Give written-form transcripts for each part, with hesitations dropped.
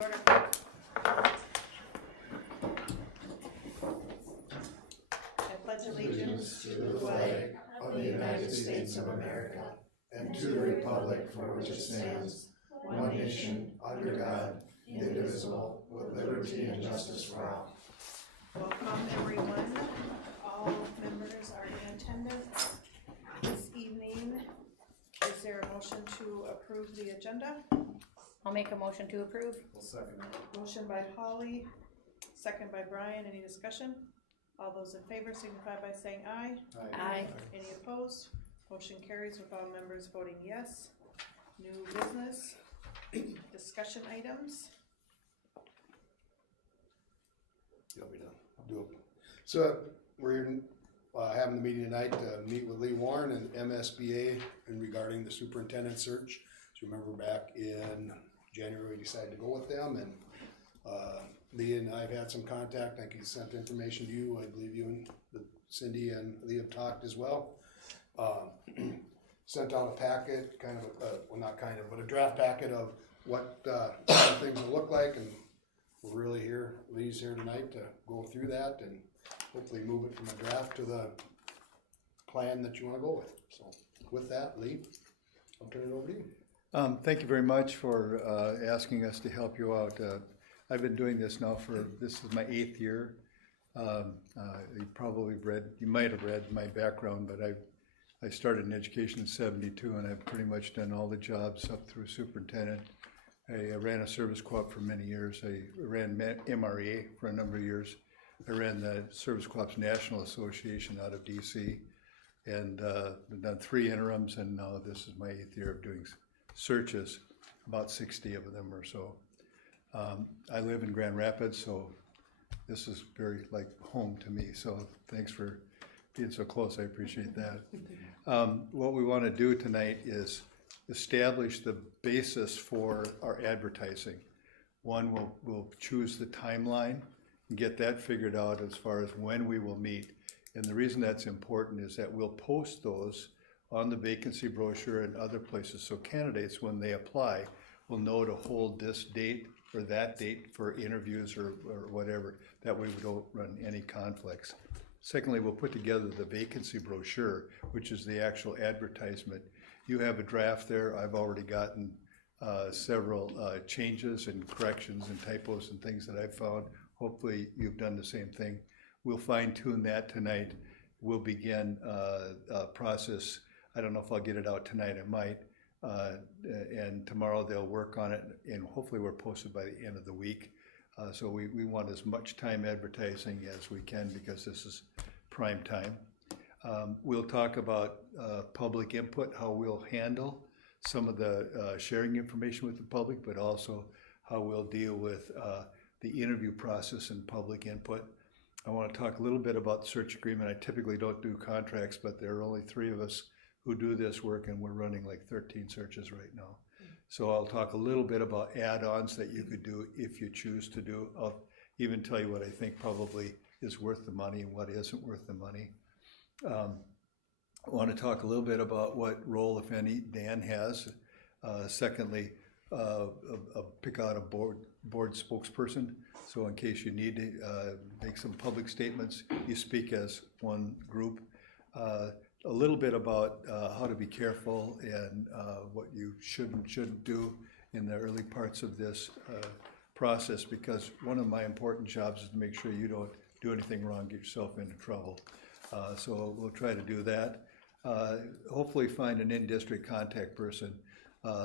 I pledge allegiance to the flag of the United States of America and to the republic for which it stands, one nation, under God, indivisible, with liberty and justice for all. Welcome, everyone. All members are in attendance this evening. Is there a motion to approve the agenda? I'll make a motion to approve. I'll second. Motion by Holly, second by Brian. Any discussion? All those in favor signify by saying aye. Aye. Any opposed? Motion carries with all members voting yes. New business, discussion items. You'll be done. Do it. So we're having the meeting tonight to meet with Lee Warren and MSBA in regarding the superintendent search. So remember back in January, we decided to go with them, and Lee and I have had some contact. I think he sent information to you. I believe you and Cindy and Lee have talked as well. Sent out a packet, kind of, well, not kind of, but a draft packet of what things will look like, and we're really here. Lee's here tonight to go through that and hopefully move it from a draft to the plan that you want to go with. So with that, Lee, I'll turn it over to you. Thank you very much for asking us to help you out. I've been doing this now this is my 8th year. You might have read my background, but I started in education in '72, and I've pretty much done all the jobs up through superintendent. I ran a service co-op for many years. I ran MREA for a number of years. I ran the Service Co-ops National Association out of DC, and I've done 3 interims, and now this is my 8th year of doing searches, about 60 of them or so. I live in Grand Rapids, so this is very like home to me, so thanks for being so close. I appreciate that. What we want to do tonight is establish the basis for our advertising. One, we'll choose the timeline and get that figured out as far as when we will meet. And the reason that's important is that we'll post those on the vacancy brochure and other places, so candidates, when they apply, will know to hold this date or that date for interviews or whatever. That way we don't run any conflicts. Secondly, we'll put together the vacancy brochure, which is the actual advertisement. You have a draft there. I've already gotten several changes and corrections and typos and things that I've found. Hopefully you've done the same thing. We'll fine tune that tonight. We'll begin a process. I don't know if I'll get it out tonight, I might, and tomorrow they'll work on it, and hopefully we're posted by the end of the week. So we want as much time advertising as we can because this is prime time. We'll talk about public input, how we'll handle some of the sharing information with the public, but also how we'll deal with the interview process and public input. I want to talk a little bit about the search agreement. I typically don't do contracts, but there are only 3 of us who do this work, and we're running like 13 searches right now. So I'll talk a little bit about add-ons that you could do if you choose to do. I'll even tell you what I think probably is worth the money and what isn't worth the money. I want to talk a little bit about what role, if any, Dan has. Secondly, pick out a board spokesperson. So in case you need to make some public statements, you speak as one group. A little bit about how to be careful and what you should and shouldn't do in the early parts of this process, because one of my important jobs is to make sure you don't do anything wrong, get yourself into trouble. So we'll try to do that. Hopefully find an in-district contact person.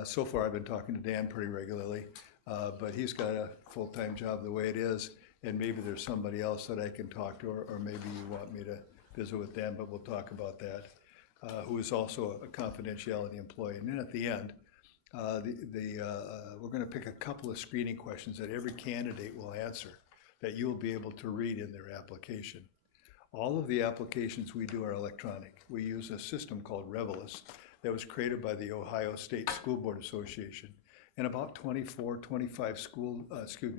So far I've been talking to Dan pretty regularly, but he's got a full-time job the way it is, and maybe there's somebody else that I can talk to, or maybe you want me to visit with them, but we'll talk about that, who is also a confidentiality employee. And then at the end, we're going to pick a couple of screening questions that every candidate will answer that you'll be able to read in their application. All of the applications we do are electronic. We use a system called Revelis that was created by the Ohio State School Board Association. And about 24, 25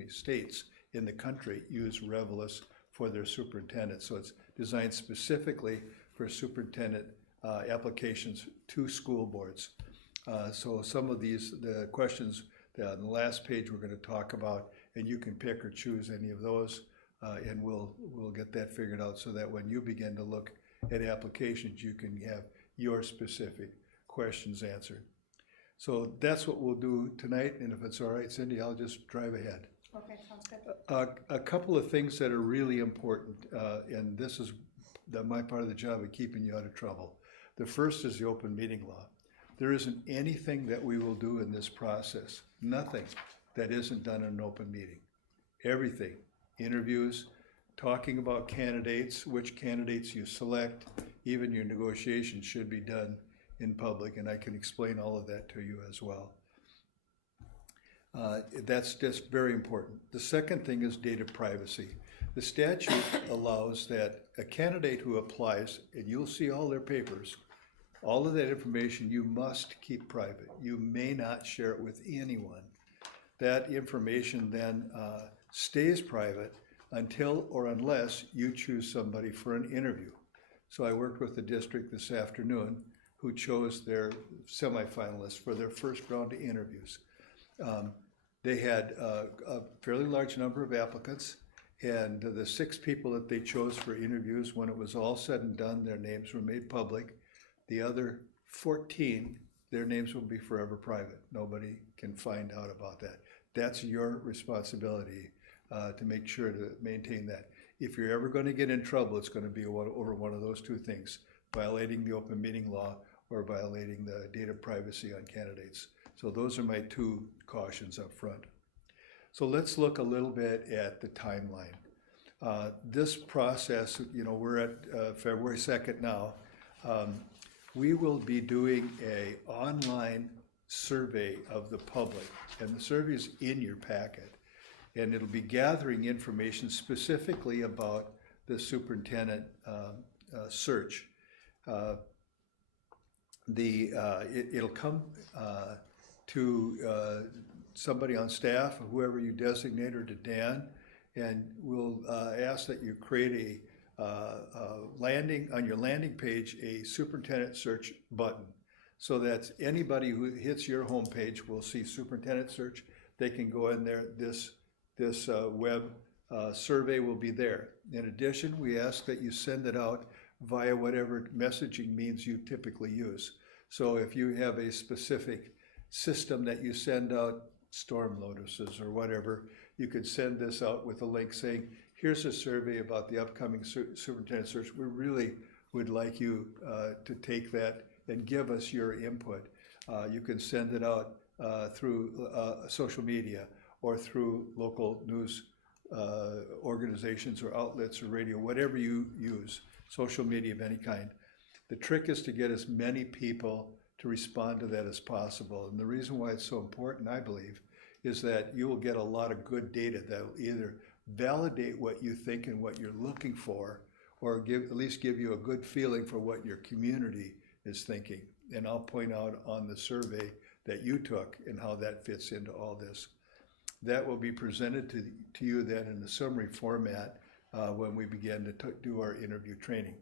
states in the country use Revelis for their superintendents. So it's designed specifically for superintendent applications to school boards. So some of the questions On the last page, we're gonna talk about, and you can pick or choose any of those, and we'll get that figured out so that when you begin to look at applications, you can have your specific questions answered. So that's what we'll do tonight, and if it's all right, Cindy, I'll just drive ahead. Okay, sounds good. A couple of things that are really important, and this is my part of the job of keeping you out of trouble. The first is the open meeting law. There isn't anything that we will do in this process, nothing that isn't done in an open meeting. Everything, interviews, talking about candidates, which candidates you select, even your negotiations should be done in public, and I can explain all of that to you as well. That's just very important. The second thing is data privacy. The statute allows that a candidate who applies, and you'll see all their papers, all of that information you must keep private. You may not share it with anyone. That information then stays private until or unless you choose somebody for an interview. So I worked with the district this afternoon who chose their semifinalists for their first round of interviews. They had a fairly large number of applicants, and the 6 people that they chose for interviews, when it was all said and done, their names were made public. The other 14, their names will be forever private. Nobody can find out about that. That's your responsibility to make sure to maintain that. If you're ever going to get in trouble, it's going to be over one of those 2 things, violating the open meeting law or violating the data privacy on candidates. So those are my 2 cautions up front. So let's look a little bit at the timeline. This process, we're at February 2nd now. We will be doing an online survey of the public, and the survey is in your packet. And it'll be gathering information specifically about the superintendent search. It'll come to somebody on staff, or whoever you designate, or to Dan, and we'll ask that you create on your landing page, a superintendent search button, so that anybody who hits your homepage will see superintendent search. They can go in there. This web survey will be there. In addition, we ask that you send it out via whatever messaging means you typically use. So if you have a specific system that you send out, storm notices or whatever, you could send this out with a link saying, here's a survey about the upcoming superintendent search. We really would like you to take that and give us your input. You can send it out through social media or through local news organizations or outlets or radio, whatever you use, social media of any kind. The trick is to get as many people to respond to that as possible. And the reason why it's so important, I believe, is that you will get a lot of good data that will either validate what you think and what you're looking for, or at least give you a good feeling for what your community is thinking. And I'll point out on the survey that you took and how that fits into all this. That will be presented to you then in a summary format when we begin to do our interview training.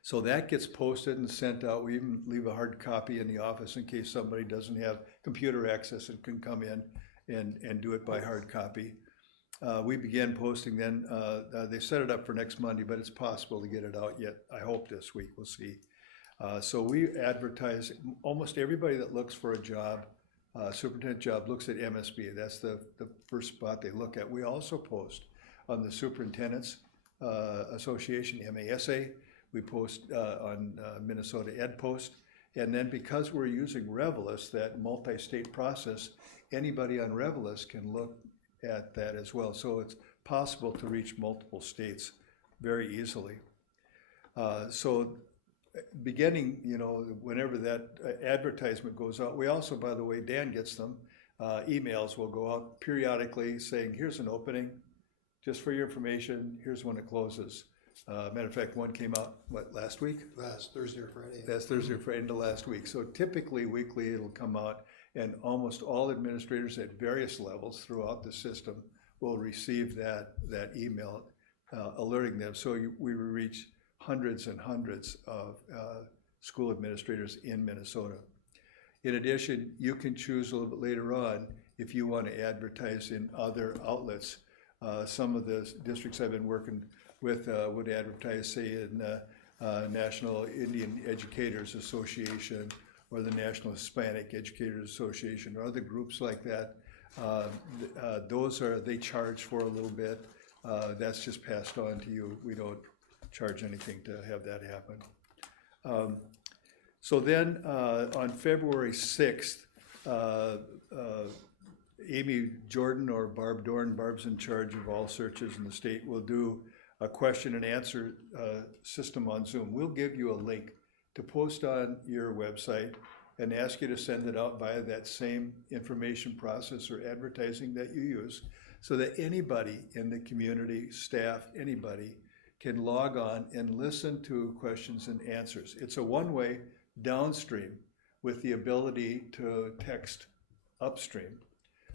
So that gets posted and sent out. We even leave a hard copy in the office in case somebody doesn't have computer access and can come in and do it by hard copy. We begin posting then. They set it up for next Monday, but it's possible to get it out yet, I hope this week, we'll see. So we advertise, almost everybody that looks for a job, superintendent job, looks at MSBA. That's the first spot they look at. We also post on the Superintendents Association, MASA. We post on Minnesota Ed Post. And then because we're using Revelus, that multi-state process, anybody on Revelus can look at that as well. So it's possible to reach multiple states very easily. So beginning, whenever that advertisement goes out, we also, by the way, Dan gets them, emails will go out periodically saying, here's an opening, just for your information, here's when it closes. Matter of fact, one came out, last week? Last Thursday or Friday. That's Thursday or Friday into last week. So typically weekly it'll come out, and almost all administrators at various levels throughout the system will receive that email alerting them. So we reach hundreds and hundreds of school administrators in Minnesota. In addition, you can choose a little bit later on if you want to advertise in other outlets. Some of the districts I've been working with would advertise, say, in National Indian Educators Association or the National Hispanic Educators Association or other groups like that. They charge for a little bit. That's just passed on to you. We don't charge anything to have that happen. So then on February 6th, Amy Jordan or Barb Dorn, Barb's in charge of all searches in the state, will do a question and answer system on Zoom. We'll give you a link to post on your website and ask you to send it out via that same information process or advertising that you use, so that anybody in the community, staff, anybody, can log on and listen to questions and answers. It's a one-way downstream with the ability to text upstream.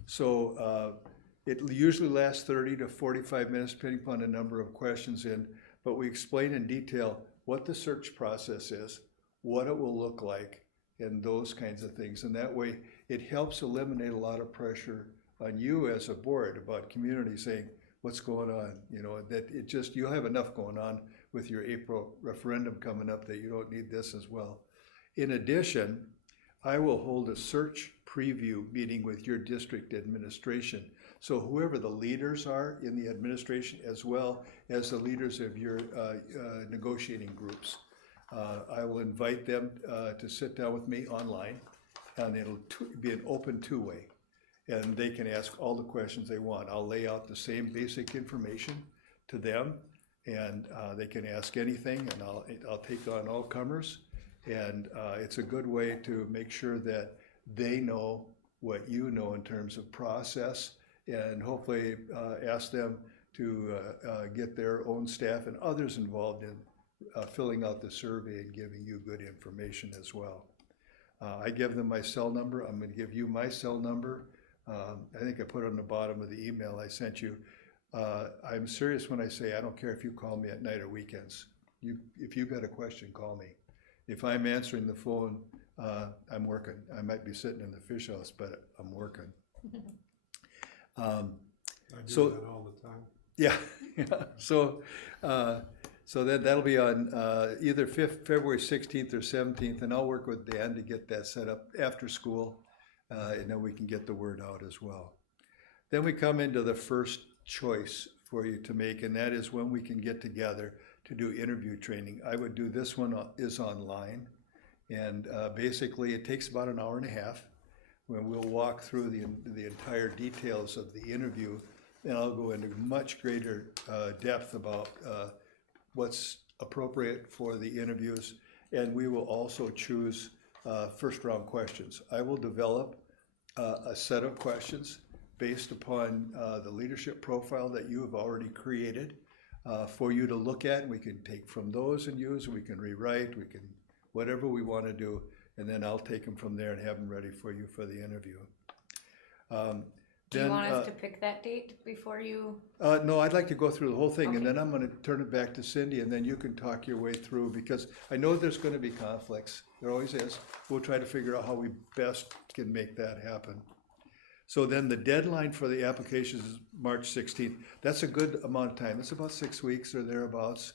So it usually lasts 30 to 45 minutes, depending upon the number of questions in, but we explain in detail what the search process is, what it will look like, and those kinds of things. And that way, it helps eliminate a lot of pressure on you as a board about community saying, what's going on? You know, that it just, you'll have enough going on with your April referendum coming up that you don't need this as well. In addition, I will hold a search preview meeting with your district administration. So whoever the leaders are in the administration, as well as the leaders of your negotiating groups, I will invite them to sit down with me online, and it'll be an open two-way. And they can ask all the questions they want. I'll lay out the same basic information to them, and they can ask anything, and I'll take on all comers. And it's a good way to make sure that they know what you know in terms of process, and hopefully ask them to get their own staff and others involved in filling out the survey and giving you good information as well. I give them my cell number. I'm going to give you my cell number. I think I put it on the bottom of the email I sent you. I'm serious when I say I don't care if you call me at night or weekends. If you've got a question, call me. If I'm answering the phone, I'm working. I might be sitting in the fish house, but I'm working. I do that all the time. Yeah. So that'll be on either February 16th or 17th, and I'll work with Dan to get that set up after school, and then we can get the word out as well. Then we come into the first choice for you to make, and that is when we can get together to do interview training. I would do this one is online, and basically it takes about an hour and a half when we'll walk through the entire details of the interview, and I'll go into much greater depth about what's appropriate for the interviews, and we will also choose first round questions. I will develop a set of questions based upon the leadership profile that you have already created for you to look at, and we can take from those and use, we can rewrite, we can, whatever we want to do, and then I'll take them from there and have them ready for you for the interview. Do you want us to pick that date before you? No, I'd like to go through the whole thing, Okay. and then I'm going to turn it back to Cindy, and then you can talk your way through, because I know there's going to be conflicts. There always is. We'll try to figure out how we best can make that happen. So then the deadline for the applications is March 16th. That's a good amount of time. It's about 6 weeks or thereabouts.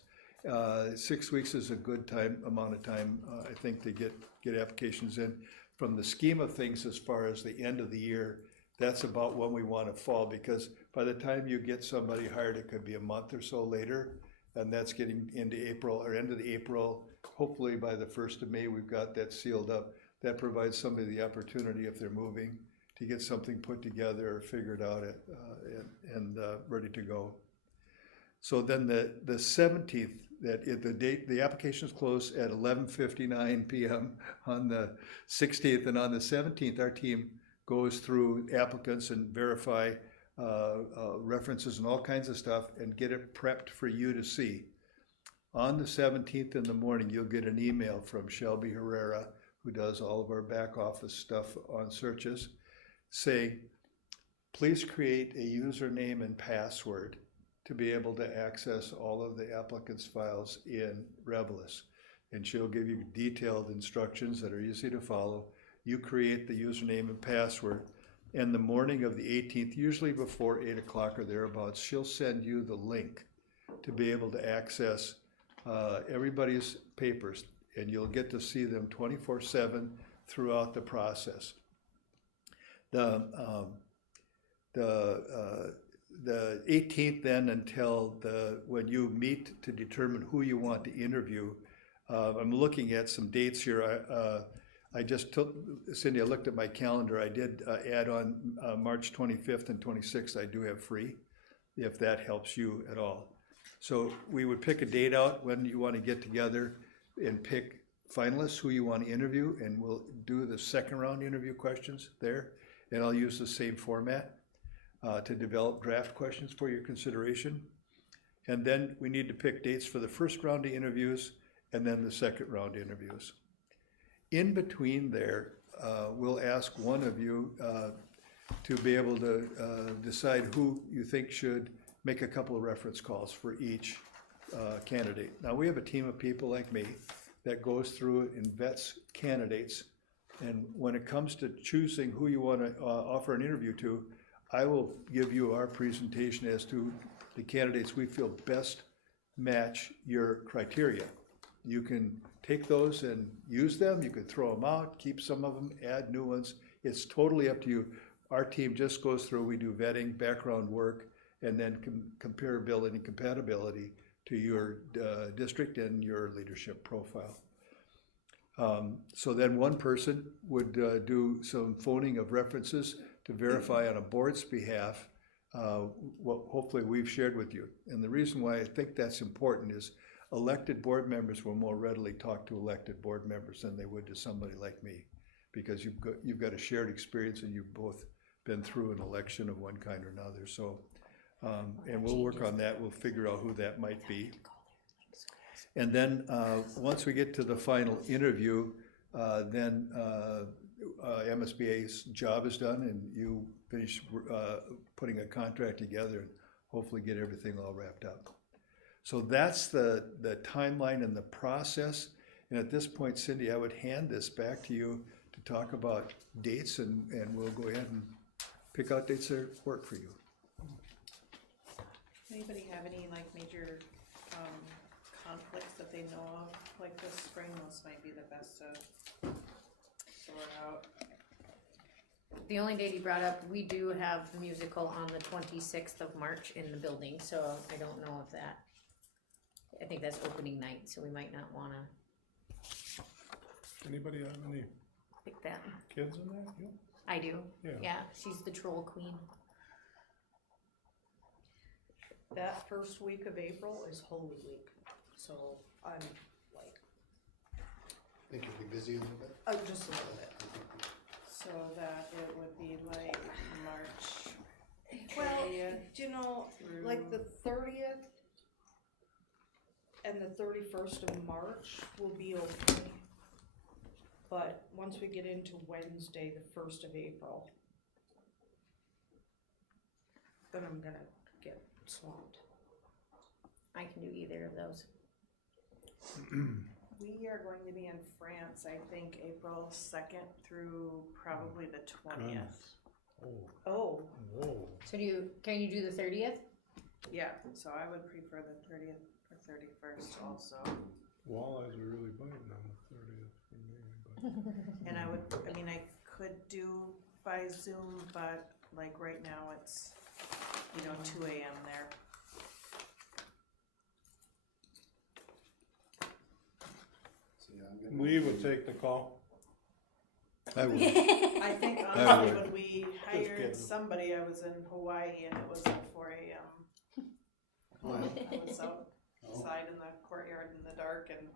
6 weeks is a good amount of time, I think, to get applications in. From the scheme of things, as far as the end of the year, that's about when we want to fall, because by the time you get somebody hired, it could be a month or so later, and that's getting into April or end of the April. Hopefully by the 1st of May, we've got that sealed up. That provides somebody the opportunity, if they're moving, to get something put together or figured out and ready to go. So then the 17th, the applications close at 11:59 p.m. on the 16th, and on the 17th, our team goes through applicants and verify references and all kinds of stuff and get it prepped for you to see. On the 17th in the morning, you'll get an email from Shelby Herrera, who does all of our back office stuff on searches, saying, please create a username and password to be able to access all of the applicants' files in Revelis. And she'll give you detailed instructions that are easy to follow. you create the username and password. And the morning of the 18th, usually before 8 o'clock or thereabouts, she'll send you the link to be able to access everybody's papers, and you'll get to see them 24/7 throughout the process. The 18th then until when you meet to determine who you want to interview. I'm looking at some dates here. I just took, Cindy, I looked at my calendar. I did add on March 25th and 26th. I do have free, if that helps you at all. So we would pick a date out when you want to get together and pick finalists who you want to interview, and we'll do the second round interview questions there. And I'll use the same format to develop draft questions for your consideration. And then we need to pick dates for the first round of interviews and then the second round interviews. In between there, we'll ask one of you to be able to decide who you think should make a couple of reference calls for each candidate. Now, we have a team of people like me that goes through and vets candidates. And when it comes to choosing who you want to offer an interview to, I will give you our presentation as to the candidates we feel best match your criteria. You can take those and use them. You can throw them out, keep some of them, add new ones. It's totally up to you. Our team just goes through, we do vetting, background work, and then comparability and compatibility to your district and your leadership profile. So then one person would do some phoning of references to verify on a board's behalf what hopefully we've shared with you. And the reason why I think that's important is elected board members will more readily talk to elected board members than they would to somebody like me, because you've got a shared experience and you've both been through an election of one kind or another. So, and we'll work on that. We'll figure out who that might be. And then once we get to the final interview, then MSBA's job is done and you finish putting a contract together and hopefully get everything all wrapped up. So that's the timeline and the process. And at this point, Cindy, I would hand this back to you to talk about dates, and we'll go ahead and pick out dates that work for you. Anybody have any like major conflicts that they know of? Like this spring, those might be the best to sort out. The only date he brought up, we do have the musical on the 26th of March in the building, so I don't know if that, I think that's opening night, so we might not wanna Anybody have any pick that. kids in that? Yeah. I do, Yeah. yeah, she's the troll queen. That first week of April is Holy Week, so I'm like, Think you'll be busy a little bit? just a little bit. So that it would be like March Well, 30th you know, through, like the 30th and the 31st of March will be okay. But once we get into Wednesday, the 1st of April, then I'm gonna get swamped. I can do either of those. we are going to be in France, I think, April 2nd through probably the 20th. Oh, Oh, whoa. So can you do the 30th? Yeah, so I would prefer the 30th or 31st also. Walleyes are really biting on the 30th for me, but And I could do by Zoom, but like right now it's, 2 a.m. there. we would take the call. I would. I think honestly, would. when we kidding. hired somebody, I was in Hawaii and it was at 4 a.m. I was outside in the courtyard in the dark and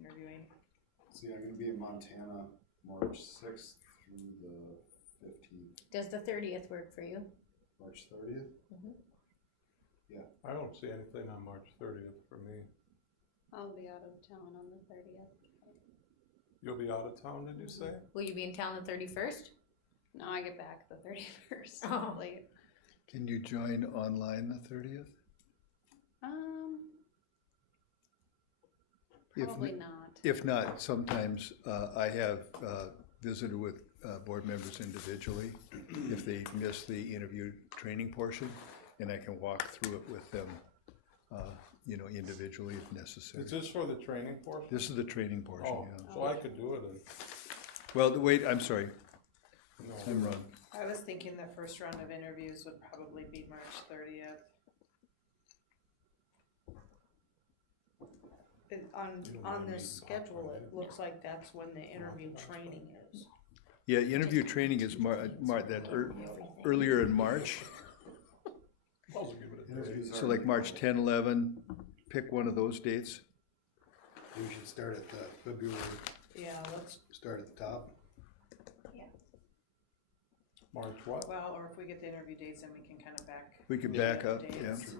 interviewing. See, I'm gonna be in Montana March 6th through the 15th, Does the 30th work for you? March 30th. I don't see anything on March 30th for me. I'll be out of town on the 30th. You'll be out of town, did you say? Will you be in town the 31st? No, I get back the 31st. Oh. Late. Can you join online the 30th? Probably not. If not, sometimes I have visited with board members individually if they miss the interview training portion, and I can walk through it with them, individually if necessary. Is this for the training portion? This is the training portion, Oh, yeah. so I could do it and, Well, wait, I'm sorry, no. I'm wrong. I was thinking the first round of interviews would probably be March 30th. On this schedule, it looks like that's when the interview training is. Yeah, interview training is earlier in March, I'll give it a day. so like March 10, 11, pick one of those dates. We should start at February, Yeah, let's, start at the top. March what? Well, or if we get the interview dates, then we can kind of back. We could back up, yeah. dates.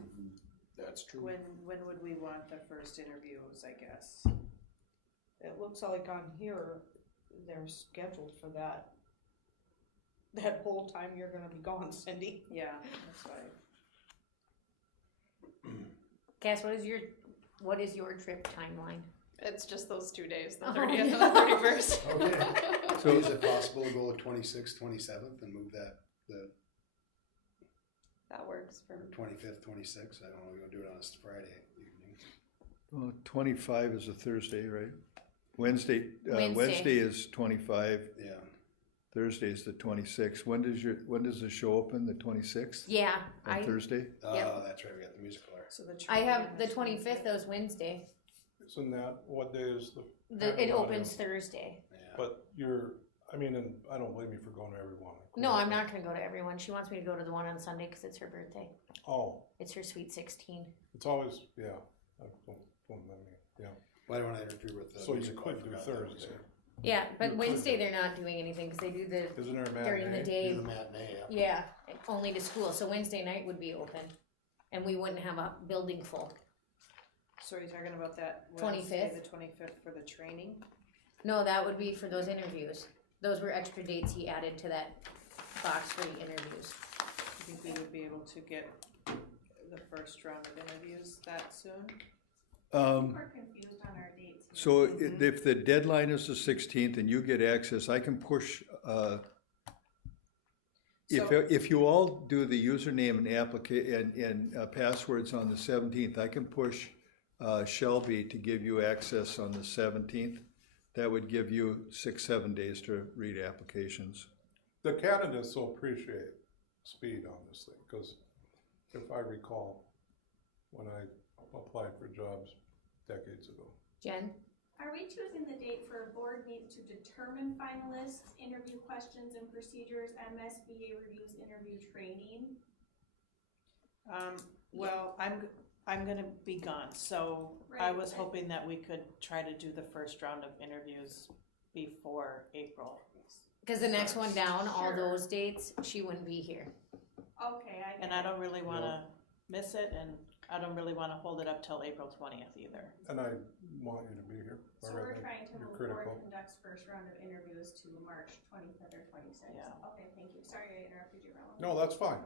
That's true. When would we want the first interviews, I guess? it looks like on here, they're scheduled for that whole time you're gonna be gone, Cindy. Yeah, that's why. Cass, what is your trip timeline? It's just those 2 days, the Oh, 30th and the no. 31st. Okay. So is it possible to go to 26th, 27th and move the That works for me. 25th, 26th? I don't know, we're gonna do it on a Friday evening. Well, 25 is a Thursday, right? Wednesday Wednesday. is 25, Yeah. Thursday is the 26th. When does the show open, the 26th? Yeah, On Thursday? Oh, that's right, we got the musical art. So the I training have the is 25th, that was Wednesday. Isn't that, what day is It opens Thursday. Yeah. But and I don't blame you for going to every one. of No, course. I'm not gonna go to everyone. She wants me to go to the one on Sunday because it's her birthday. Oh, It's her sweet 16. it's always, yeah, don't let me, yeah. Well, I don't wanna interfere with the. So you musical, I could do forgot that was Thursday. there. Yeah, but You Wednesday could. they're not doing anything because they do the Isn't there a during the matinee? day. Do the matinee, yeah. Yeah, only to school. So Wednesday night would be open, and we wouldn't have a building full. So are you talking about that 25th? Wednesday, the 25th for the training? No, that would be for those interviews. Those were extra dates he added to that box for the interviews. I think we would be able to get the first round of interviews that soon. We're confused on our dates. here. So if the deadline is the 16th and you get access, I can push, if you all do the username and passwords on the 17th, I can push Shelby to give you access on the 17th. That would give you 6-7 days to read applications. The candidates will appreciate speed on this thing, because if I recall, when I applied for jobs decades ago. Jen? Are we choosing the date for a board meet to determine finalists, interview questions and procedures, MSBA reviews, interview training? Well, I'm gonna be gone, so I Right, was but- hoping that we could try to do the first round of interviews before April. Because the next one down, all Sure. those dates, she wouldn't be here. Okay, I And get I it. don't really wanna miss it, and I don't really wanna hold it up till April 20th either. And I want you to be here. So I we're think trying to you're move critical. forward conducts first round of interviews to March 25th or 26th. Yeah. Okay, thank you. Sorry I interrupted you, Roland. No, that's fine.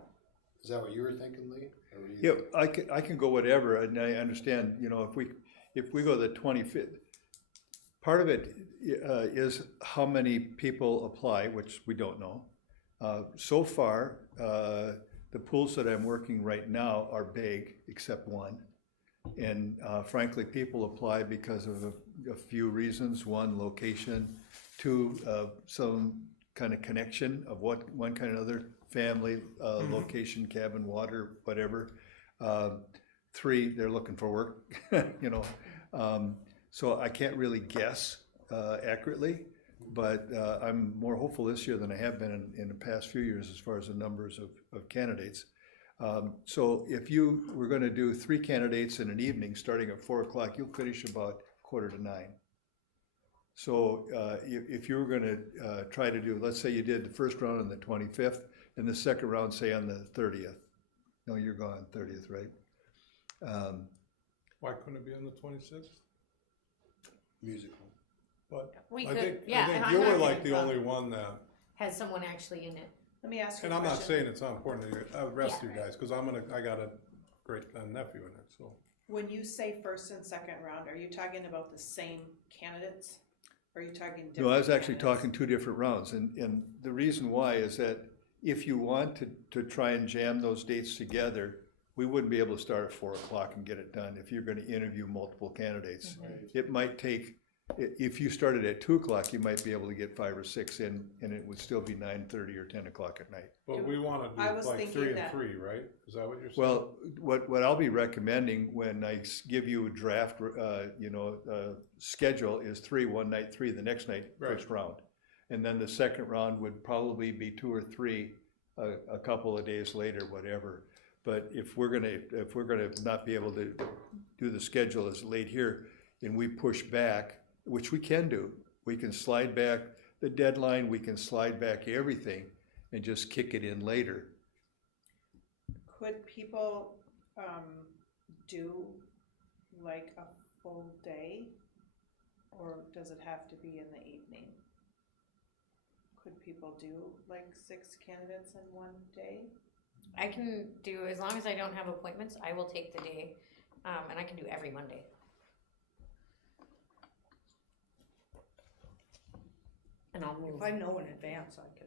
Is that what you were thinking, Lee? Or were you- Yeah, I can go whatever, and I understand, if we go the 25th, part of it is how many people apply, which we don't know. So far, the pools that I'm working right now are big, except one. And frankly, people apply because of a few reasons. One, location. Two, some kind of connection of one kind or another, family, location, cabin, water, whatever. Three, they're looking for work, So I can't really guess accurately, but I'm more hopeful this year than I have been in the past few years as far as the numbers of candidates. So if you were going to do 3 candidates in an evening, starting at 4 o'clock, you'll finish about 8:45. So if you were going to try to do, let's say you did the first round on the 25th and the second round, say on the 30th. No, you're gone 30th, right? Why couldn't it be on the 26th? Musical. But We I could, think yeah. and I'm you not were gonna like the come. only one that, Has someone actually in it. Let me ask you and a I'm not question. saying it's not important to you, the rest of you guys, because I got a great nephew in it, so. When you say first and second round, are you talking about the same candidates? Or are you talking different? No, I was actually candidates? talking two different rounds, and the reason why is that if you want to try and jam those dates together, we wouldn't be able to start at 4 o'clock and get it done if you're gonna interview multiple candidates. It might take, if you started at 2 o'clock, you might be able to get 5 or 6 in, and it would still be 9:30 or 10 o'clock at night. But we wanna I do was like thinking 3 and that- 3, right? Is that what you're saying? Well, what I'll be recommending when I give you a draft, schedule is 3 one night, 3 the next night, Right. first round. And then the second round would probably be 2 or 3 a couple of days later, whatever. But if we're gonna not be able to do the schedule as late here, and we push back, which we can do, we can slide back the deadline, we can slide back everything and just kick it in later. Could people, do like a full day? Or does it have to be in the evening? Could people do like 6 candidates in one day? I can do, as long as I don't have appointments, I will take the day, and I can do every Monday. And I'll move. If I know in advance, I can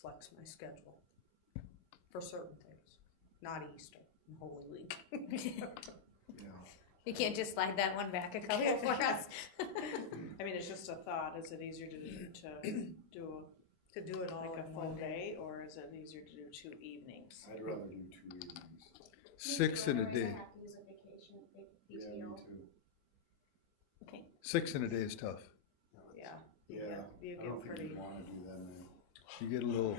flex my schedule for certain things, not Easter and Holy Week. You can't just slide that one back a couple for us. I mean, it's just a thought, is it easier to do To do it all like a in full one day. day, or is it easier to do 2 evenings? I'd rather do 2 evenings. 6 in a day. have to use a vacation, Yeah, me PTO. too. 6 in a day is tough. Yeah. Yeah, You I get don't think pretty. you wanna do that many. You get a little,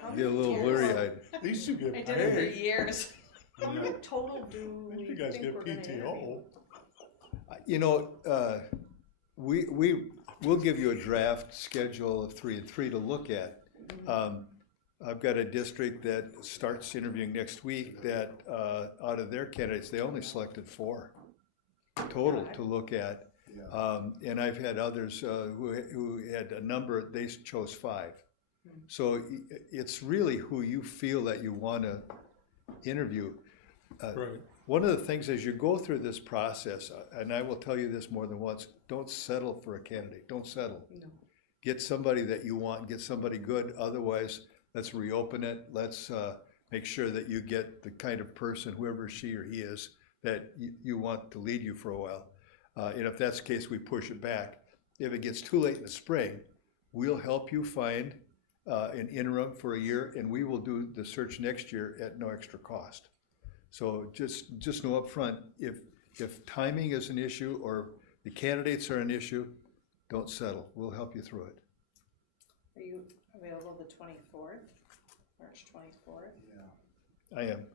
How get a little many blurry years? eyed. At least you get I did it for paid. years. How many total do we You guys think get we're gonna interview? PTO. You know, we'll give you a draft schedule of 3 and 3 to look at. I've got a district that starts interviewing next week that, out of their candidates, they only selected 4 total to look at. Yeah. And I've had others, who had a number, they chose 5. So it's really who you feel that you wanna interview. Right. One of the things as you go through this process, and I will tell you this more than once, don't settle for a candidate, don't settle. No. Get somebody that you want, get somebody good, otherwise, let's reopen it, let's make sure that you get the kind of person, whoever she or he is, that you want to lead you for a while. And if that's the case, we push it back. If it gets too late in the spring, we'll help you find an interim for a year, and we will do the search next year at no extra cost. So just know up front, if timing is an issue or the candidates are an issue, don't settle. We'll help you through it. Are you available the 24th, March 24th? Yeah. I am.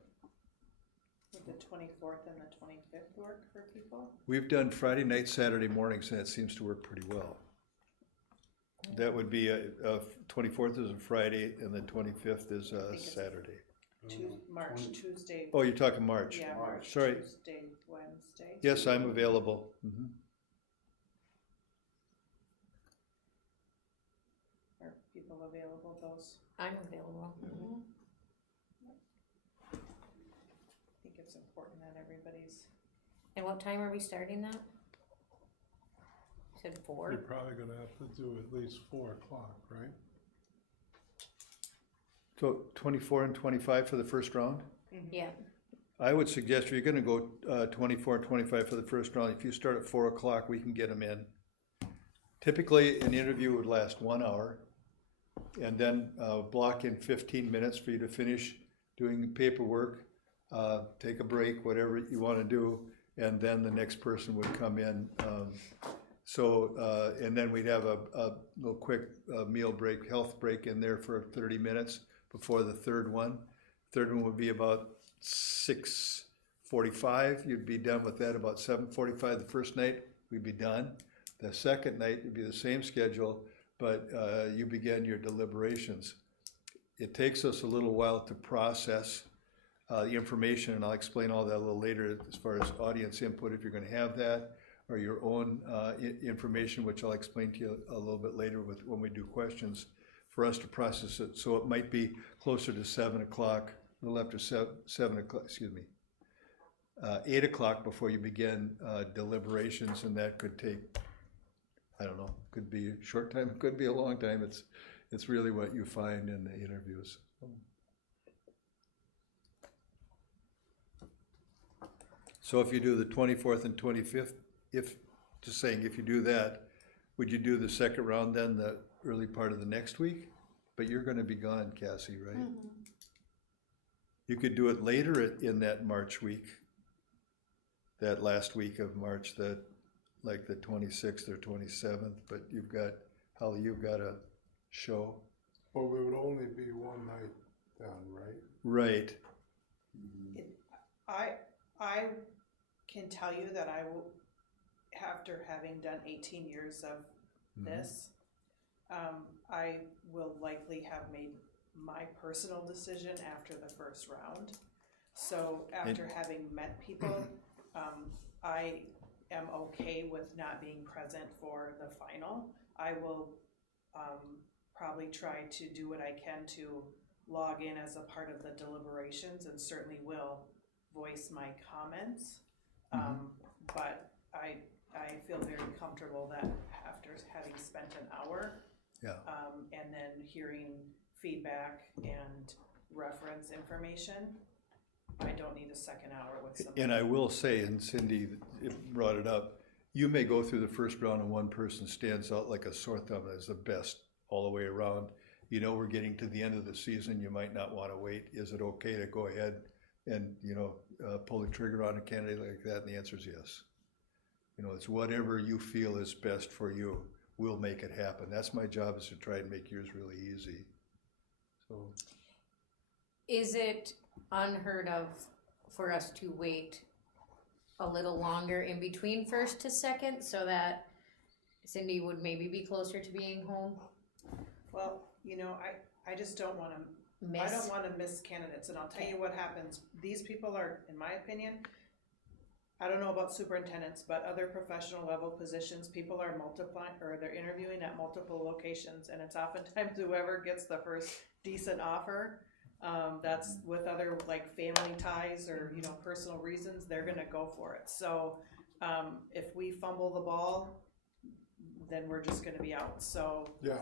Would the 24th and the 25th work for people? We've done Friday night, Saturday mornings, and it seems to work pretty well. That would be 24th is a Friday and the 25th is a think it's- Saturday. March, Tuesday. Oh, you're talking March? Yeah, March, Sorry. Tuesday, Wednesday. Yes, I'm available. Mhm. Are people available those? I'm available. I think it's important that everybody's, And what time are we starting that? You said 4? You're probably gonna have to do at least 4 o'clock, right? So 24 and 25 for the first round? Yeah. I would suggest if you're gonna go 24 and 25 for the first round, if you start at 4 o'clock, we can get them in. Typically, an interview would last 1 hour, and then block in 15 minutes for you to finish doing the paperwork, take a break, whatever you wanna do, and then the next person would come in. And then we'd have a little quick meal break, health break in there for 30 minutes before the third one. Third one would be about 6:45. You'd be done with that about 7:45 the first night. We'd be done. The second night would be the same schedule, but you begin your deliberations. It takes us a little while to process the information, and I'll explain all that a little later as far as audience input, if you're gonna have that, or your own information, which I'll explain to you a little bit later when we do questions, for us to process it. So it might be closer to 7 o'clock, a little after 7 o'clock, excuse me. 8 o'clock before you begin deliberations, and that could take, I don't know, could be a short time, it could be a long time. It's really what you find in the interviews. So if you do the 24th and 25th, just saying, if you do that, would you do the second round then the early part of the next week? But you're gonna be gone, Cassie, right? You could do it later in that March week, that last week of March, like the 26th or 27th, but you've got a show. But we would only be one night then, right? Right. I can tell you that I will, after having done 18 years of this, I will likely have made my personal decision after the first round. So after having met people, I am okay with not being present for the final. I will probably try to do what I can to log in as a part of the deliberations, and certainly will voice my comments. But I feel very comfortable that after having spent an hour, and then hearing feedback and reference information, I don't need a second hour with somebody. And I will say, and Cindy brought it up, you may go through the first round and one person stands out like a sore thumb as the best all the way around. You know, we're getting to the end of the season, you might not want to wait. Is it okay to go ahead and, pull the trigger on a candidate like that? And the answer is yes. It's whatever you feel is best for you. We'll make it happen. That's my job, is to try and make yours really easy. So, Is it unheard of for us to wait a little longer in between first to second so that Cindy would maybe be closer to being home? Well, I just don't wanna, I don't wanna miss candidates, and I'll tell you what happens. These people are, in my opinion, I don't know about superintendents, but other professional level positions, people are multiplying, or they're interviewing at multiple locations, and it's oftentimes whoever gets the first decent offer, that's with other like family ties or, personal reasons, they're gonna go for it. So, if we fumble the ball, then we're just gonna be out, so. Yeah,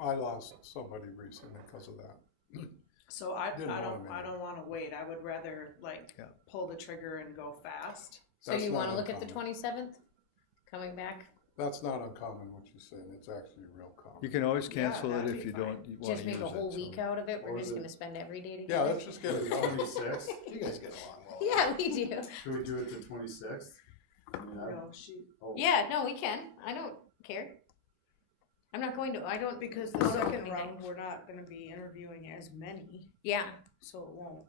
I lost somebody recently because of that. So I Didn't want to don't wanna wait, I would rather pull the trigger and go fast. So That's you not wanna look at the uncommon. 27th, coming back? That's not uncommon what you're saying, it's actually real common. you can always cancel it that'd if be you fine. don't want to use it. Just make a whole week out of it, we're Or just the- gonna spend every day Yeah, together? let's just get it done. 26th, you guys get along well. Yeah, we do. Should we do it the 26th? No, Yeah, no, we can, I don't care. I'm not going to, I don't, Because the Oh, no, second okay. round, we're not gonna be interviewing as many, yeah, so it won't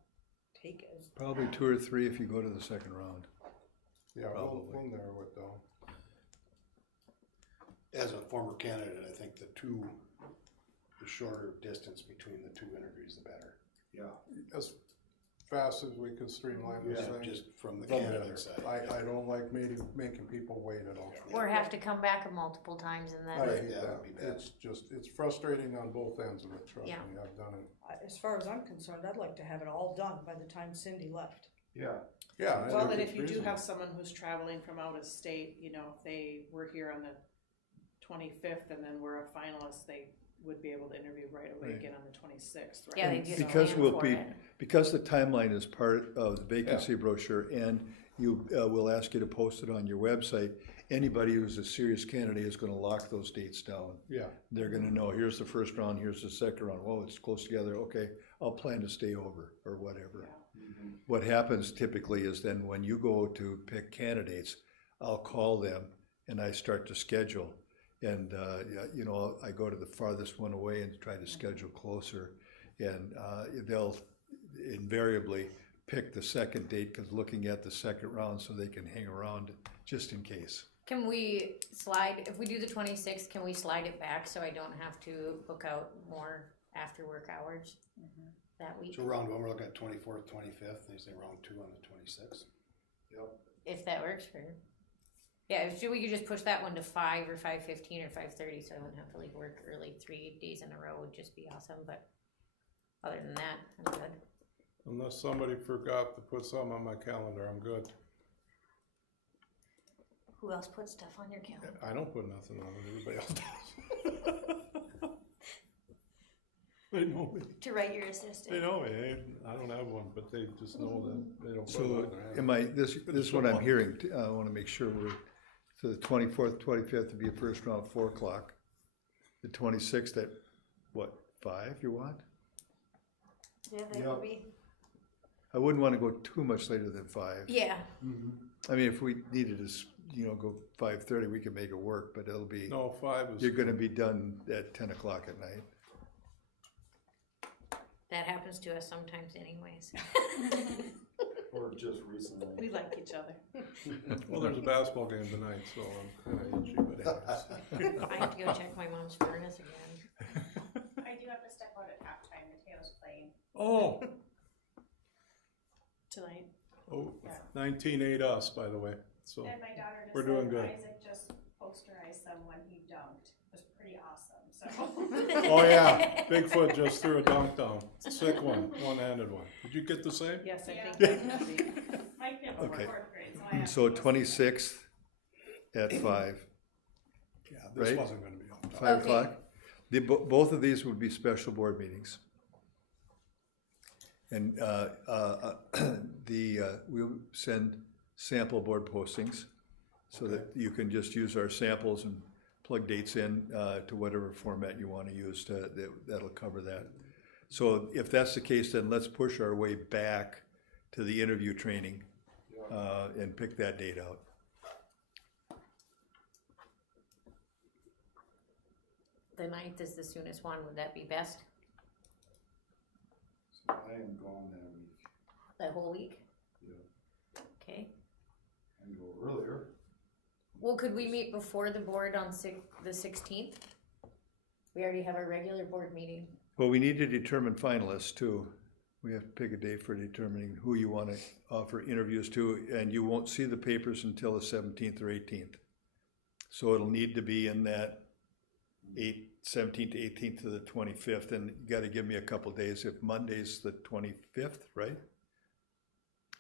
take as. Probably 2 or 3 if you go to the second round. Yeah, Probably. we'll narrow it down. As a former candidate, I think the shorter distance between the two interviews, the better. Yeah. As fast as we can streamline this thing. Just from the the candidate better. side. I don't like making people wait at all. or have to come back multiple times and I then, hate that that, would be bad. it's frustrating on both ends of it, trust me, Yeah. I've done it. As far as I'm concerned, I'd like to have it all done by the time Cindy left. Yeah. Yeah. well, think and it's if you do reasonable. have someone who's traveling from out of state, if they were here on the 25th and then were a finalist, they would be able to interview right away Right. again on the 26th, right? yeah, they And just because plan we'll for be, it. because the timeline is part of the vacancy brochure, and you, will ask you to post it on your website, anybody who's a serious candidate is gonna lock those dates down. Yeah, They're gonna know, here's the first round, here's the second round, whoa, it's close together, okay, I'll plan to stay over, or whatever. What happens typically is then when you go to pick candidates, I'll call them and I start to schedule. And, I go to the farthest one away and try to schedule closer. And they'll invariably pick the second date, because looking at the second round so they can hang around just in case. Can we slide, if we do the 26th, can we slide it back so I don't have to book out more after work hours that week? So round one, we're looking at 24th, 25th, they say round two on the 26th. If that works for you. Yeah, we could just push that one to 5 or 5:15 or 5:30, so I wouldn't have to work early 3 days in a row, would just be awesome, but other than that, I'm good. Unless somebody forgot to put something on my calendar, I'm good. Who else put stuff on your calendar? I don't put nothing on it, everybody else does. They know me. To write your They assistant. know me. I don't have one, but they just know that they don't put it So on their am I, this is what I'm hearing, I wanna make sure we're, so the 24th, 25th to be a first round at 4 o'clock. The 26th at, what, 5 you want? Yeah, that would be. I wouldn't wanna go too much later than 5. Yeah, I mean, if we needed to, go 5:30, we could make it work, but it'll be, No, 5 is. you're gonna be done at 10 o'clock at night. that happens to us sometimes anyways. Or just recently. We like each other. Well, there's a basketball game tonight, so I'm kinda itchy, but anyways. I have to go check my mom's furnace again. I do have to step out at halftime, Mateo's playing. Oh, Tonight. oh, 19-8 us, by the way, so. And my daughter just We're doing said good. Isaac just posterized some when he dunked. It was pretty awesome, so. Oh, yeah, Bigfoot just threw a dunk down, sick one-handed one. Did you get the same? Yes, I Yeah. think that would be. My kid was in Okay. 4th grade, so I asked So him. 26th at 5, Yeah, this Right? wasn't gonna be on time. 5 Okay. o'clock. Both of these would be special board meetings. And we'll send sample board postings so that you can just use our samples and plug dates in to whatever format you want to use that'll cover that. So if that's the case, then let's push our way back to the interview training and pick that date out. The 9th is the soonest one, would that be best, I am gone that week. that whole week? Yeah. Okay, I can go earlier. well, could we meet before the board on the 16th? We already have our regular board meeting. Well, we need to determine finalists too. We have to pick a date for determining who you want to offer interviews to, and you won't see the papers until the 17th or 18th. So it'll need to be in that 17th to 18th to the 25th, and you gotta give me a couple days. If Monday's the 25th, right?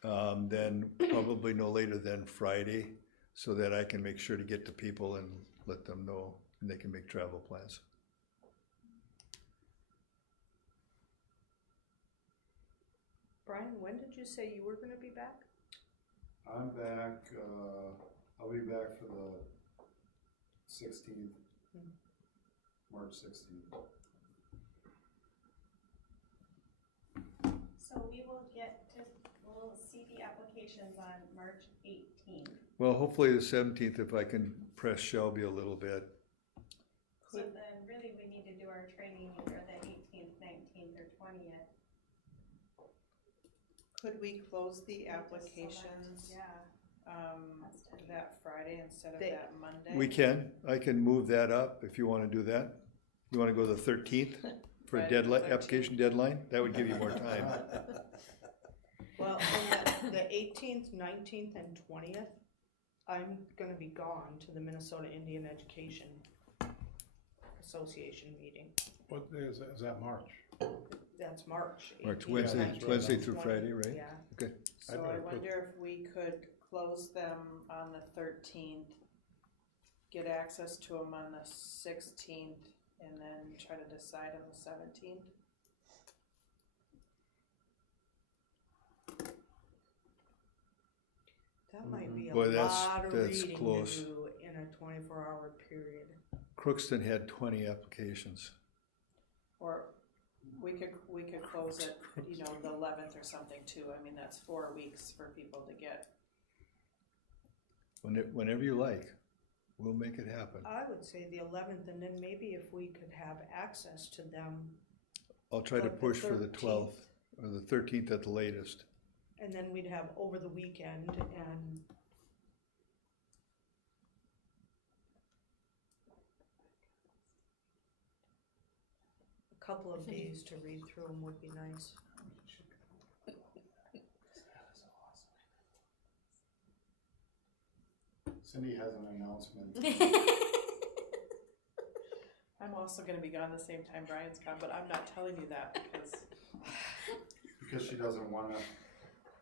Then probably no later than Friday, so that I can make sure to get to people and let them know, and they can make travel plans. Brian, when did you say you were gonna be back? I'm back, I'll be back for the 16th, March 16th. So we'll see the applications on March 18th. Well, hopefully the 17th, if I can press Shelby a little bit. So then really we need to do our training either the 18th, 19th, or 20th. Could we close the Just so that- applications, Yeah. that Friday instead of They- that Monday? We can, I can move that up if you wanna do that. You wanna go the 13th for Right, deadline, 13th. application deadline? That would give you more time. Well, on the 18th, 19th, and 20th, I'm gonna be gone to the Minnesota Indian Education Association meeting. What day is that? Is that March? That's March. March, 18th, Wednesday, 19th, Wednesday through 20th. Friday, right? Yeah. Okay. So I'd I better put- wonder if we could close them on the 13th, get access to them on the 16th, and then try to decide on the 17th. That might be a Boy, that's- lot of that's reading close. to do in a 24-hour period. Crookston had 20 applications. Or we could close it, the 11th or something too. I mean, that's 4 weeks for people to get. Whenever you like, we'll make it happen. I would say the 11th, and then maybe if we could have access to them, I'll try to like the push for the 13th. 12th, or the 13th at the latest. and then we'd have over the weekend and a couple of days to read through them would be nice. Cindy has an announcement. I'm also gonna be gone the same time Brian's gone, but I'm not telling you that because because she doesn't wanna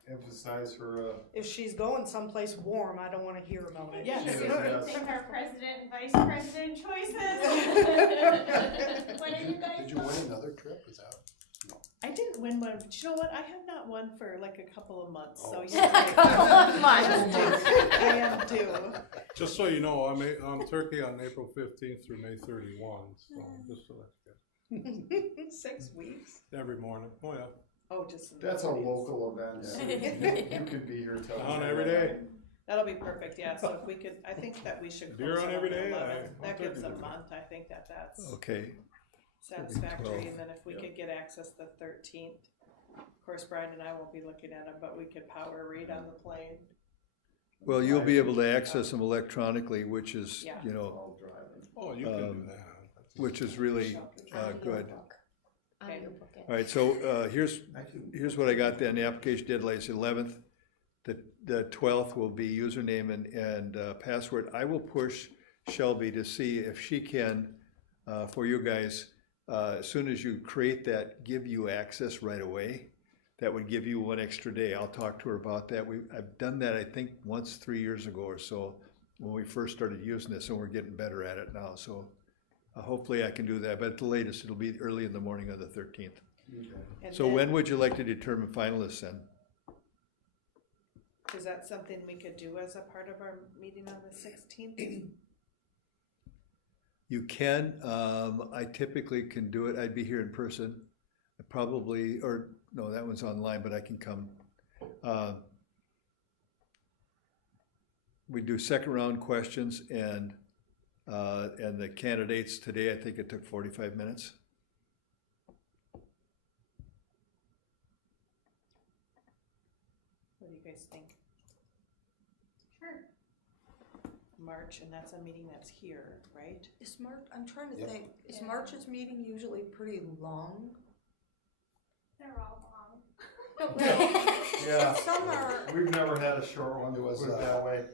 emphasize her, If she's going someplace warm, I don't wanna hear about it. Yes. Yes. So Yes. we think our president and vice president choices. What are you guys? Did you win another trip? Is that? I didn't win one, but you know what? I have not won for like a couple of months, so Oh. you're right. Couple of months. I am due. Just so you know, I'm on Turkey on April 15th through May 31, so just so that's good. 6 weeks? Every morning, oh yeah. Oh, just. in the that's a mornings. local event, so you could be here till. On every day. That'll be perfect, yeah, so if we could, I think that we should If you're close on it every the day, 11th. I'm That gives a Turkey. month, I think that's Okay, satisfactory, 12. and then if we Yep. could get access the 13th. Of course, Brian and I won't be looking at them, but we could power read on the plane. well, you'll be able to access them electronically, which is, Yeah. you know, All driving. Oh, you can do that. That's- which is really, good. Audiobook it. All right, so, here's I can- here's what I got then, the application deadline is 11th. The 12th will be username and password. I will push Shelby to see if she can, for you guys, as soon as you create that, give you access right away. That would give you one extra day. I'll talk to her about that. I've done that, I think, once 3 years ago or so, when we first started using this, and we're getting better at it now, so hopefully I can do that, but at the latest, it'll be early in the morning of the 13th. Okay. And So then- when would you like to determine finalists then? Is that something we could do as a part of our meeting on the 16th? You can, I typically can do it, I'd be here in person, I probably, or, no, that one's online, but I can come. We do second round questions and the candidates today, I think it took 45 minutes. What do you guys think? Sure. March, and that's a meeting that's here, right? Is March, I'm trying to Yep. think, is Yeah. March's meeting usually pretty long? They're all long. Yeah, Some are, we've never had a short one, It was, put it that way.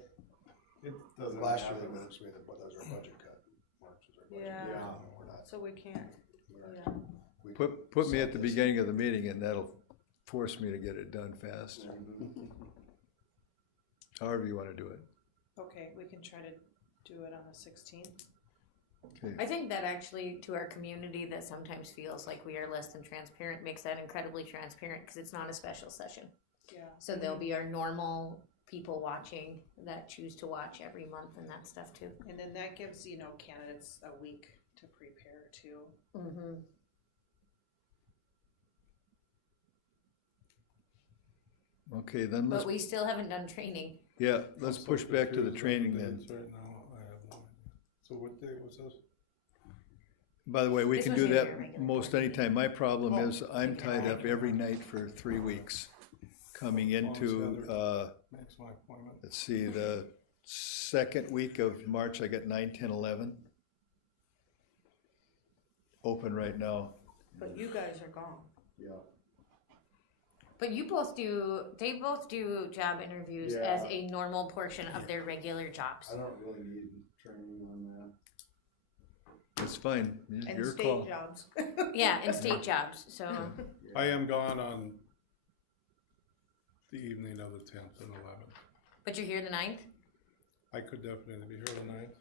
It doesn't Last year, matter. that was our budget cut. March was our budget. Yeah. Yeah. No, we're not. so we can't, we're yeah. not- we- Put me at the Set this. beginning of the meeting and that'll force me to get it done fast, however you wanna do it. Okay, we can try to do it on the 16th. Okay, I think that actually, to our community that sometimes feels like we are less than transparent, makes that incredibly transparent, because it's not a special session. Yeah. So there'll be our normal people watching that choose to watch every month and that stuff too. And then that gives, candidates a week to prepare too. Mm-hmm. okay, then let's, But we still haven't done training. yeah, let's I'm so push back to the confused on training then. dates Right now, I have no idea. So what day was this? By the way, we This can was do your that regular most board anytime. My problem Oh, is I'm tied up every night for 3 weeks. Coming into, Makes my appointment. let's see, the second week of March, I got 9, 10, 11. Open right now. But you guys are gone. Yeah. But they both do job interviews Yeah. as a normal portion of their regular jobs. I don't really need training on that. It's fine. And Your state call. jobs. Yeah, and state jobs, so. I am gone on the evening of the 10th and 11th. But you're here the 9th? I could definitely be here the 9th.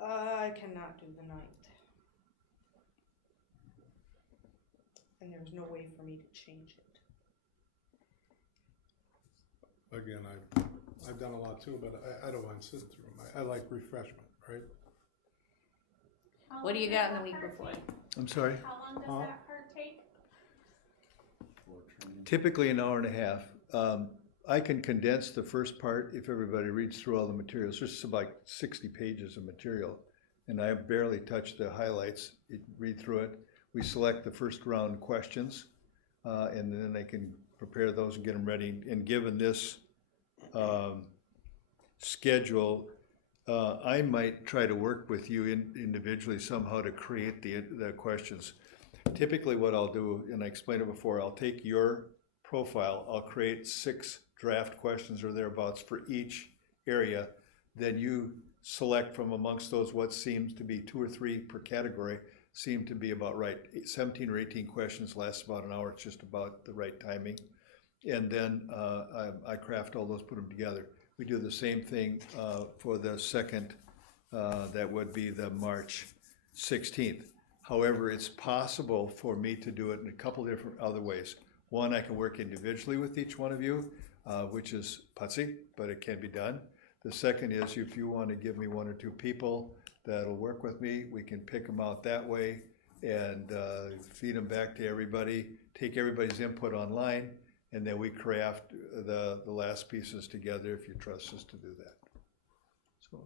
I cannot do the 9th. And there's no way for me to change it. Again, I've done a lot too, but I don't mind sitting through them. I like refreshment, right? How What do long you does got in the that week part before? take? I'm sorry. How long does Huh? that part take? For training. Typically an hour and a half. I can condense the first part if everybody reads through all the materials. There's about 60 pages of material, and I barely touched the highlights. You read through it. We select the first round questions, and then they can prepare those and get them ready. And given this schedule, I might try to work with you individually somehow to create the questions. Typically what I'll do, and I explained it before, I'll take your profile, I'll create 6 draft questions or thereabouts for each area. Then you select from amongst those what seems to be 2 or 3 per category seem to be about right. 17 or 18 questions, lasts about an hour, it's just about the right timing. And then I craft all those, put them together. We do the same thing for the second, that would be the March 16th. However, it's possible for me to do it in a couple different other ways. One, I can work individually with each one of you, which is putsy, but it can be done. The second is if you want to give me one or two people that'll work with me, we can pick them out that way and feed them back to everybody, take everybody's input online, and then we craft the last pieces together if you trust us to do that. So.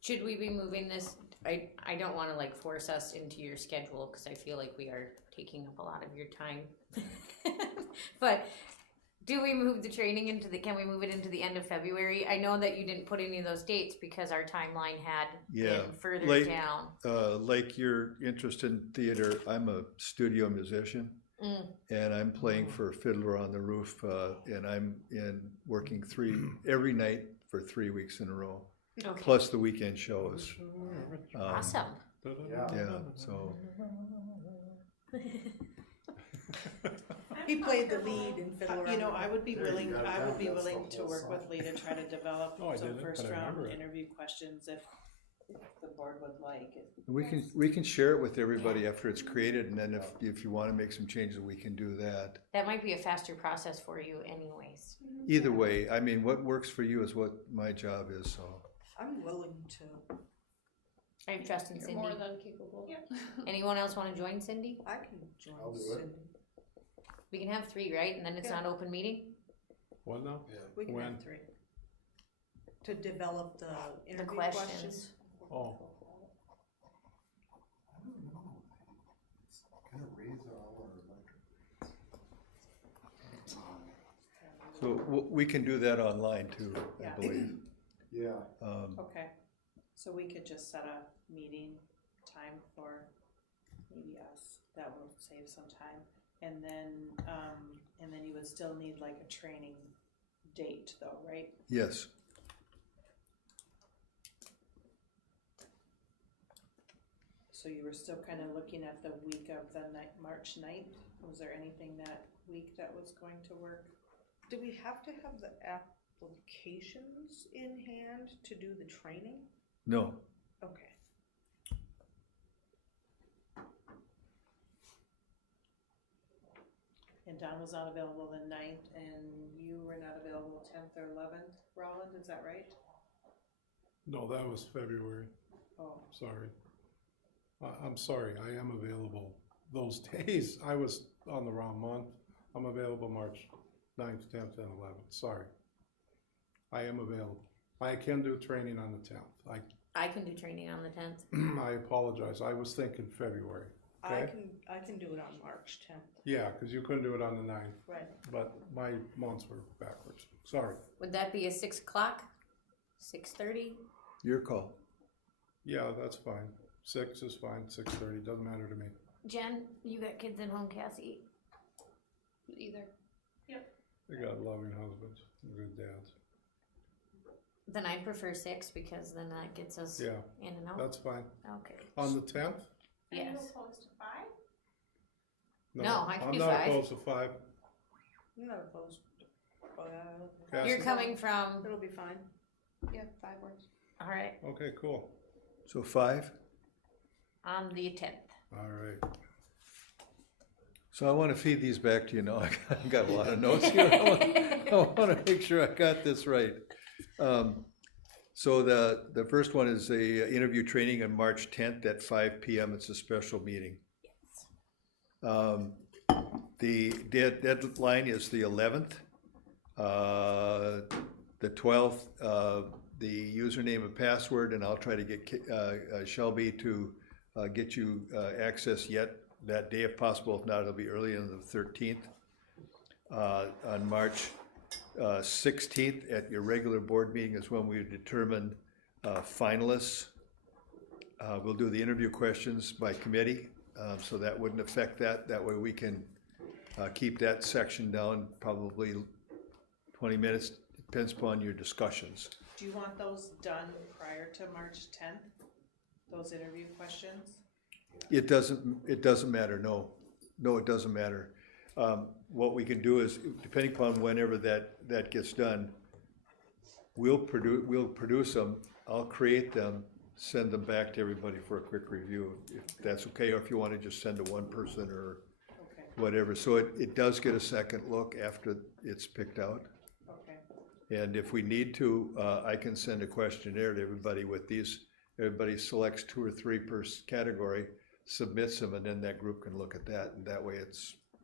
Should we be moving this? I don't wanna like force us into your schedule, cause I feel like we are taking up a lot of your time. But do we move the training can we move it into the end of February? I know that you didn't put any of those dates because our timeline had been further down. Like you're interested in theater, I'm a studio musician. And I'm playing for Fiddler on the Roof, and I'm working every night for 3 weeks in a row. Okay. Plus the weekend shows. Awesome. Yeah, so. He played the lead in Fiddler on You know, the I would be There you willing, go. I would be That's willing the to whole work with song. Lee to try to develop Oh, I some didn't, first but I round remember it. interview questions if the board would like. We can share it with everybody after it's created, and then if you wanna make some changes, we can do that. That might be a faster process for you anyways. Either way, I mean, what works for you is what my job is, so. I'm willing to. I trust in You're Cindy. more than capable. Anyone else wanna join Cindy? I can join I'll do it. Cindy. We can have 3, right? And then it's Yeah. not open meeting? What now? We can When? have 3. To develop the The interview questions. questions. Oh, I don't know. It's gonna raise all our electric. So we can do that online too, I Yeah. believe. Yeah. Okay, so we could just set a meeting time for maybe us, that will save some time. And then you would still need like a training date though, right? Yes, So you were still kind of looking at the week of the March 9th? Was there anything that week that was going to work? Do we have to have the applications in hand to do the training? no, Okay. And Don was not available the 9th, and you were not available 10th or 11th, Roland, is that right? no, that was February, Oh, sorry. I'm sorry, I am available those days. I was on the wrong month. I'm available March 9th, 10th, and 11th, sorry. I am available. I can do training on the 10th. I can do training on the 10th. I apologize, I was thinking February. I Okay. can do it on March 10th. Yeah, because you couldn't do it on the 9th, Right. but my months were backwards, sorry. Would that be a 6 o'clock? 6:30? your call. Yeah, that's fine. 6 is fine, 6:30, doesn't matter to me. Jen, you got kids at home, Cassie? Either. They got loving husbands, and good dads. Then I prefer 6 because then that gets us Yeah, in and out. that's fine. Okay. On the 10th? Are you Yes. opposed to 5? No, I can do I'm not 5. opposed to 5. I'm not opposed. Cassie? You're coming from, It'll be fine. Yeah, 5 works. all right, Okay, cool. So 5? on the 10th. All right. So I wanna feed these back to you now. I got a lot of notes here. I wanna make sure I got this right. So the first one is the interview training on March 10th at 5 p.m. It's a special meeting. The deadline is the 11th. The 12th, the username and password, and I'll try to get Shelby to get you access yet that day if possible. If not, it'll be early on the 13th. On March 16th, at your regular board meeting is when we determine finalists. We'll do the interview questions by committee, so that wouldn't affect that. That way we can keep that section down probably 20 minutes, depends upon your discussions. Do you want those done prior to March 10th? Those interview questions? It doesn't matter, no, it doesn't matter. What we can do is, depending upon whenever that gets done, we'll produce them, I'll create them, send them back to everybody for a quick review, if that's okay, or if you wanna just send to one person or Okay, whatever. So it does get a second look after it's picked out. okay. And if we need to, I can send a questionnaire to everybody with these, everybody selects 2 or 3 per category, submits them, and then that group can look at that, and that way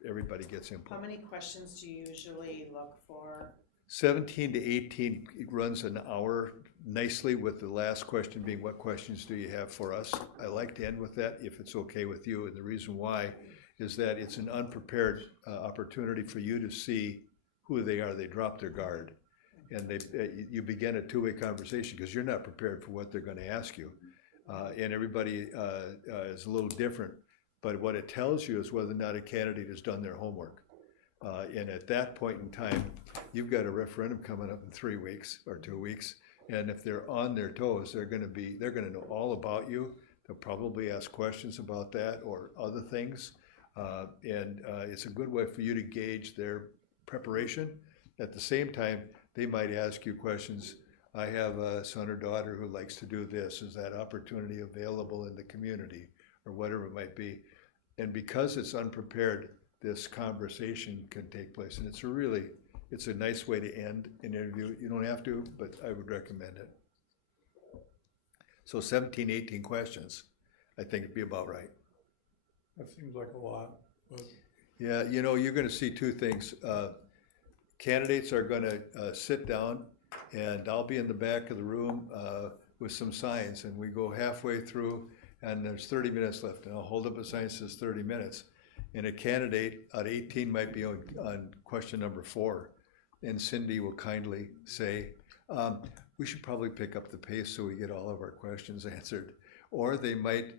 everybody gets How input. many questions do you usually look for? 17 to 18 runs an hour nicely, with the last question being, what questions do you have for us? I like to end with that, if it's okay with you, and the reason why is that it's an unprepared opportunity for you to see who they are. They drop their guard, and you begin a two-way conversation because you're not prepared for what they're going to ask you, and everybody is a little different. But what it tells you is whether or not a candidate has done their homework. And at that point in time, you've got a referendum coming up in 3 weeks or 2 weeks, and if they're on their toes, they're going to know all about you. They'll probably ask questions about that or other things, and it's a good way for you to gauge their preparation. At the same time, they might ask you questions. I have a son or daughter who likes to do this. Is that opportunity available in the community, or whatever it might be? And because it's unprepared, this conversation can take place, and it's a nice way to end an interview. You don't have to, but I would recommend it. So 17, 18 questions, I think it'd be about right. That seems like a lot, but Yeah, you're gonna see 2 things. Candidates are gonna sit down, and I'll be in the back of the room with some signs, and we go halfway through, and there's 30 minutes left, and I'll hold up a sign that says 30 minutes. And a candidate out of 18 might be on question number 4, and Cindy will kindly say, we should probably pick up the pace so we get all of our questions answered. Or they might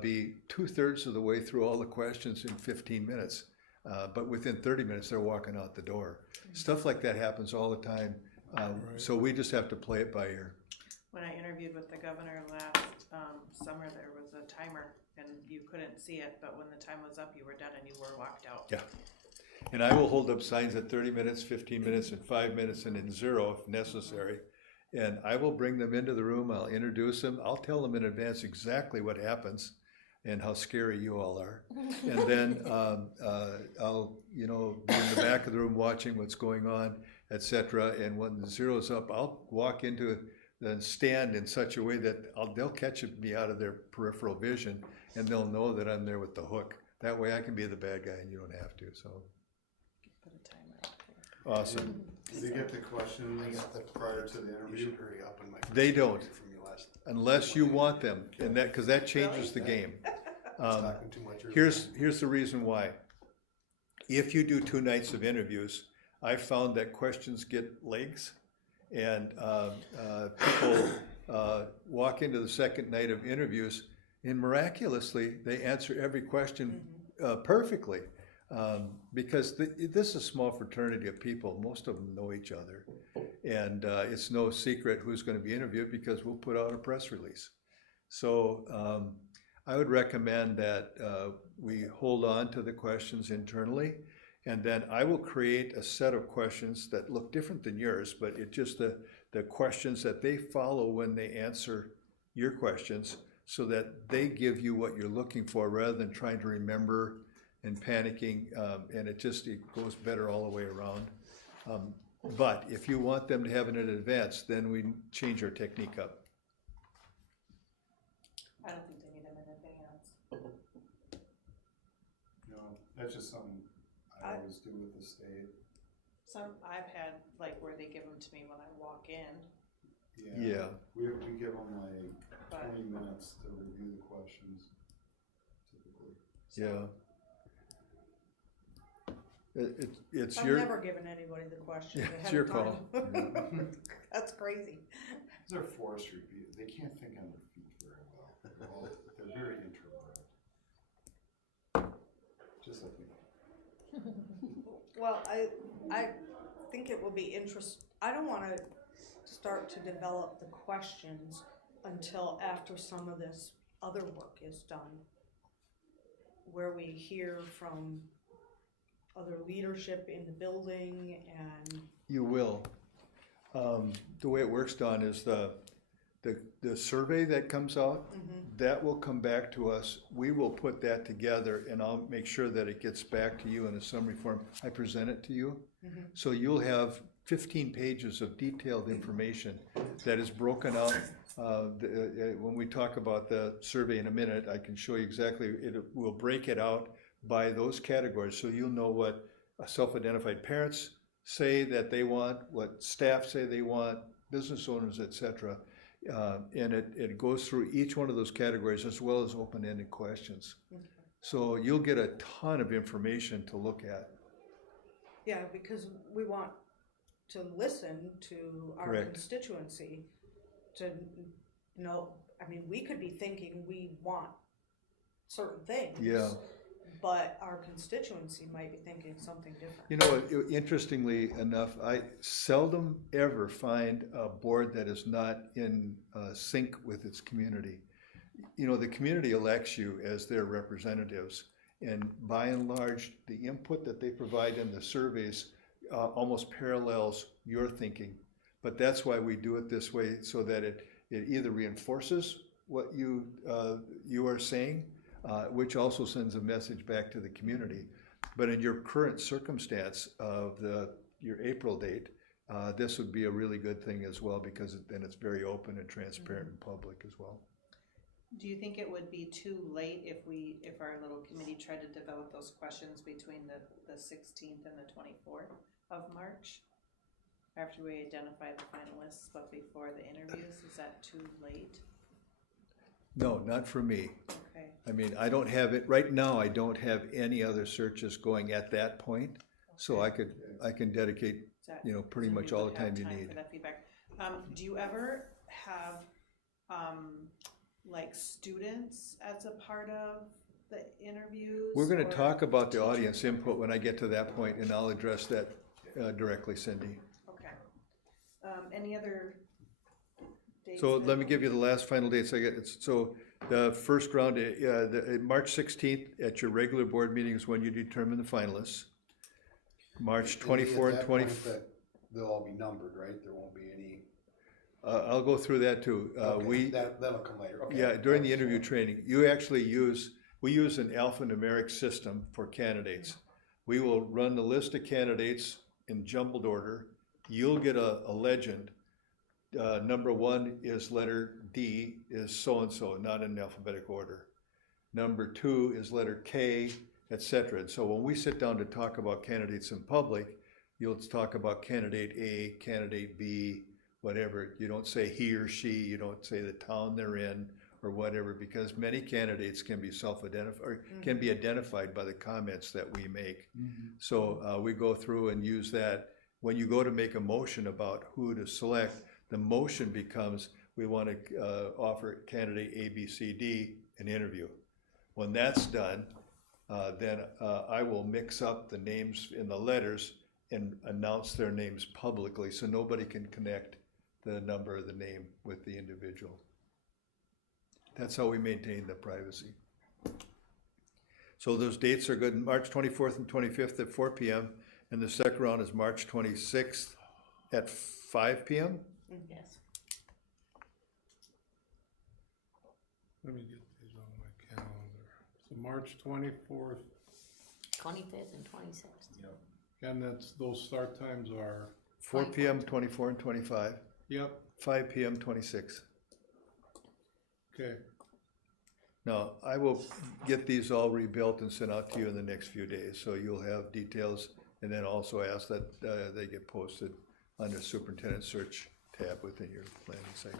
be 2/3 of the way through all the questions in 15 minutes, but within 30 minutes they're walking out the door. Stuff like that happens all the time, so we just have to play it by ear. When I interviewed with the governor last summer, there was a timer and you couldn't see it, but when the time was up, you were done and you were walked out. Yeah. And I will hold up signs at 30 minutes, 15 minutes, and 5 minutes, and in 0 if necessary. And I will bring them into the room, I'll introduce them, I'll tell them in advance exactly what happens and how scary you all are. And then I'll, be in the back of the room watching what's going on, etc. And when the 0's up, I'll walk into it and stand in such a way that they'll catch me out of their peripheral vision, and they'll know that I'm there with the hook. That way I can be the bad guy and you don't have to, so. Put a timer out there. Awesome. Do they get the questions prior to the interview? hurry up and They don't, unless you want them, and because that changes the game. Talking too much. Here's the reason why. If you do 2 nights of interviews, I found that questions get legs, and people walk into the second night of interviews, and miraculously they answer every question perfectly, because this is a small fraternity of people. Most of them know each other, and it's no secret who's going to be interviewed because we'll put out a press release. So I would recommend that we hold on to the questions internally, and then I will create a set of questions that look different than yours, but it's just the questions that they follow when they answer your questions, so that they give you what you're looking for rather than trying to remember and panicking, and it goes better all the way around. But if you want them to have it in advance, then we change our technique up. I don't think they need them in advance. That's just something I always do with the state. Some, I've had where they give them to me when I walk in, Yeah. We give them but 20 minutes to review the questions, typically. Yeah. It's I've your, never given anybody the question. Yeah, ahead it's your of call. time. That's crazy. They're forestry people, they can't think on their feet very well. They're very introverted. Just like me. Well, I think it will be I don't wanna start to develop the questions until after some of this other work is done. Where we hear from other leadership in the building and, You will. The way it works, Don, is the survey that comes out, that will come back to us. We will put that together and I'll make sure that it gets back to you in a summary form. I present it to you. So you'll have 15 pages of detailed information that is broken out. When we talk about the survey in a minute, I can show you exactly, we'll break it out by those categories. So you'll know what self-identified parents say that they want, what staff say they want, business owners, etc. And it goes through each one of those categories as well as open-ended questions. So you'll get a ton of information to look at. yeah, because we want to listen to our Correct. constituency to know, I mean, we could be thinking we want certain things. Yeah. But our constituency might be thinking something different. You know, interestingly enough, I seldom ever find a board that is not in sync with its community. You know, the community elects you as their representatives, and by and large, the input that they provide in the surveys almost parallels your thinking. But that's why we do it this way, so that it either reinforces what you are saying, which also sends a message back to the community. But in your current circumstance of your April date, this would be a really good thing as well, because then it's very open and transparent and public as well. Do you think it would be too late if our little committee tried to develop those questions between the 16th and the 24th of March? After we identify the finalists, but before the interviews, is that too late? No, not for me. Okay. I mean, I don't have it, right now I don't have any other searches going at that point. So I can dedicate, you know, pretty much all the time you need. For that feedback. Do you ever have, like students as a part of the interviews? We're gonna or talk about the teachers? audience input when I get to that point, and I'll address that directly, Cindy. Okay. Any other dates? So that- let me give you the last final dates I get. So the first round, March 16th at your regular board meeting is when you determine the finalists. March 24 and 25th. They'll all be numbered, right? There won't be any. I'll go through that too. Okay, that'll come later. Okay. Yeah, during the interview training, we use an alphanumeric system for candidates. We will run the list of candidates in jumbled order. You'll get a legend. Number one is letter D, is so-and-so, not in alphabetic order. Number two is letter K, etc. And so when we sit down to talk about candidates in public, you'll talk about candidate A, candidate B, whatever. You don't say he or she, you don't say the town they're in or whatever, because many candidates can be self-identified or can be identified by the comments that we make. So we go through and use that. When you go to make a motion about who to select, the motion becomes, we want to offer candidate A, B, C, D an interview. When that's done, then I will mix up the names in the letters and announce their names publicly, so nobody can connect the number of the name with the individual. That's how we maintain the privacy. So those dates are good. March 24th and 25th at 4 p.m. And the second round is March 26th at 5 p.m. Yes. Let me get these on my calendar. So March 24th, 25th and 26th. and those start times are, 4 p.m. 24 and 25. yep, 5 p.m. 26. okay. Now, I will get these all rebuilt and sent out to you in the next few days, so you'll have details, and then also ask that they get posted on the superintendent search tab within your planning site.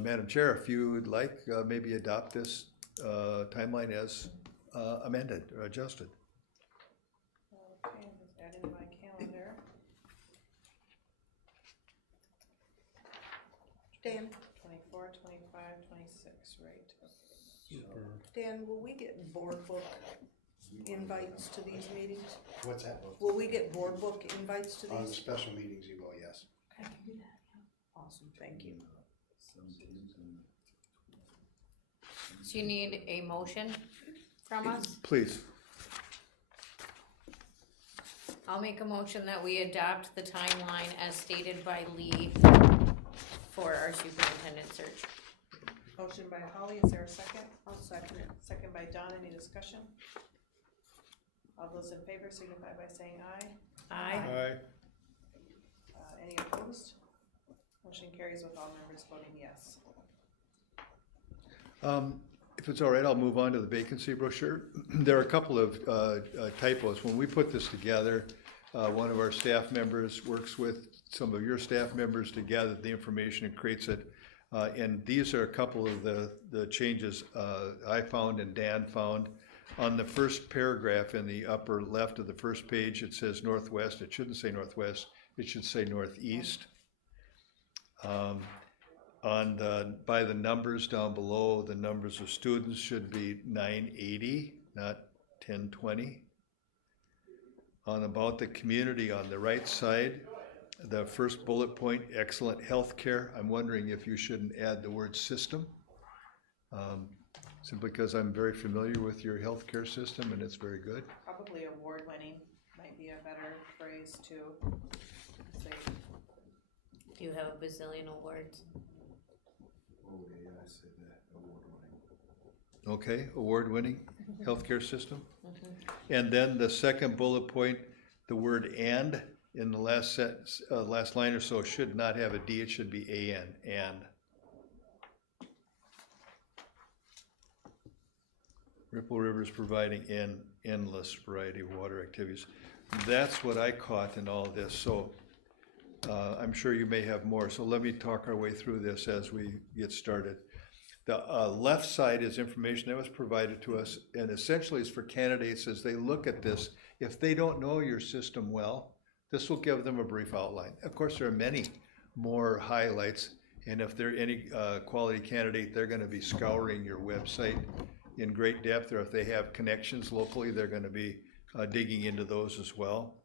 Madam Chair, if you would like, maybe adopt this timeline as amended or adjusted. Okay, I'm just adding my calendar. Dan, 24, 25, 26, right? Super. Dan, will we get board book invites to these meetings? What's that? Will we get board book invites to On the these? special meetings you will, yes. I can do that. Awesome, thank you. So you need a motion from us? Please. I'll make a motion that we adopt the timeline as stated by Lee for our superintendent search. Motion by Holly, is there a second? I'll second it. Second by Don, any discussion? All those in favor signify by saying aye. Aye. Any opposed? Motion carries with all members voting yes. If it's all right, I'll move on to the vacancy brochure. There are a couple of typos. When we put this together, one of our staff members works with some of your staff members to gather the information and creates it. And these are a couple of the changes I found and Dan found. On the first paragraph in the upper left of the first page, it says northwest. It shouldn't say northwest. It should say northeast. By the numbers down below, the numbers of students should be 980, not 1020. On about the community on the right side, the first bullet point, excellent healthcare. I'm wondering if you shouldn't add the word system. Simply because I'm very familiar with your healthcare system and it's very good. Probably award-winning might be a better phrase to say. Do you have a bazillion awards? Okay, award-winning healthcare system. And then the second bullet point, the word "and" in the last sentence, last line or so should not have a D, it should be "an," and. Ripple River is providing an endless variety of water activities. That's what I caught in all this, so I'm sure you may have more, so let me talk our way through this as we get started. The left side is information that was provided to us, and essentially is for candidates as they look at this. If they don't know your system well, this will give them a brief outline. Of course, there are many more highlights, and if they're any quality candidate, they're gonna be scouring your website in great depth, or if they have connections locally, they're gonna be digging into those as well.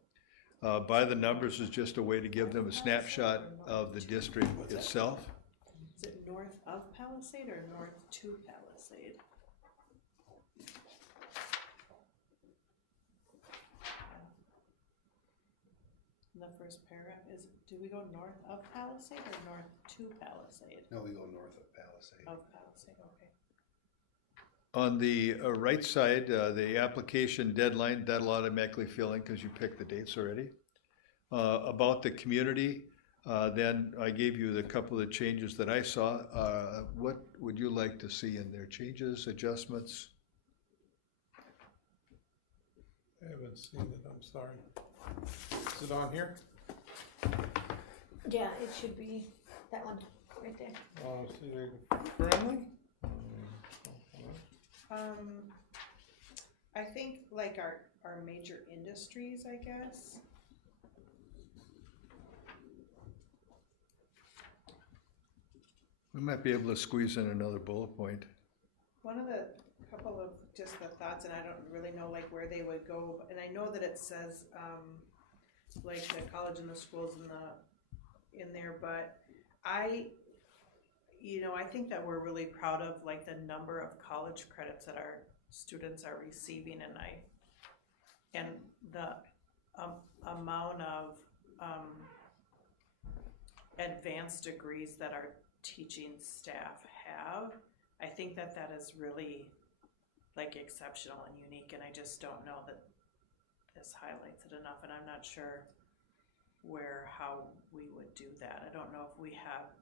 By the numbers is just a way to give them a snapshot of the district itself. Is it north of Palisade or north to Palisade? In the first paragraph, do we go north of Palisade or north to Palisade? No, we go north of Palisade. Of Palisade, okay. On the right side, the application deadline, that'll automatically fill in because you picked the dates already. About the community, then I gave you the couple of changes that I saw. What would you like to see in there? Changes, adjustments? I haven't seen it, I'm sorry. Is it on here? Yeah, it should be that one right there. See, friendly? I think like our major industries, I guess. We might be able to squeeze in another bullet point. One of the couple of just the thoughts, and I don't really know like where they would go, and I know that it says like the college and the schools in there, but I think that we're really proud of like the number of college credits that our students are receiving, and the amount of advanced degrees that our teaching staff have. I think that is really like exceptional and unique, and I just don't know that this highlights it enough, and I'm not sure how we would do that. I don't know if we have.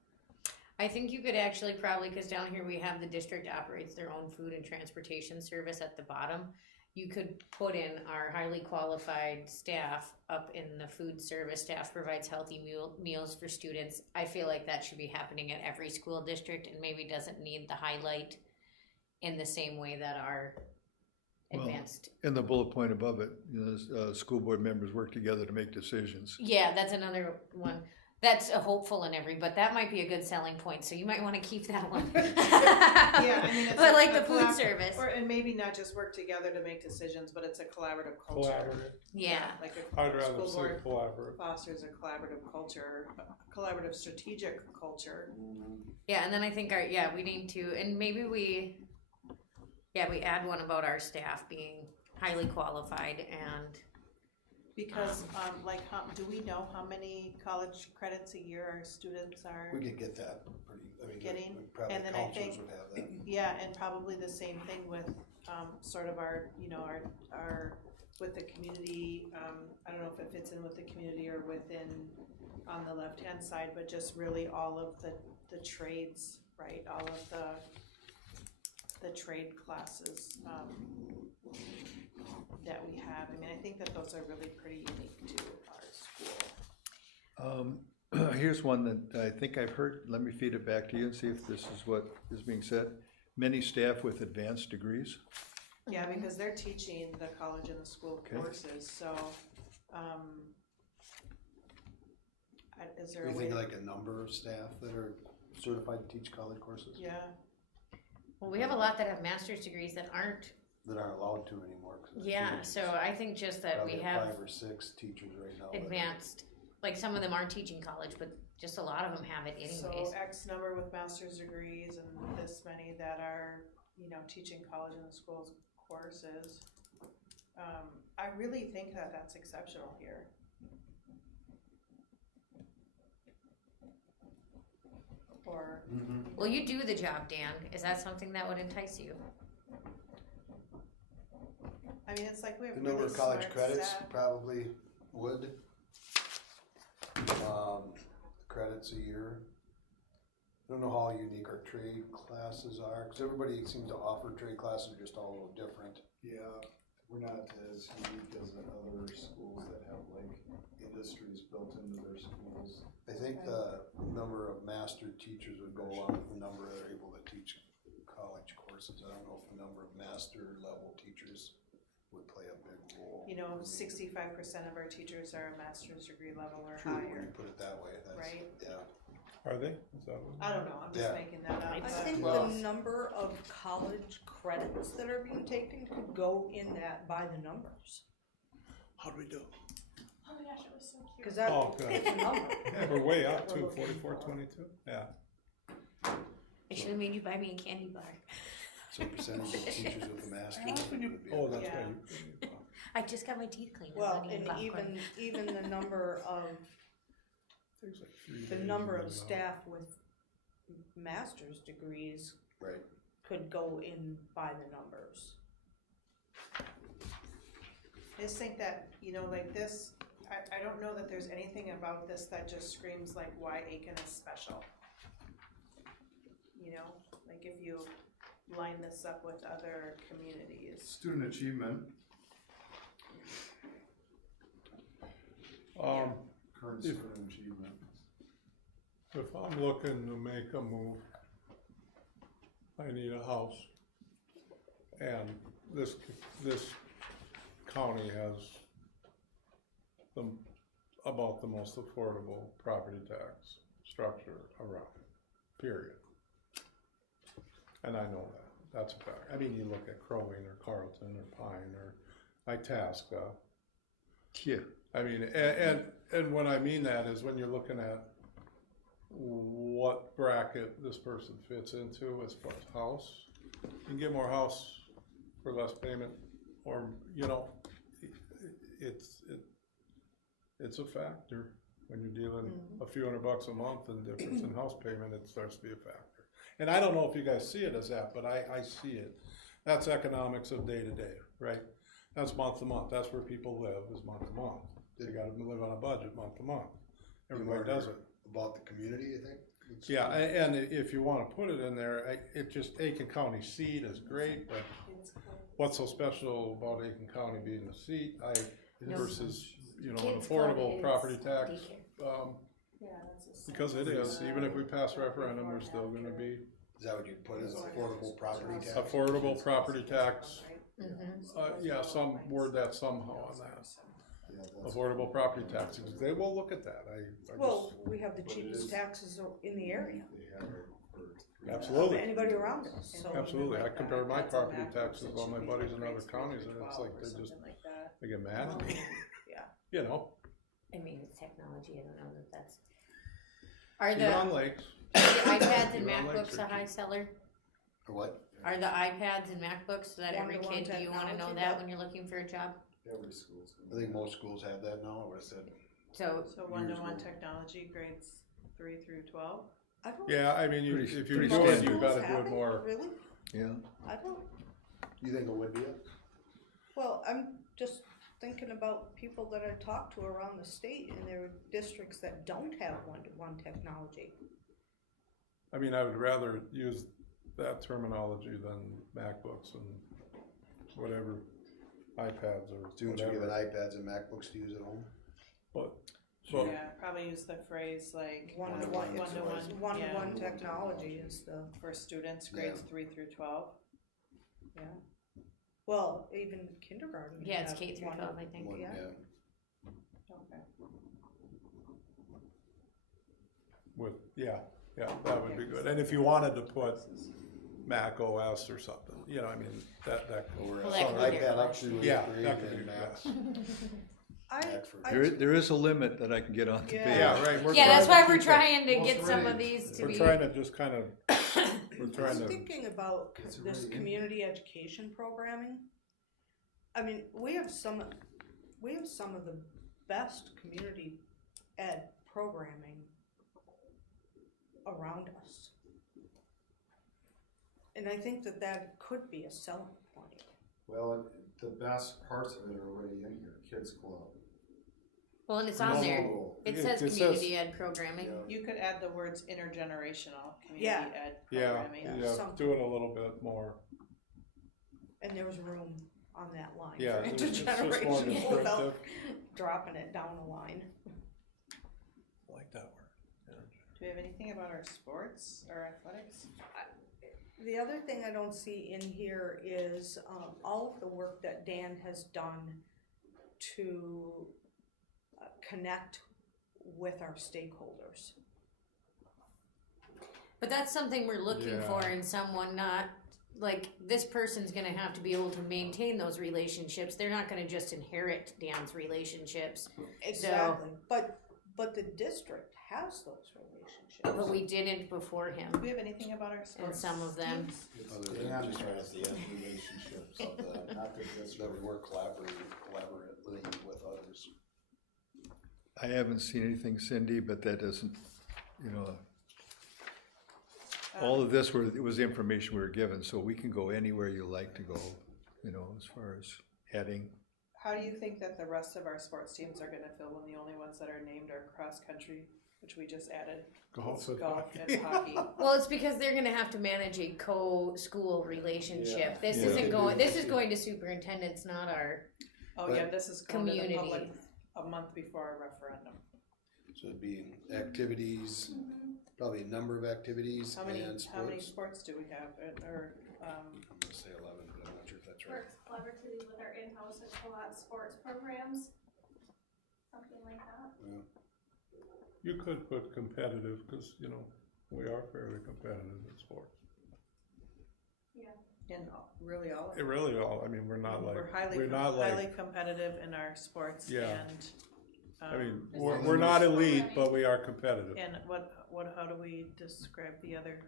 I think you could actually probably, because down here we have the district operates their own food and transportation service at the bottom. You could put in our highly qualified staff up in the food service. Staff provides healthy meals for students. I feel like that should be happening at every school district and maybe doesn't need the highlight in the same way that our advanced. And the bullet point above it, school board members work together to make decisions. Yeah, that's another one. that's a hopeful and but that might be a good selling point, so you might wanna keep that one. Yeah, I mean, it's But a- like a the food collab- service, and maybe not just work together to make decisions, but it's a collaborative culture. Collaborative. yeah, Like a I'd rather school say board collaborative. fosters a collaborative culture, a collaborative strategic culture. yeah, and then I think we need to, and maybe we add one about our staff being highly qualified and, Because, like, do we know how many college credits a year our students are? We could get that pretty, I mean, Getting, probably and then I counselors think- would have that. Yeah, and probably the same thing with, sort of our, you know, our, with the community, I don't know if it fits in with the community or within, on the left-hand side, but just really all of the trades, right, all of the trade classes, that we have. I mean, I think that those are really pretty unique to our school. Here's one that I think I've heard, let me feed it back to you and see if this is what is being said. Many staff with advanced degrees. Yeah, because they're teaching the college and the school Okay. courses, so, is there Do a you way? think like a number of staff that are certified to teach college courses? Yeah, well, we have a lot that have master's degrees that aren't, That aren't allowed to anymore. 'Cause yeah, so I think just that we probably have 5 or 6 teachers right now. that are- advanced, like some of them are teaching college, but just a lot of them have it anyways. so X number with master's degrees and this many that are, you know, teaching college and the school's courses. I really think that that's exceptional here. Or, Mhm. Well, you do the job, Dan, is that something that would entice you? I mean, it's like we have The really number of college smart credits staff. probably would. Credits a year. I don't know how unique our trade classes are, cause everybody seems to offer trade classes, are just all a little different. Yeah, we're not as unique as the other schools that have like industries built into their schools. I think the number of master teachers would go along with the number that are able to teach college courses. I don't know if the number of master level teachers would play a big role. You know, 65% of our teachers are a master's degree level or True, when you higher, put it that way, that's, right? yeah. Are they? Is that what? I don't know, I'm just Yeah. making that up. I but- think Well- the number of college credits that are being taken could go in that by the numbers. How'd we do? Oh my gosh, it was so cute. Cause that, Oh, good. it's a number. Yeah, we're way up We're too, looking 44-22, yeah. I should have made you buy me a candy bar. So percentage of teachers with a master's would be. Oh, that's Yeah. right. I just got my teeth cleaned. I'm Well, not eating and popcorn. even the number of, Takes like 3 the days number and of then, staff with master's degrees Right. could go in by the numbers. I just think that, you know, like this, I don't know that there's anything about this that just screams like why Aiken is special. You know, like if you line this up with other communities. Student achievement, current If- student achievement. If I'm looking to make a move, I need a house. And this county has about the most affordable property tax structure around, period. And I know that, that's a fact. I mean, you look at Crow Wing or Carlton or Pine or Itasca. Yeah, I mean, and what I mean that is when you're looking at what bracket this person fits into as far as house, you can get more house for less payment, or, you know, it's a factor. When you're dealing a few $100 a month and difference in house payment, it starts to be a factor. And I don't know if you guys see it as that, but I see it. That's economics of day to day, right? That's month to month. That's where people live, is month to month. They gotta live on a budget month to month. Everybody does it. About the community, you think? It's- Yeah, and if you wanna put it in there, it just, Aiken County seat is great, but what's so special about Aiken County being the seat, versus, you know, an Kids Club affordable is property tax? daycare. Yeah, that's a. Because it is, even if we pass referendum, there's still gonna be Is that what you put as affordable property tax? affordable property tax. Mhm. Yeah, some word that somehow on that. Yeah, that's- affordable property taxes, they will look at that, I Well, just, we have the But it cheapest is- taxes in the area, They have it for 3 Absolutely. anybody around us, so. absolutely, I Like compare my iPads and property MacBooks, taxes it with all should my be buddies like in other grades 3 counties, through and it's 12 like, or they just, something like that. they get mad at me, Yeah. you know, I mean, it's technology, I don't know that that's. Are even the on lakes. iPads and Even on lakes MacBooks are a high cheap. seller? Or what? Are the iPads and MacBooks that every One-to-one kid, do you wanna know technology, that but- when you're looking for a job? Every school's I gonna. think most schools have that now, I would've said. So, So one-to-one ago. technology grades 3 through 12? I don't. Yeah, I mean, Pretty- if you pretty do it, standard. you Schools gotta do have it more, Really? Yeah, I don't, You think it would be it? well, I'm just thinking about people that I talk to around the state, and there are districts that don't have one-to-one technology. I mean, I would rather use that terminology than MacBooks and whatever, iPads or Students are given whatever, iPads and MacBooks to use at home. but, Yeah, probably use the phrase like One-to-one, one-to-one, one-to-one yeah, technology is the, for students grades 3 through 12. yeah. Well, even kindergarten. yeah, it's have K through one- 12, I think. One, Yeah. Okay. with, yeah, that would be good, and if you wanted to put Mac OS or something, you know, I mean, that, Or Well, that an could be iPad up different. through Yeah, eighth grade that could and be- Macs. I, Mac for- I, there is a limit that I can get on the Yeah. page. yeah, right, we're Yeah, that's trying why to we're keep it- trying to Most get some of rates. these to We're be. trying to just kind of, we're I trying was to, thinking about It's this already in community education programming. I mean, we have some of the best community ed programming around us. And I think that could be a selling point. Well, the best parts of it are already in here, Kids Club. Well, and it's on there. Preschool. It It- says it says- community ed programming. Yeah. You could add the words intergenerational community Yeah. ed yeah, programming. Yeah, yeah, something. do it a little bit more, And there's room on that line yeah, for it's just more intergenerational without descriptive. dropping it down the line. I like that word. Do we have anything about our sports or athletics? The other thing I don't see in here is all of the work that Dan has done to connect with our stakeholders. But that's something we're looking Yeah. for in someone, not like this person's gonna have to be able to maintain those relationships. They're not gonna just inherit Dan's relationships. Exactly. But the district has those relationships. But we didn't before him. Do we have anything about our And sports? some of them. teams? Other Dan than just has the the relationships of the, not the that district. we work collaboratively with others. I haven't seen anything, Cindy, but that doesn't, you know, all of this it was the information we were given, so we can go anywhere you like to go, you know, as far as heading. How do you think that the rest of our sports teams are gonna feel when the only ones that are named are cross country, which we just added, Golf and golf hockey. and hockey? Well, it's because they're gonna have to manage a co-school relationship. Yeah. This Yeah. isn't going, this is going to superintendents, not our, Oh, yeah, this is going to the Community. public a month before our referendum. So it'd be activities, probably a number of activities How many, and how many sports. sports do we have, or, I'm gonna say 11, but I'm not sure if that's right. Works collaboratively with our in-house and co-op sports programs, something like that. You could put competitive, cause you know, we are fairly competitive in sports. in really all of It really all, I mean, we're not like, We're not highly like, competitive in our sports Yeah. and, I mean, This we're, is we're not just elite, running. but we are competitive. and how do we describe the other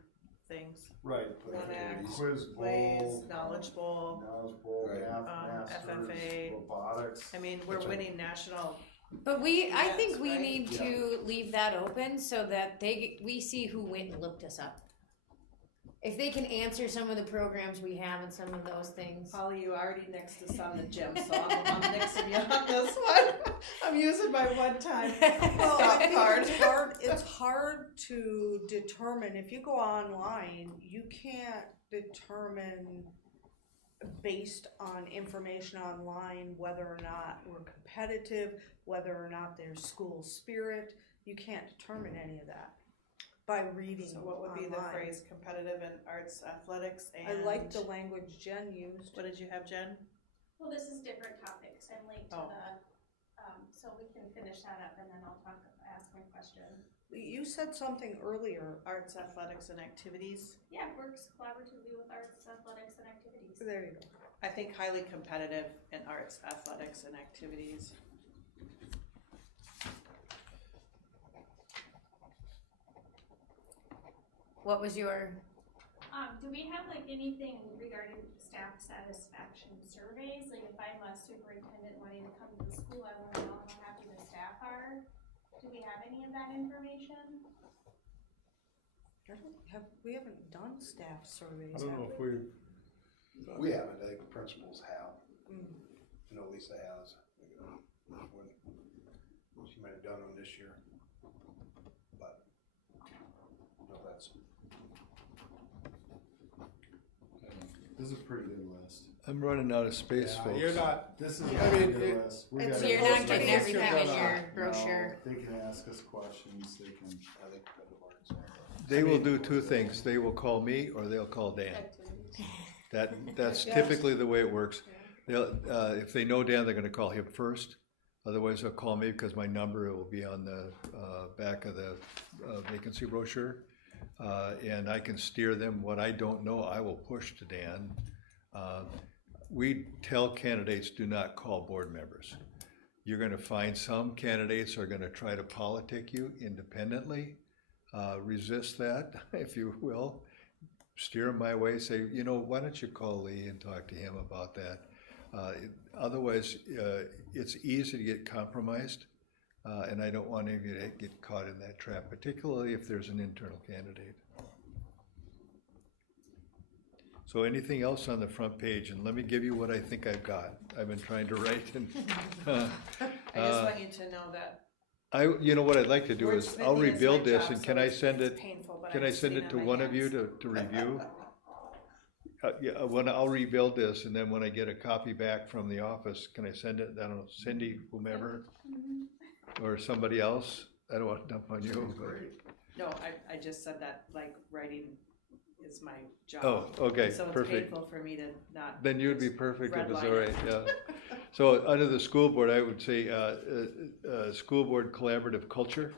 things? Right. One act, Quiz Plays, bowl. Knowledge Bowl, Knowledge bowl, Right. math, masters, FFA. robotics. I mean, we're That's right. winning national, but I Yes, think we right? need to leave that open so that we see who went and looked us up. If they can answer some of the programs we have and some of those things. Holly, you already next us on the gym, so I'm next to you on this one. I'm using my one time. Well, I Stop think card. it's hard to determine, if you go online, you can't determine based on information online whether or not we're competitive, whether or not there's school spirit. You can't determine any of that by reading So what would be the online. phrase competitive in arts, athletics, I and? like the language Jen used. What did you have, Jen? Well, this is different topics and linked to Oh. the, so we can finish that up and then I'll ask my question. You said something earlier. Arts, athletics, and activities. Yeah, works collaboratively with arts, athletics, and activities. There you go. I think highly competitive in arts, athletics, and activities. What was your, Do we have like anything regarding staff satisfaction surveys? Like if I'm a superintendent wanting to come to the school, I want to know how happy the staff are. Do we have any of that information? We haven't done staff surveys, I don't know have if we? we've. We haven't, I think principals have, Mm. I know Lisa has. She might have done one this year. But, no, that's, This is a pretty good list. I'm running out of space, Yeah, folks. you're not, This is Yeah, a I mean, good it- list. We it's- so gotta- you're Most not of getting these everything are in gonna- your No, brochure? they can ask us questions, they can. I think the arts. They will do two things. They will call me or they'll call Dan. That's Yes. typically the way it works. They'll, if they know Dan, they're gonna call him first. Otherwise, they'll call me because my number will be on the, back of the vacancy brochure. And I can steer them. What I don't know, I will push to Dan. We tell candidates, do not call board members. You're gonna find some candidates are gonna try to politic you independently. Resist that, if you will. Steer them my way, say, you know, why don't you call Lee and talk to him about that? Otherwise, it's easy to get compromised, and I don't want any of you to get caught in that trap, particularly if there's an internal candidate. So anything else on the front page, and let me give you what I think I've got. I've been trying to write and, I just want you to know that you know what I'd like to do is, I'll wordsmithing is rebuild my this, job, and so can I it's- send it's it, painful, but can I'm I send sitting it to on my one of you hands. to review? Yeah, when I'll rebuild this, and then when I get a copy back from the office, can I send it, I don't know, Cindy, whomever, or somebody else? I don't want to dump on you, but, No, I just said that, like, writing is my job. oh, okay, So it's perfect. painful for me to not. Then you'd be just perfect if it's redline all right, it. yeah. So under the school board, I would say, school board collaborative culture.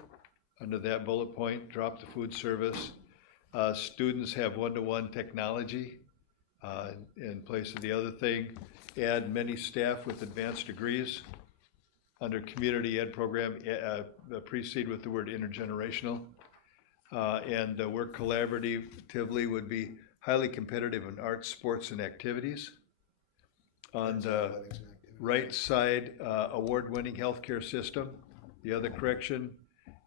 Under that bullet point, drop the food service. Students have one-to-one technology in place of the other thing. Add many staff with advanced degrees. Under community ed program, precede with the word intergenerational. And work collaboratively would be highly competitive in arts, sports, and activities. On the right side, award-winning healthcare system. The other correction,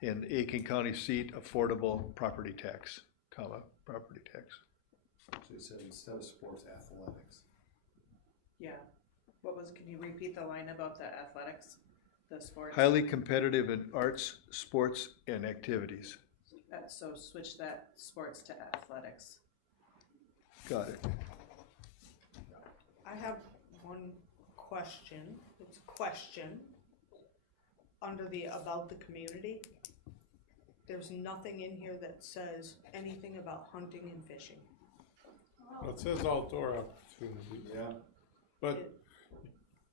in Aiken County seat, affordable property tax, property tax. So you said instead of sports, athletics. Yeah. Can you repeat the line about the athletics, the sports? Highly competitive in arts, sports, and activities. So switch that sports to athletics. Got it. I have one question. It's a question. Under the about the community, there's nothing in here that says anything about hunting and fishing. Oh, It says outdoor opportunities, Yeah. but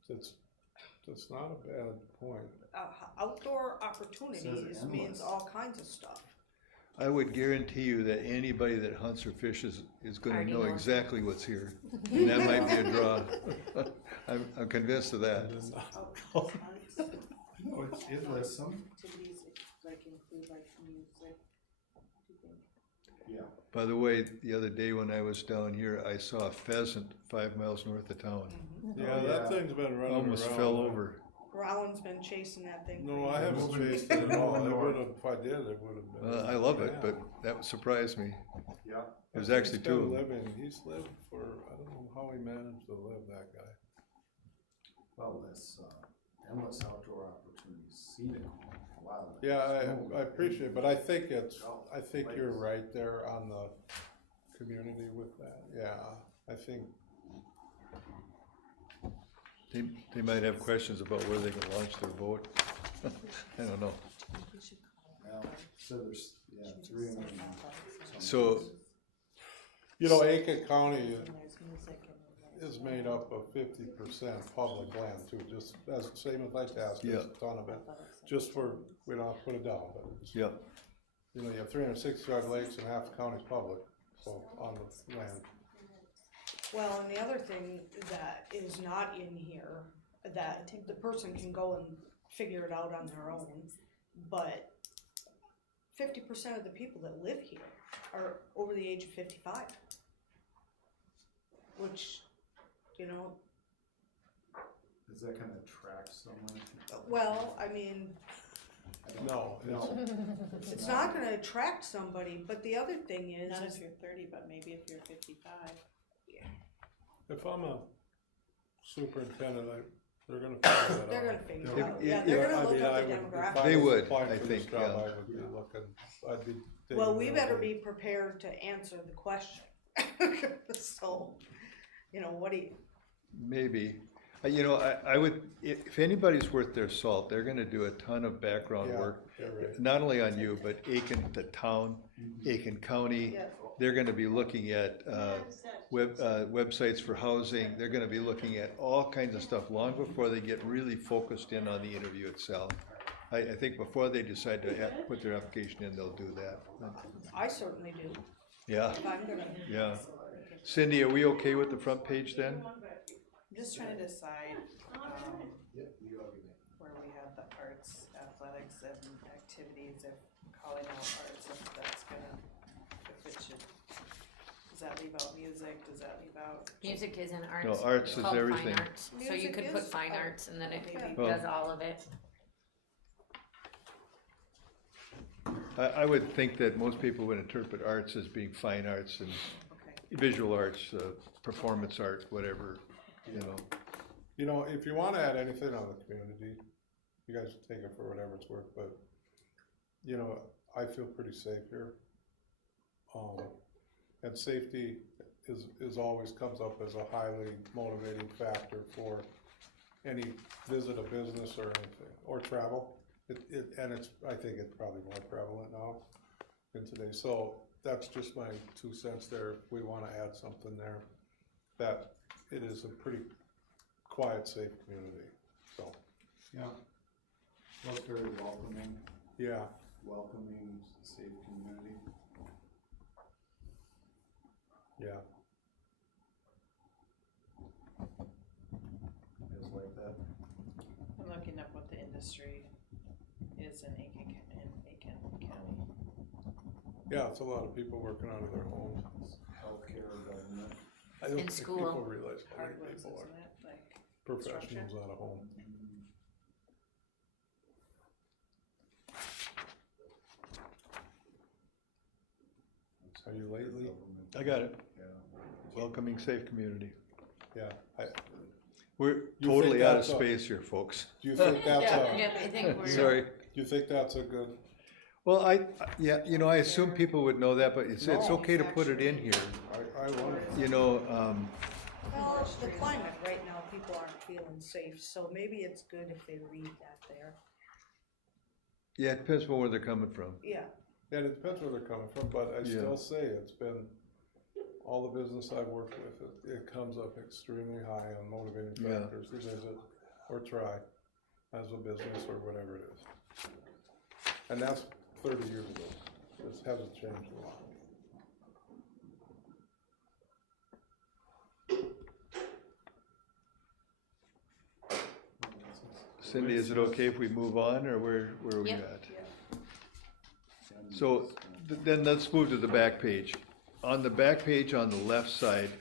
that's not a bad point. Outdoor opportunities endless. means all kinds of stuff. I would guarantee you that anybody that hunts or fishes is gonna Already know knows. exactly what's here. And that might be a draw. I'm convinced of that. No, it lists them. Activities like include like music. Yeah. By the way, the other day when I was down here, I saw a pheasant 5 miles north of town. Yeah, that thing's been running around. Almost fell over. Rollins been chasing that thing. No, I haven't chased it at all. It would've, if I did, it would've been. I love it, but that surprised me. Yeah. It was actually He's been two. He's lived for, I don't know how he managed to live, that guy. Well, this, endless outdoor opportunities, scenic wildlife. Yeah, snow, I appreciate it, but I think golf, I think you're lakes. right there on the community with that, yeah, I think, They might have questions about where they can launch their boat. I don't know. Yeah, so there's, 300 and some So- places. you know, Aiken County, And there's music is made up of 50% public land too, just as, same as Lake Task, there's a ton of it. Just for, we don't have to put it down, but it's, Yeah, you know, you have 365 lakes and half the county's public, so on the land. Well, and the other thing that is not in here, that the person can go and figure it out on their own, but 50% of the people that live here are over the age of 55. Which, you know, Is that gonna attract someone? well, I mean, No, it's, it's not gonna attract somebody, but the other thing is, Not if you're 30, but maybe if you're 55. if I'm a superintendent, they're gonna figure that out. they're gonna figure If- it out. if- Yeah, they're gonna I look mean, up I the would- if demographics. I They was would, applying I for this think, job, yeah. I would be looking, I'd be. Well, taking we that better as- be prepared to answer the question. So, you know, what do you, maybe. You know, I would, if anybody's worth their salt, they're gonna do a ton of background Yeah, work. you're right. Not only on you, but Aiken, the town, Aiken County. Yeah. They're gonna be looking at, websites for housing. They're gonna be looking at all kinds of stuff long before they get really focused in on the interview itself. I think before they decide to put their application in, they'll do that. I certainly do, Yeah, if I'm gonna, yeah. Cindy, are we okay with the front page then? I'm just trying to decide, where we have the arts, athletics and activities, if calling out arts, if that's gonna, if it should, does that leave out music, does that leave out? Music is in arts. No, arts It's is called everything. Fine arts, so you Music could put is fine art. arts and then it Maybe. does all of it. I would think that most people would interpret arts as being fine arts and Okay. visual arts, performance art, whatever, you know. You know, if you wanna add anything on the community, you guys take it for whatever it's worth, but, you know, I feel pretty safe here. And safety is always comes up as a highly motivating factor for any visit of business or anything, or travel. And I think it's probably more prevalent now in today, so that's just my 2 cents there. If we wanna add something there, that it is a pretty quiet, safe community, so, Yeah. Looks very welcoming, yeah. safe community. Yeah, Just like that. I'm looking up what the industry is in Aiken County. yeah, it's a lot of people working out of their homes. Healthcare, government. I don't In think school. people realize how many Hardwoods, people isn't are it, like, professionals out of home. Are you lately? I got it. Yeah. Welcoming, safe community. Yeah, We're You totally think out of that's a- space here, folks. do you think that's Yeah, a, I think we're. Sorry. do you think that's a good, Well, yeah, you know, I assume people would know that, but it's No, okay to put it in here. I wonder, You know, well, it's the climate right now, people aren't feeling safe, so maybe it's good if they read that there. yeah, it depends on where they're coming from. Yeah, and it depends where they're coming from, but I Yeah. still say it's been, all the business I've worked with, it comes up extremely high on motivating Yeah. factors to visit or try as a business or whatever it is. And that's 30 years ago. This hasn't changed a lot. Cindy, is it okay if we move on, or where are we Yep. at? So, then let's move to the back page. On the back page on the left side,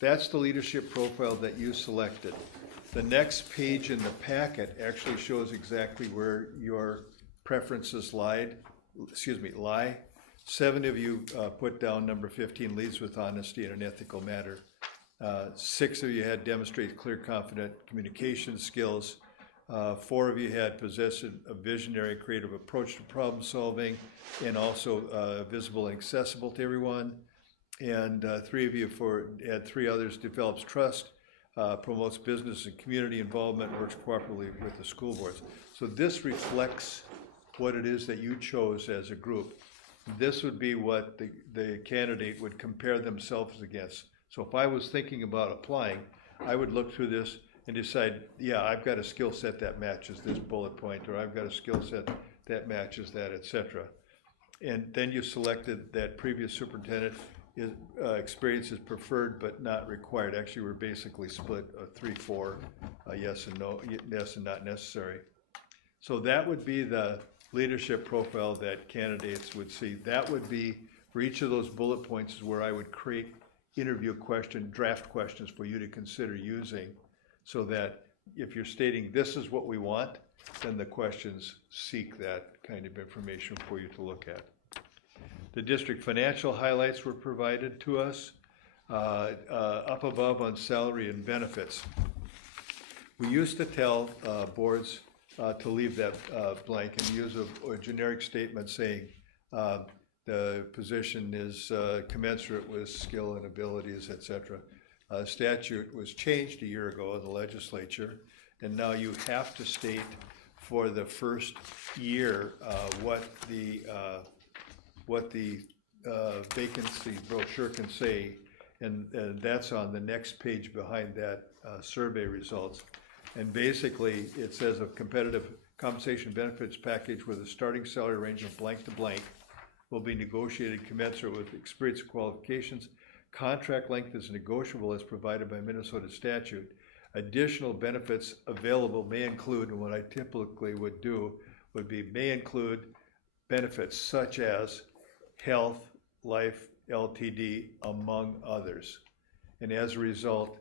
that's the leadership profile that you selected. The next page in the packet actually shows exactly where your preferences lie. 7 of you put down number 15, leads with honesty and an ethical manner. 6 of you had demonstrate clear, confident communication skills. 4 of you had possessed a visionary, creative approach to problem solving, and also visible and accessible to everyone. And 3 of you had 3 others, develops trust, promotes business and community involvement, works cooperatively with the school boards. So this reflects what it is that you chose as a group. This would be what the candidate would compare themselves against. So if I was thinking about applying, I would look through this and decide, yeah, I've got a skill set that matches this bullet point, or I've got a skill set that matches that, et cetera. And then you selected that previous superintendent is, experience is preferred but not required. Actually, we're basically split a 3-4, yes and no, yes and not necessary. So that would be the leadership profile that candidates would see. That would be, for each of those bullet points is where I would create interview draft questions for you to consider using, so that if you're stating this is what we want, then the questions seek that kind of information for you to look at. The district financial highlights were provided to us. Up above on salary and benefits, we used to tell boards to leave that blank and use a generic statement saying the position is commensurate with skill and abilities, et cetera. Statute was changed a year ago in the legislature, and now you have to state for the first year what the vacancy brochure can say, and that's on the next page behind that survey results. And basically, it says a competitive compensation benefits package with a starting salary range of blank to blank will be negotiated commensurate with experience and qualifications. Contract length is negotiable as provided by Minnesota statute. Additional benefits available may include, and what I typically would do would be may include benefits such as health, life, LTD, among others. And as a result,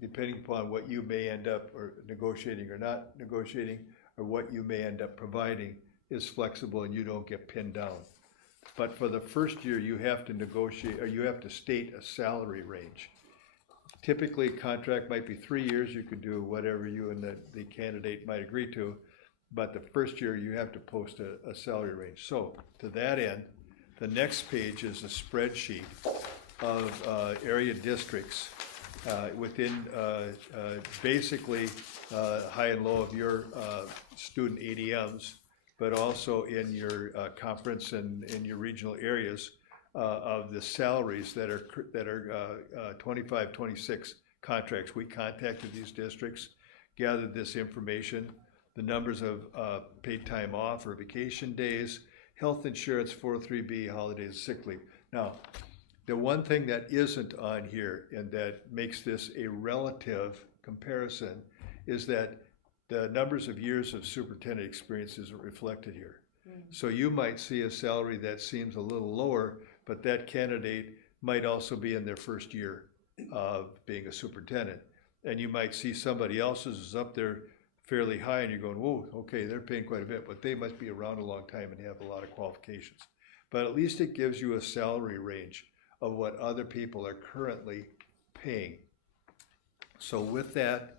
depending upon what you may end up or negotiating or not negotiating, or what you may end up providing, is flexible and you don't get pinned down. But for the first year, you have to negotiate, or you have to state a salary range. Typically, a contract might be 3 years. You could do whatever you and the candidate might agree to, but the first year you have to post a salary range. So to that end, the next page is a spreadsheet of area districts within basically high and low of your student ADMs, but also in your conference and in your regional areas of the salaries that are 25, 26 contracts. We contacted these districts, gathered this information, the numbers of paid time off or vacation days, health insurance, 403B, holidays, sick leave. Now, the one thing that isn't on here and that makes this a relative comparison is that the numbers of years of superintendent experience isn't reflected here. So you might see a salary that seems a little lower, but that candidate might also be in their first year of being a superintendent. And you might see somebody else's is up there fairly high and you're going, whoa, okay, they're paying quite a bit, but they must be around a long time and have a lot of qualifications. But at least it gives you a salary range of what other people are currently paying. So with that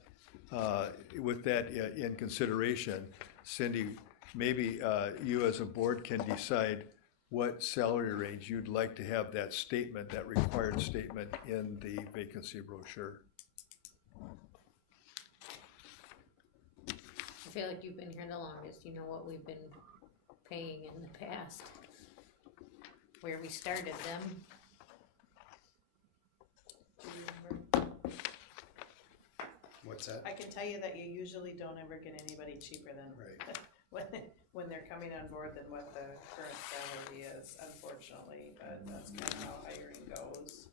in consideration, Cindy, maybe you as a board can decide what salary range you'd like to have that statement, that required statement in the vacancy brochure. I feel like you've been here the longest, you know what we've been paying in the past, where we started them. What's that? I can tell you that you usually don't ever get anybody cheaper than when they're coming on board than what the current salary is, unfortunately, but that's kind of how hiring goes.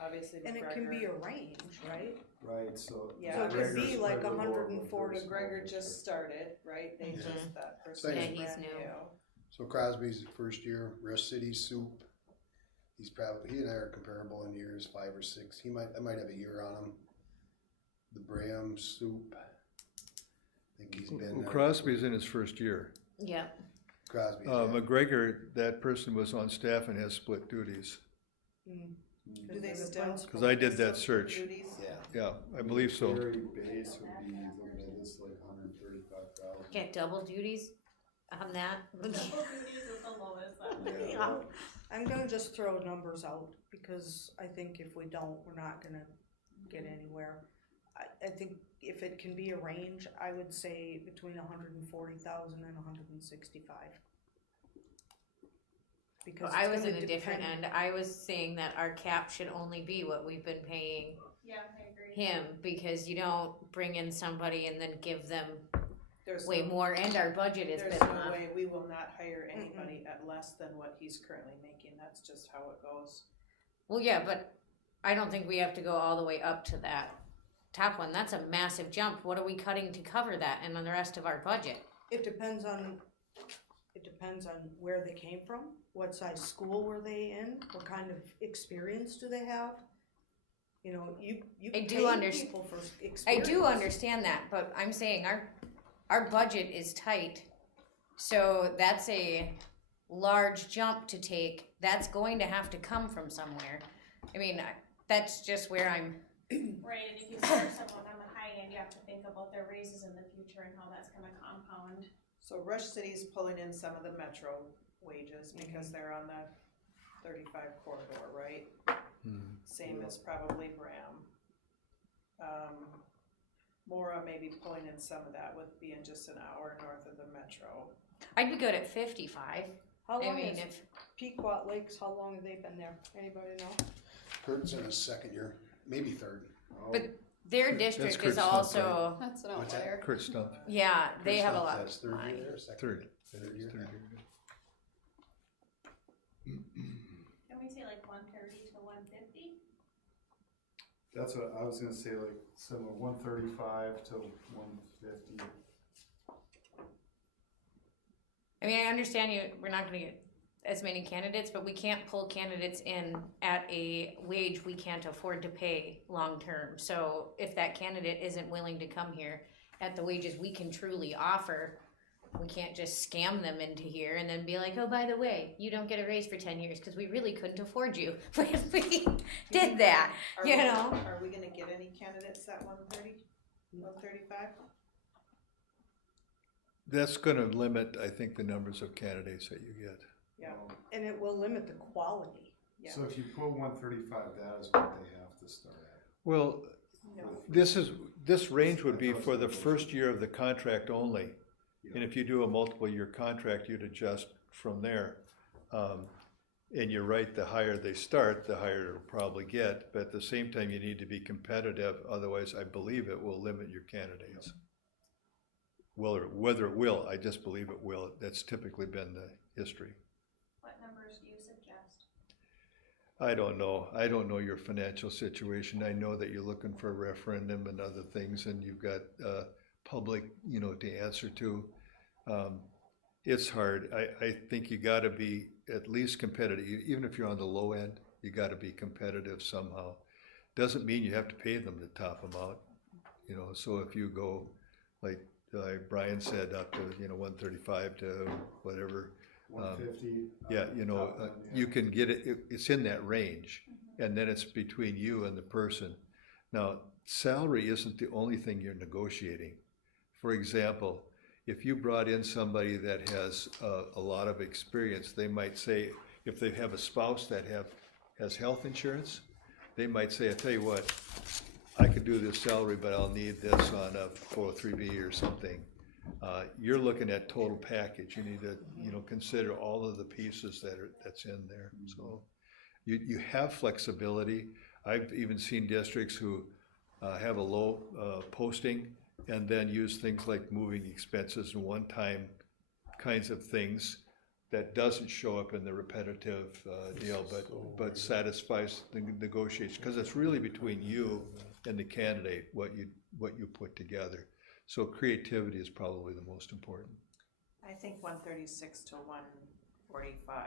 Obviously, And it can be a range, right? Right, so. Yeah. So it could be like Gregor's 140. Gregor just started, right? They just, that person Yeah, is he's brand new. new. So Crosby's first year, Rush City Soup. He and I are comparable in years, 5 or 6. I might have a year on him. The Bram Soup. I think he's been there. Crosby's in his first year. Yeah, Crosby's. McGregor, that person was on staff and has split duties. Do they still? Because I did that search. Duties? Yeah. Yeah, I believe so. Very base would be, looking at this, like 135,000. get double duties on that. Double duties is the lowest that Yeah. I'm gonna just throw numbers out because I think if we don't, we're not gonna get anywhere. I think if it can be a range, I would say between 140,000 and 165. Because I it's was in gonna a different depend- end. I was saying that our cap should only be what we've been paying Yeah, I agree. him, because you don't bring in somebody and then give them There's way no, more, and our budget has there's been no off. way, we will not hire anybody at less than what he's currently making, that's just how it goes. Well, yeah, but I don't think we have to go all the way up to that top one. That's a massive jump. What are we cutting to cover that and on the rest of our budget? It depends on where they came from, what size school were they in, what kind of experience do they have? You know, you I do pay underst- people for experience. I do understand that, but I'm saying our budget is tight. So that's a large jump to take. That's going to have to come from somewhere. I mean, that's just where I'm, Right, and if you start someone on the high end, you have to think about their raises in the future and how that's gonna compound. So Rush City's pulling in some of the metro wages because they're on the 35 corridor, right? Same as probably Bram. Mora may be pulling in some of that with being just an hour north of the metro. I'd be good at 55. How I long mean, is if, Pequot Lakes, how long have they been there? Anybody know? Kurt's in his second year, maybe third. But their district Kurt is Stumpf, also, That's an What's that? outlier. Kurt Stump, yeah, they have a lot That's of third year money. there, second? third. Third year. Can we say like 130 to 150? That's what I was gonna say, like similar, 135 to 150. I mean, I understand we're not gonna get as many candidates, but we can't pull candidates in at a wage we can't afford to pay long-term. So if that candidate isn't willing to come here at the wages we can truly offer, we can't just scam them into here and then be like, oh, by the way, you don't get a raise for 10 years because we really couldn't afford you if we did that, Are you we- know? Are we gonna get any candidates at 130, 135? That's gonna limit, I think, the numbers of candidates that you get. Yeah, And it will limit the quality. yeah. So if you put 135, that is what they have to start at. Well, No. this range would be for the first year of the contract only. And if you do a multiple year contract, you'd adjust from there. And you're right, the higher they start, the higher it'll probably get, but at the same time, you need to be competitive, otherwise I believe it will limit your candidates. Whether it will, I just believe it will, that's typically been the history. What numbers do you suggest? I don't know your financial situation, I know that you're looking for a referendum and other things, and you've got, public, to answer to. It's hard. I think you gotta be at least competitive, even if you're on the low end, you gotta be competitive somehow. Doesn't mean you have to pay them the top amount, so if you go, like Brian said, up to, 135 to whatever. 150. Yeah, top end, yeah. you can get it, it's in that range, and then it's between you and the person. Now, salary isn't the only thing you're negotiating. For example, if you brought in somebody that has a lot of experience, they might say, if they have a spouse that has health insurance, they might say, I tell you what, I could do this salary, but I'll need this on a 403B or something. You're looking at total package. You need to, consider all of the pieces that's in there. So you have flexibility. I've even seen districts who have a low posting and then use things like moving expenses and one-time kinds of things that doesn't show up in the repetitive deal, but satisfies the negotiation, because it's really between you and the candidate what you put together. So creativity is probably the most important. I think 136 to 145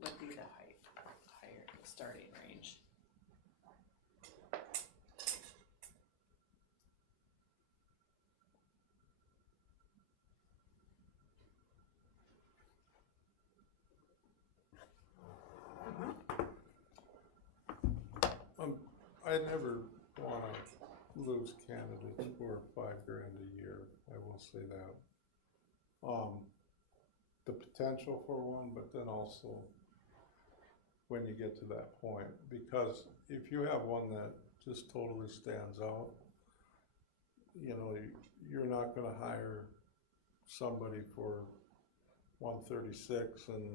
would be the higher starting range. I never wanna lose candidates for $5,000 a year, I will say that. The potential for one, but then also when you get to that point, because if you have one that just totally stands out, you're not gonna hire somebody for 136 and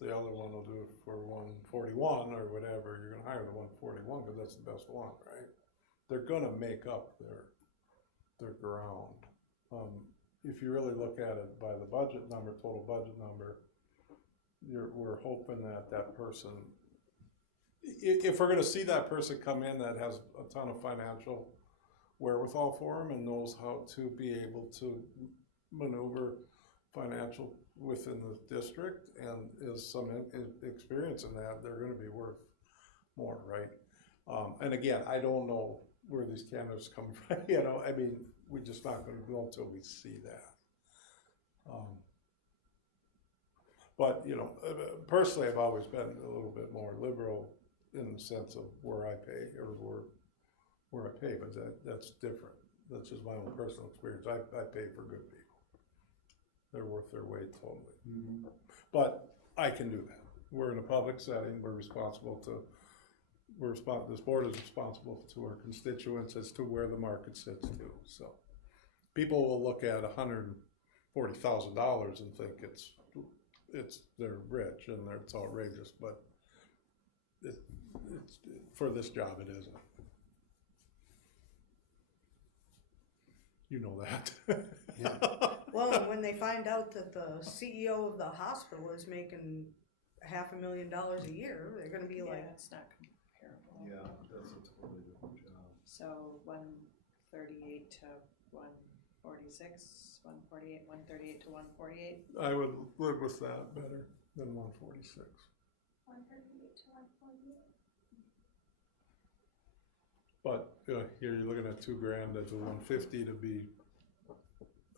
the other one will do it for 141 or whatever, you're gonna hire the 141 because that's the best one, right? They're gonna make up their ground. If you really look at it by the budget number, total budget number, we're hoping that person, if we're gonna see that person come in that has a ton of financial wherewithal for them and knows how to be able to maneuver financial within the district and is some experience in that, they're gonna be worth more, right? And again, I don't know where these candidates come from, you know, I mean, we're just not gonna know until we see that. But, you know, personally, I've always been a little bit more liberal in the sense of where I pay or where I pay, but that's different. That's just my own personal experience. I pay for good people. They're worth their weight totally. Mm-hmm. But I can do that. We're in a public setting. We're responsible to, this board is responsible to our constituents as to where the market sits too. So people will look at $140,000 and think they're rich and it's outrageous, but it's for this job it isn't. You know that. Yeah. Well, and when they find out that the CEO of the hospital is making $500,000 a year, they're gonna be Yeah, like, it's not comparable. Yeah, that's a totally different job. So 138 to 146, 148, 138 to 148. I would live with that better than 146. 138 to 148. But here you're looking at $2,000 as a 150 to be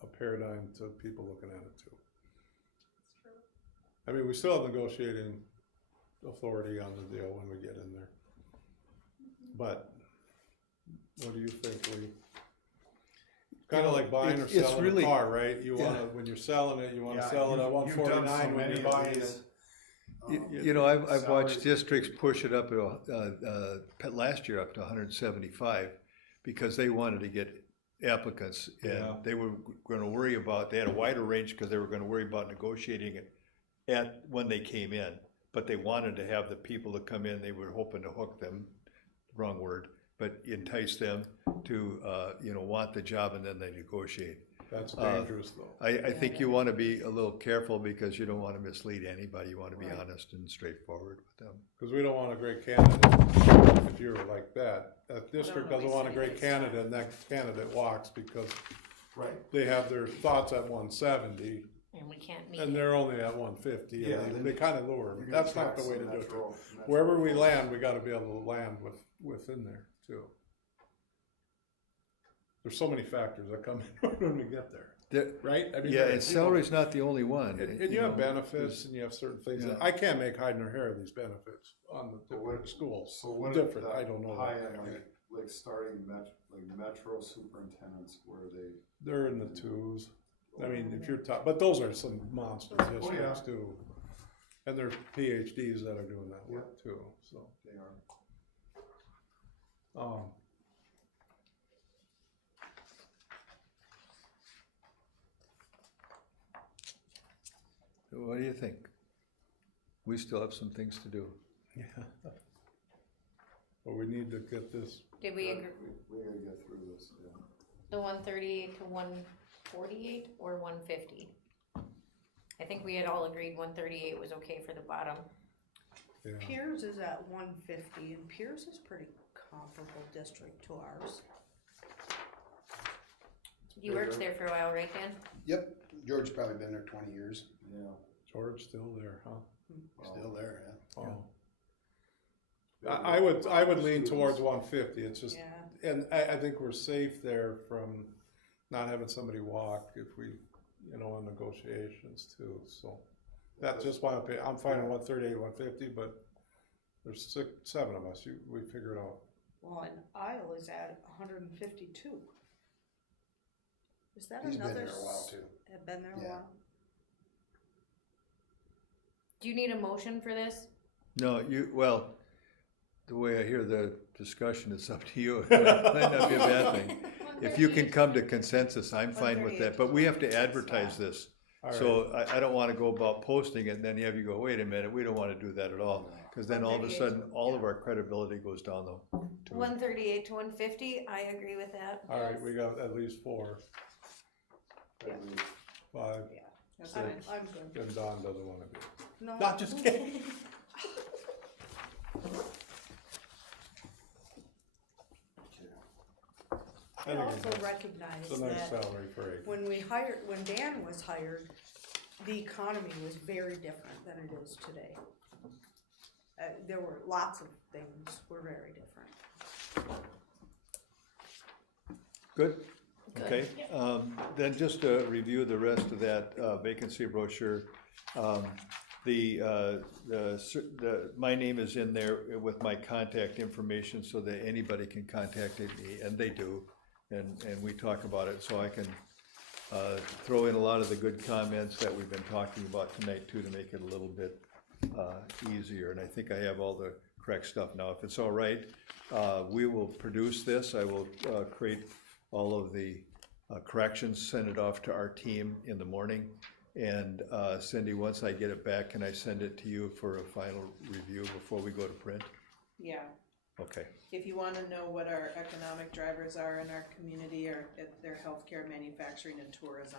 a paradigm to people looking at it too. That's true. I mean, we still have negotiating authority on the deal when we get in there. But what do you think, Lee? Kind of like buying or it's selling really- a car, right? You wanna, when you're selling it, you wanna sell it at 149 when you're buying it. You know, I've salaries- watched districts push it up last year up to 175 because they wanted to get applicants Yeah. and they were going to worry about, they had a wider range because they were going to worry about negotiating it when they came in, but they wanted to have the people that come in, they were hoping to hook them, wrong word, but entice them to, want the job and then they negotiate. That's dangerous though. I think you want to be a little careful because you don't want to mislead anybody. You want to be Right. honest and straightforward with them. Because we don't want a great candidate, if you're like that. That district doesn't want a great candidate and that candidate walks because Right. they have their thoughts at 170 And we can't meet and it. they're only at 150. Yeah, And then they kind of lower You're them. gonna That's not the tax way to the do it. metro- Wherever we metro- land, we gotta be able to land within there too. There's so many factors that come in when we get there, right? I mean, Yeah, there- and salary's not the only one. And you have benefits and you have certain things that, Yeah. I can't make hide nor hair of these benefits on the different schools. So what Different, if I don't know high that. end, like starting metro superintendents where they, They're in the twos. I mean, if you're top, but those are some monster districts yeah. too. And there's PhDs that are doing that work too, so. they are. What do you think? We still have some things to do. Yeah. But we need to get this, Did we agree, We gotta get through this, yeah. the 138 to 148 or 150? I think we had all agreed 138 was okay for the bottom. yeah. Piers is at 150, and Piers is pretty comparable district to ours. You worked there for a while, right, Dan? Yep, George's probably been there 20 years, Yeah. George still there, huh? still there, yeah. Oh. I would lean towards 150, it's just, Yeah, and I think we're safe there from not having somebody walk if we, on negotiations too, so. That's just my opinion, I'm fine with 138, 150, but there's 7 of us, we figure it out. well, and Isle is at 152. Is that He's been another? there a while too. Have been there a Yeah. while? Do you need a motion for this? No, well, the way I hear the discussion, it's up to you. It might not be a bad thing. If you can come to consensus, I'm fine with that, but we have to advertise this. All So I don't wanna go about posting it and then have you go, wait a minute, we don't wanna do that at all. Cause then all of a 138, sudden, all of our credibility goes down though. to- 138 to 150, I agree with that. All right, we got at least 4, Yeah. 5, That's So- fine. I'm good. and Don doesn't wanna be. No. Not just kidding. I also recognize It's a nice that salary for a. when Dan was hired, the economy was very different than it is today. There were lots of things were very different. Good, okay, then just to review the rest of that vacancy brochure. My name is in there with my contact information so that anybody can contact me, and they do. And we talk about it, so I can throw in a lot of the good comments that we've been talking about tonight too, to make it a little bit easier. And I think I have all the correct stuff now. If it's all right, we will produce this. I will create all of the corrections, send it off to our team in the morning. And Cindy, once I get it back, can I send it to you for a final review before we go to print? Yeah, Okay, if you wanna know what our economic drivers are in our community, or if they're healthcare, manufacturing, and tourism,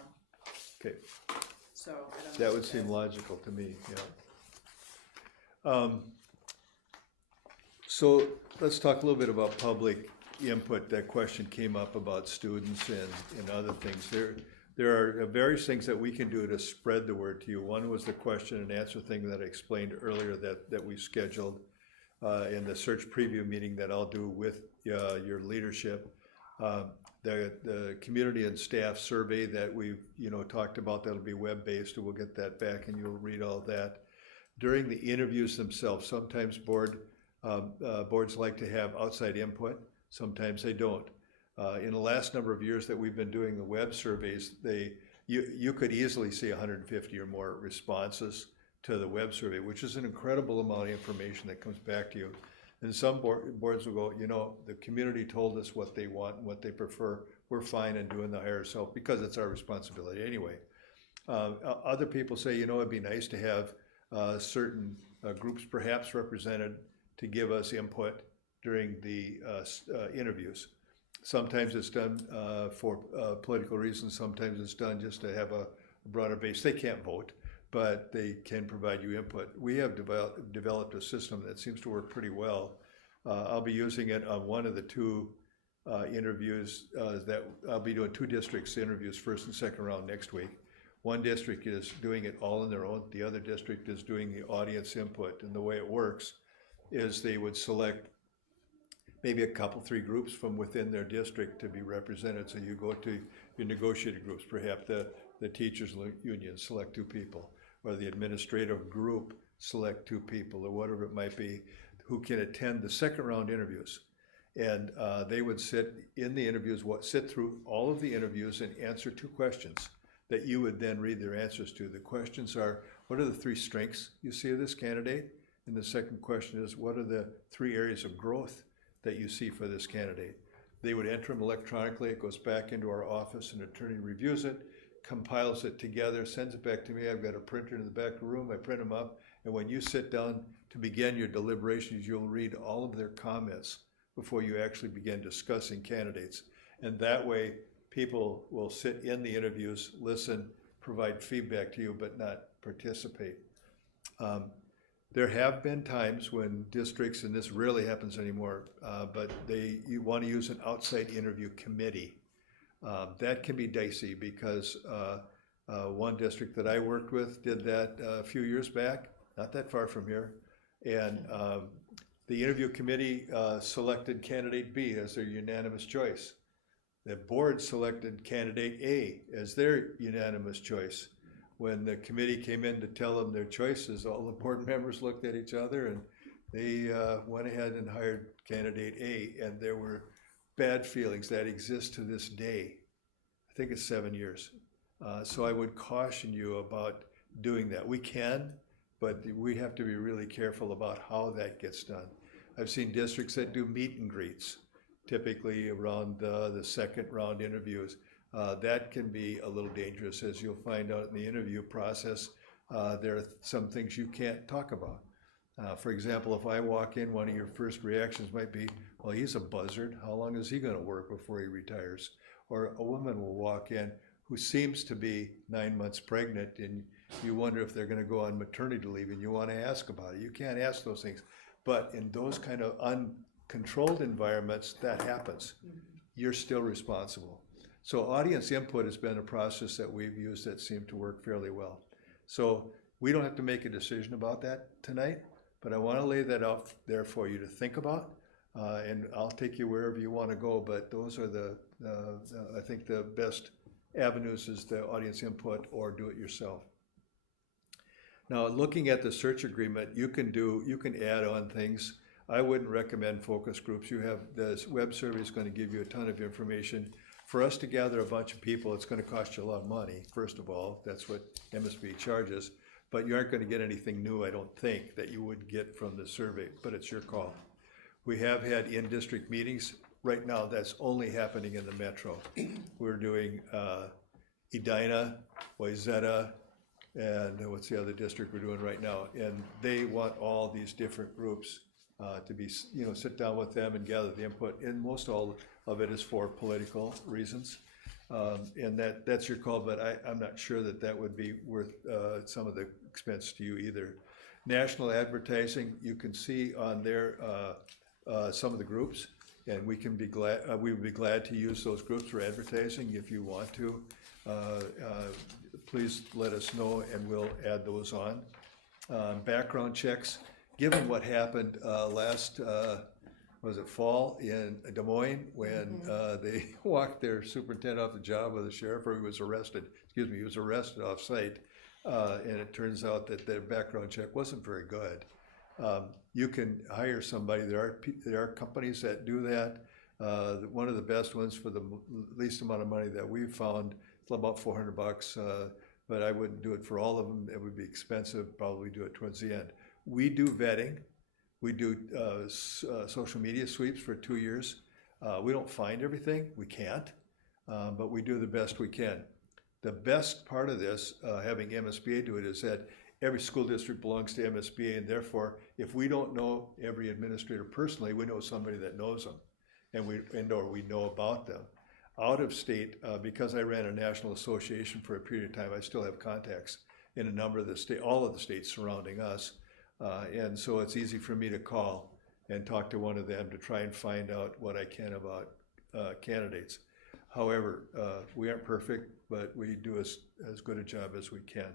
okay. so I don't know. That would if seem that's- logical to me, yeah. So let's talk a little bit about public input. That question came up about students and other things. There are various things that we can do to spread the word to you. One was the question and answer thing that I explained earlier that we scheduled in the search preview meeting that I'll do with your leadership. The community and staff survey that we've talked about, that'll be web-based, and we'll get that back and you'll read all that. During the interviews themselves, sometimes boards like to have outside input, sometimes they don't. In the last number of years that we've been doing the web surveys, you could easily see 150 or more responses to the web survey, which is an incredible amount of information that comes back to you. And some boards will go, the community told us what they want and what they prefer. We're fine in doing the hire self because it's our responsibility anyway. Other people say, it'd be nice to have certain groups perhaps represented to give us input during the interviews. Sometimes it's done for political reasons. Sometimes it's done just to have a broader base. They can't vote, but they can provide you input. We have developed a system that seems to work pretty well. I'll be using it on one of the two interviews that I'll be doing 2 districts interviews, first and second round next week. One district is doing it all on their own. The other district is doing the audience input. And the way it works is they would select maybe a couple, 3 groups from within their district to be represented. So you go to your negotiated groups, perhaps the teachers union select 2 people, or the administrative group select 2 people, or whatever it might be, who can attend the second round interviews. And they would sit in the interviews, sit through all of the interviews and answer 2 questions that you would then read their answers to. The questions are, what are the 3 strengths you see of this candidate? And the second question is, what are the 3 areas of growth that you see for this candidate? They would enter them electronically. It goes back into our office, an attorney reviews it, compiles it together, sends it back to me. I've got a printer in the back of the room. I print them up. And when you sit down to begin your deliberations, you'll read all of their comments before you actually begin discussing candidates. And that way, people will sit in the interviews, listen, provide feedback to you, but not participate. There have been times when districts, and this rarely happens anymore, but you want to use an outside interview committee. That can be dicey because one district that I worked with did that a few years back, not that far from here. And the interview committee selected candidate B as their unanimous choice. The board selected candidate A as their unanimous choice. When the committee came in to tell them their choices, all the board members looked at each other and they went ahead and hired candidate A, and there were bad feelings that exist to this day. I think it's 7 years. So I would caution you about doing that. We can, but we have to be really careful about how that gets done. I've seen districts that do meet and greets, typically around the second round interviews. that can be a little dangerous, as you'll find out in the interview process. There are some things you can't talk about. For example, if I walk in, one of your first reactions might be, well, he's a buzzard. How long is he gonna work before he retires? Or a woman will walk in who seems to be 9 months pregnant, and you wonder if they're gonna go on maternity leave, and you wanna ask about it. You can't ask those things. But in those kind of uncontrolled environments, that happens. You're still responsible. So audience input has been a process that we've used that seemed to work fairly well. So we don't have to make a decision about that tonight, but I wanna lay that out there for you to think about. And I'll take you wherever you wanna go, but those are I think the best avenues is the audience input or do it yourself. Now, looking at the search agreement, you can add on things. I wouldn't recommend focus groups. The web survey is gonna give you a ton of information. For us to gather a bunch of people, it's gonna cost you a lot of money, first of all. That's what MSBA charges. But you aren't gonna get anything new, I don't think, that you would get from the survey, but it's your call. We have had in-district meetings. Right now, that's only happening in the metro. We're doing Edina, Wayzata, and what's the other district we're doing right now? And they want all these different groups to be, sit down with them and gather the input. And most all of it is for political reasons. And that's your call, but I'm not sure that would be worth some of the expense to you either. National advertising, you can see on there some of the groups, and we would be glad to use those groups for advertising if you want to. Please let us know and we'll add those on. Background checks, given what happened last, was it fall in Des Moines when they walked their superintendent off the job with the sheriff, or he was arrested off site. And it turns out that their background check wasn't very good. You can hire somebody. There are companies that do that. One of the best ones for the least amount of money that we've found, it's about $400, but I wouldn't do it for all of them. It would be expensive, probably do it towards the end. We do vetting. We do social media sweeps for 2 years. We don't find everything, we can't, but we do the best we can. The best part of this, having MSBA do it, is that every school district belongs to MSBA, and therefore, if we don't know every administrator personally, we know somebody that knows them, or we know about them. Out of state, because I ran a national association for a period of time, I still have contacts in a number of all of the states surrounding us. And so it's easy for me to call and talk to one of them to try and find out what I can about candidates. However, we aren't perfect, but we do as good a job as we can.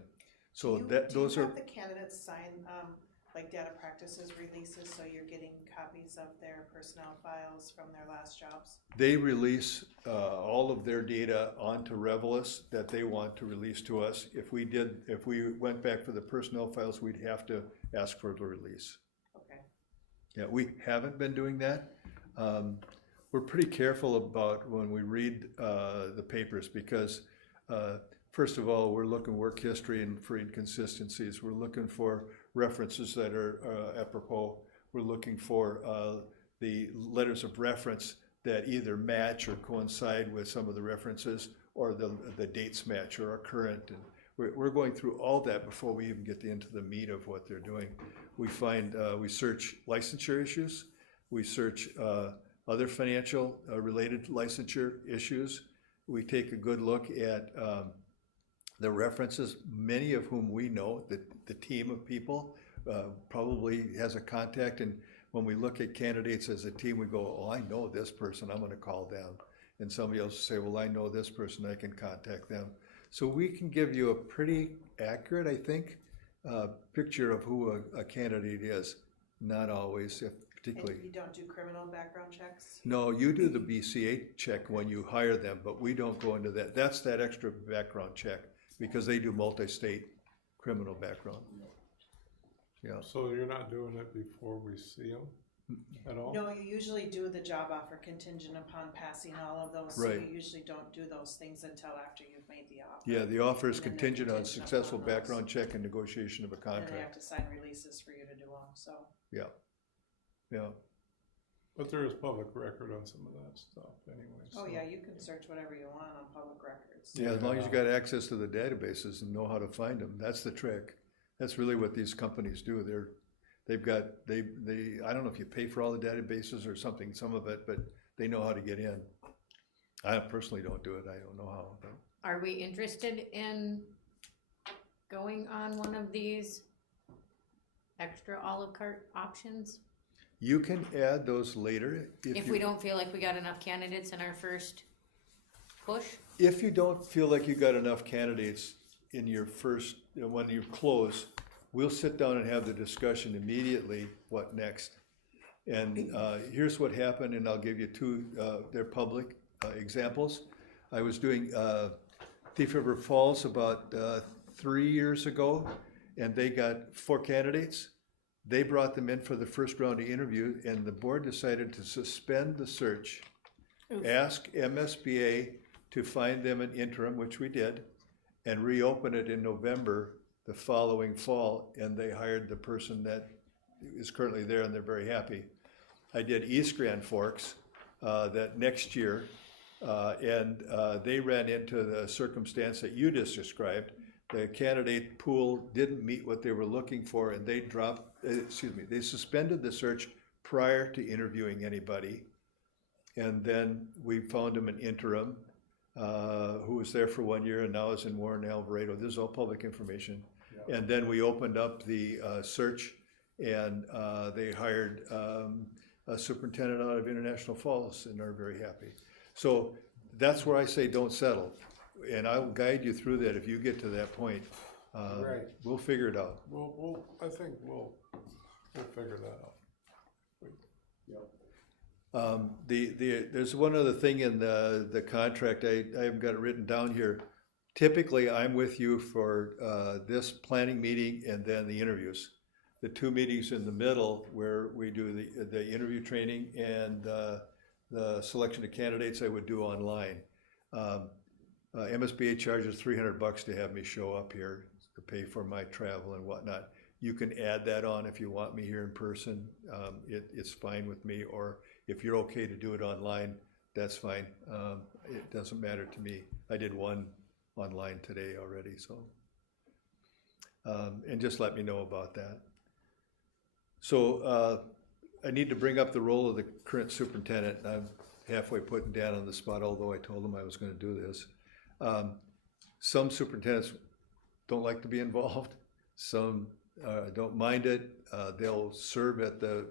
So do those you are. have the candidates sign like data practices releases, so you're getting copies of their personnel files from their last jobs? They release all of their data onto Revelis that they want to release to us. If we went back for the personnel files, we'd have to ask for the release. Okay. Yeah, we haven't been doing that. We're pretty careful about when we read the papers because, first of all, we're looking work history and for inconsistencies. We're looking for references that are apropos. We're looking for the letters of reference that either match or coincide with some of the references, or the dates match or are current. And we're going through all that before we even get into the meat of what they're doing. We search licensure issues. We search other financial related licensure issues. We take a good look at the references, many of whom we know, the team of people probably has a contact, and when we look at candidates as a team, we go, oh, I know this person, I'm gonna call them. And somebody else will say, well, I know this person, I can contact them. So we can give you a pretty accurate, I think, picture of who a candidate is. Not always, particularly. And you don't do criminal background checks? No, you do the BCA check when you hire them, but we don't go into that. That's that extra background check, because they do multi-state criminal background. Yeah. So you're not doing it before we see them at all? No, you usually do the job offer contingent upon passing all of those, so Right. you usually don't do those things until after you've made the offer. Yeah, the offer is And then they're contingent on contingent successful upon those. background check and negotiation of a And then they have contract. to sign releases for you to do them, so. Yeah. But there is public record on some of that stuff anyway. Oh, so. yeah, you can search whatever you want on public records. Yeah, as long as you got access to the databases and know how to find them, that's the trick. That's really what these companies do. They, I don't know if you pay for all the databases or something, some of it, but they know how to get in. I personally don't do it, I don't know how, but. Are we interested in going on one of these extra a la carte options? You can add those later If we don't feel like we got enough candidates in our first push? If you don't feel like you got enough candidates in your first, when you close, we'll sit down and have the discussion immediately, what next? And here's what happened, and I'll give you two, they're public examples. I was doing Thief River Falls about 3 years ago, and they got 4 candidates. They brought them in for the first round of interview, and the board decided to suspend the search, ask MSBA to find them an interim, which we did, and reopen it in November the following fall, and they hired the person that is currently there, and they're very happy. I did East Grand Forks that next year, and they ran into the circumstance that you just described. The candidate pool didn't meet what they were looking for, and they they suspended the search prior to interviewing anybody. And then we found him an interim who was there for 1 year and now is in Warren Alvarado. This is all public information. Yeah. And then we opened up the search, and they hired a superintendent out of International Falls and are very happy. So that's where I say don't settle. And I'll guide you through that if you get to that point. Right. We'll figure it out. I think we'll figure that out. There's one other thing in the contract, I haven't got it written down here. Typically, I'm with you for this planning meeting and then the interviews. The 2 meetings in the middle where we do the interview training and the selection of candidates I would do online. MSBA charges $300 to have me show up here to pay for my travel and whatnot. You can add that on if you want me here in person. It's fine with me, or if you're okay to do it online, that's fine. It doesn't matter to me. I did one online today already, so. And just let me know about that. So I need to bring up the role of the current superintendent. I'm halfway putting Dan on the spot, although I told him I was going to do this. Some superintendents don't like to be involved. Some don't mind it. They'll serve at the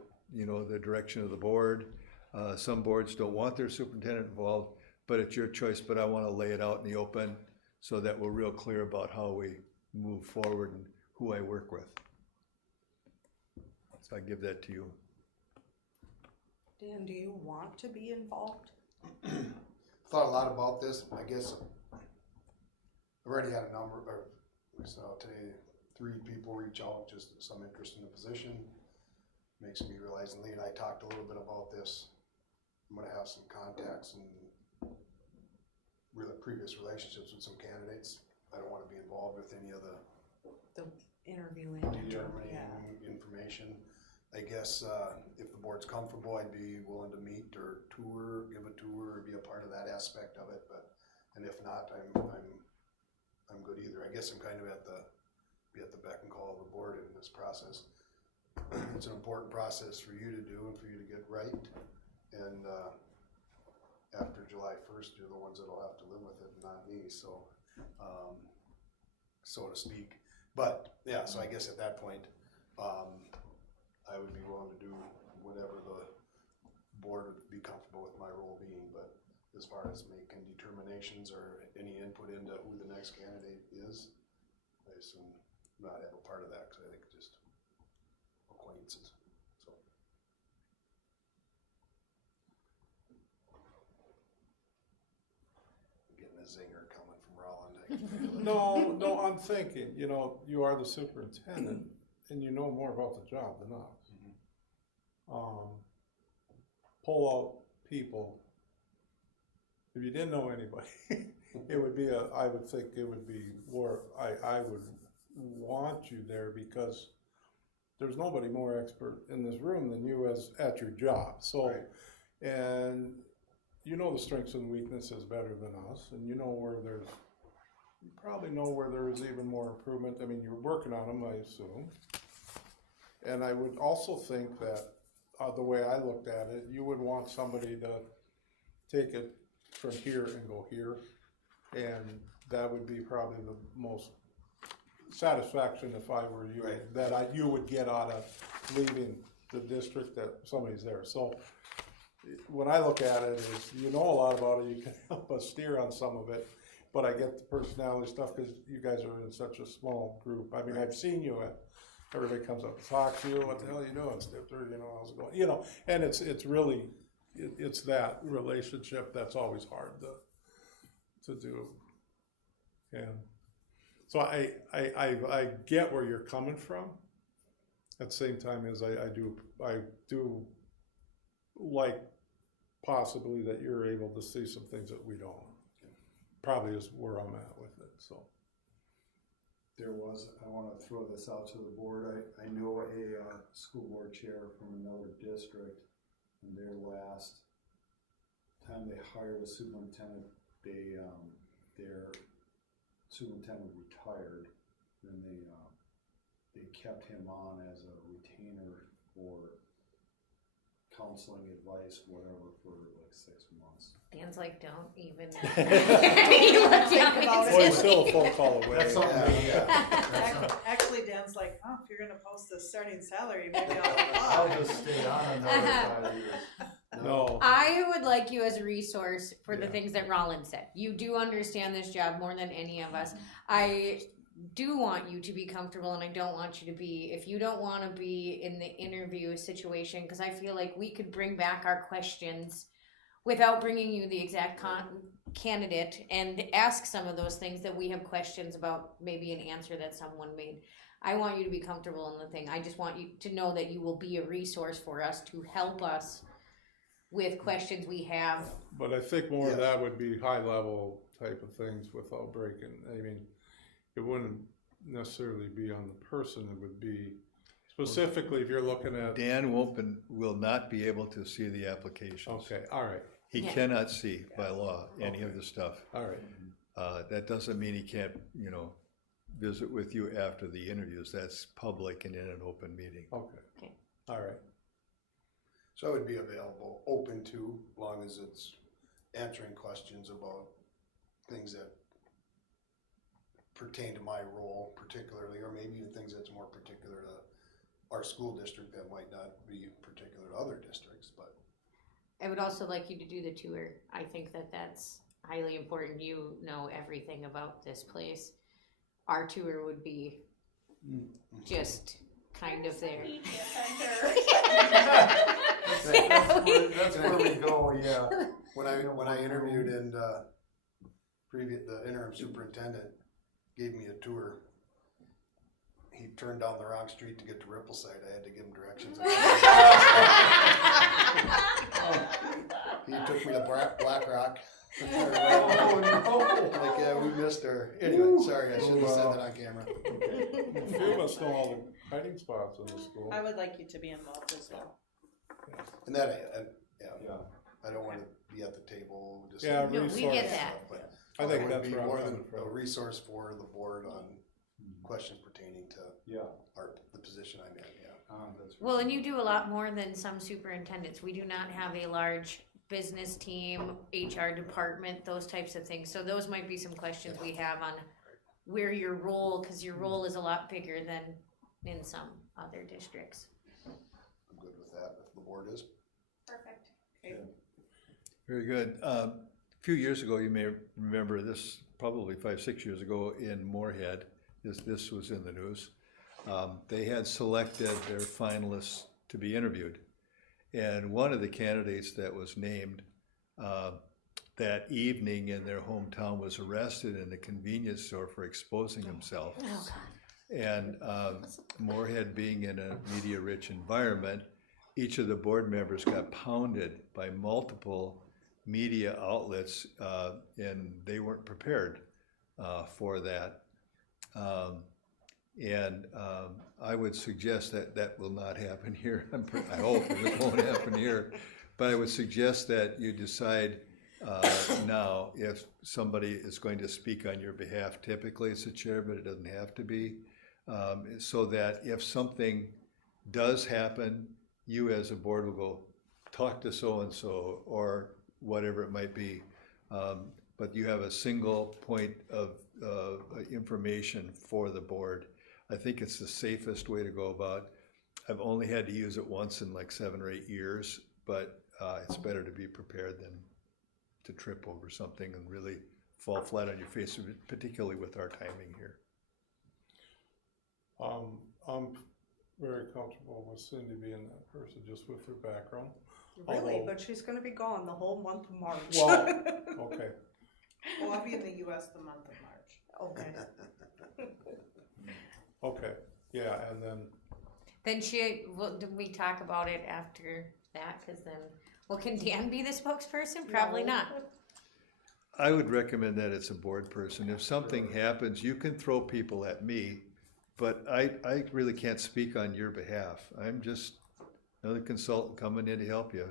direction of the board. Some boards don't want their superintendent involved, but it's your choice. But I want to lay it out in the open so that we're real clear about how we move forward and who I work with. So I give that to you. Dan, do you want to be involved? Thought a lot about this. I guess I've already had a number, or we saw today 3 people reach out, just some interest in the position. Makes me realize, and Lee and I talked a little bit about this. I'm gonna have some contacts and really previous relationships with some candidates. I don't wanna be involved with any of the Interviewing. determining information. I guess if the board's comfortable, I'd be willing to meet or tour, give a tour, or be a part of that aspect of it. And if not, I'm good either. I guess I'm kind of be at the beck and call of the board in this process. It's an important process for you to do and for you to get right. And after July 1st, you're the ones that'll have to live with it, not me. So, so to speak. But yeah, so I guess at that point, I would be willing to do whatever the board would be comfortable with my role being. But as far as making determinations or any input into who the next candidate is, I assume not have a part of that, because I think just acquaintances. So. I'm getting a zinger coming from Roland. I can feel it. No, I'm thinking, you are the superintendent and you know more about the job than us. Pull out people. If you didn't know anybody, it would be I would think it would be more, I would want you there because there's nobody more expert in this room than you as at your job. So, Right. and you know the strengths and weaknesses better than us, and you know where there's, you probably know where there is even more improvement. I mean, you're working on them, I assume. And I would also think that, the way I looked at it, you would want somebody to take it from here and go here. And that would be probably the most satisfaction if I were you, Right. that you would get out of leaving the district, that somebody's there. So when I look at it is, you know a lot about it, you can help us steer on some of it, but I get the personality stuff because you guys are in such a small group. I mean, I've seen you at, everybody comes up to talk to you, what the hell are you doing, Stifter, you know, how's it going, you know, and it's really, it's that relationship that's always hard to do. And so I get where you're coming from. At the same time as I do like possibly that you're able to see some things that we don't. Probably is where I'm at with it, so. There was, I wanna throw this out to the board, I know a, school board chair from another district, and their last time they hired a superintendent, their superintendent retired, then they kept him on as a retainer for counseling, advice, whatever, for like 6 months. Dan's like, don't even. Boy, still a phone call away. That's something, Actually, Dan's like, oh, if you're gonna post the starting salary, maybe I'll I'll apply. just stay on another 5 years. No, I would like you as a resource for the Yeah. things that Rollins said. You do understand this job more than any of us. I do want you to be comfortable, and I don't want you to be, if you don't want to be in the interview situation, because I feel like we could bring back our questions without bringing you the exact candidate and ask some of those things that we have questions about, maybe an answer that someone made. I want you to be comfortable in the thing. I just want you to know that you will be a resource for us to help us with questions we have. but I think more of Yes. that would be high level type of things without breaking, I mean, it wouldn't necessarily be on the person, it would be specifically if you're looking at, Dan will not be able to see the applications. okay, all right, He Yeah. cannot see by law any of Okay. the stuff. all right. That doesn't mean he can't, visit with you after the interviews. That's public and in an open meeting. Okay. Okay. All right. So I would be available, open to, as long as it's answering questions about things that pertain to my role particularly, or maybe even things that's more particular to our school district that might not be particular to other districts, but. I would also like you to do the tour. I think that that's highly important. You know everything about this place. Our tour would be just kind of there. Media center. That's where we go, yeah. When I interviewed and, the interim superintendent gave me a tour. He turned down the wrong street to get to Rippleside. I had to give him directions. He took me to Black Rock. Oh, no. Like, yeah, we missed her. Anyway, sorry, I shouldn't have said that on camera. A few of us know all the hiding spots in the school. I would like you to be involved as well. And that, yeah, Yeah. I don't want to be at the table. Just Yeah, No, we get that. But I think it would that's be where I'm more than coming from. a resource for the board on questions pertaining to Yeah. the position I'm in, yeah. That's Well, right. and you do a lot more than some superintendents. We do not have a large business team, HR department, those types of things. So those might be some questions we have on where your role, because your role is a lot bigger than in some other districts. I'm good with that, if the board is. Perfect. Very good. A few years ago, you may remember this, probably 5-6 years ago in Moorhead, this was in the news. They had selected their finalists to be interviewed. And one of the candidates that was named that evening in their hometown was arrested in a convenience store for exposing himself. Oh, God. And Moorhead being in a media-rich environment, each of the board members got pounded by multiple media outlets, and they weren't prepared for that. And I would suggest that that will not happen here. I hope it won't happen here. But I would suggest that you decide now if somebody is going to speak on your behalf. Typically it's the chair, but it doesn't have to be. So that if something does happen, you as a board will go talk to so-and-so or whatever it might be. But you have a single point of information for the board. I think it's the safest way to go about. I've only had to use it once in like 7 or 8 years, but it's better to be prepared than to trip over something and really fall flat on your face, particularly with our timing here. I'm very comfortable with Cindy being that person, just with her background. Really, Although- but she's gonna be gone the whole month of March. Well, okay. Well, I'll be in the US the month of March. Okay. Okay, yeah, and then, Then did we talk about it after that? Cause then, well, can Dan be the spokesperson? Probably No. not. I would recommend that it's a board person. If something happens, you can throw people at me, but I really can't speak on your behalf. I'm just another consultant coming in to help you.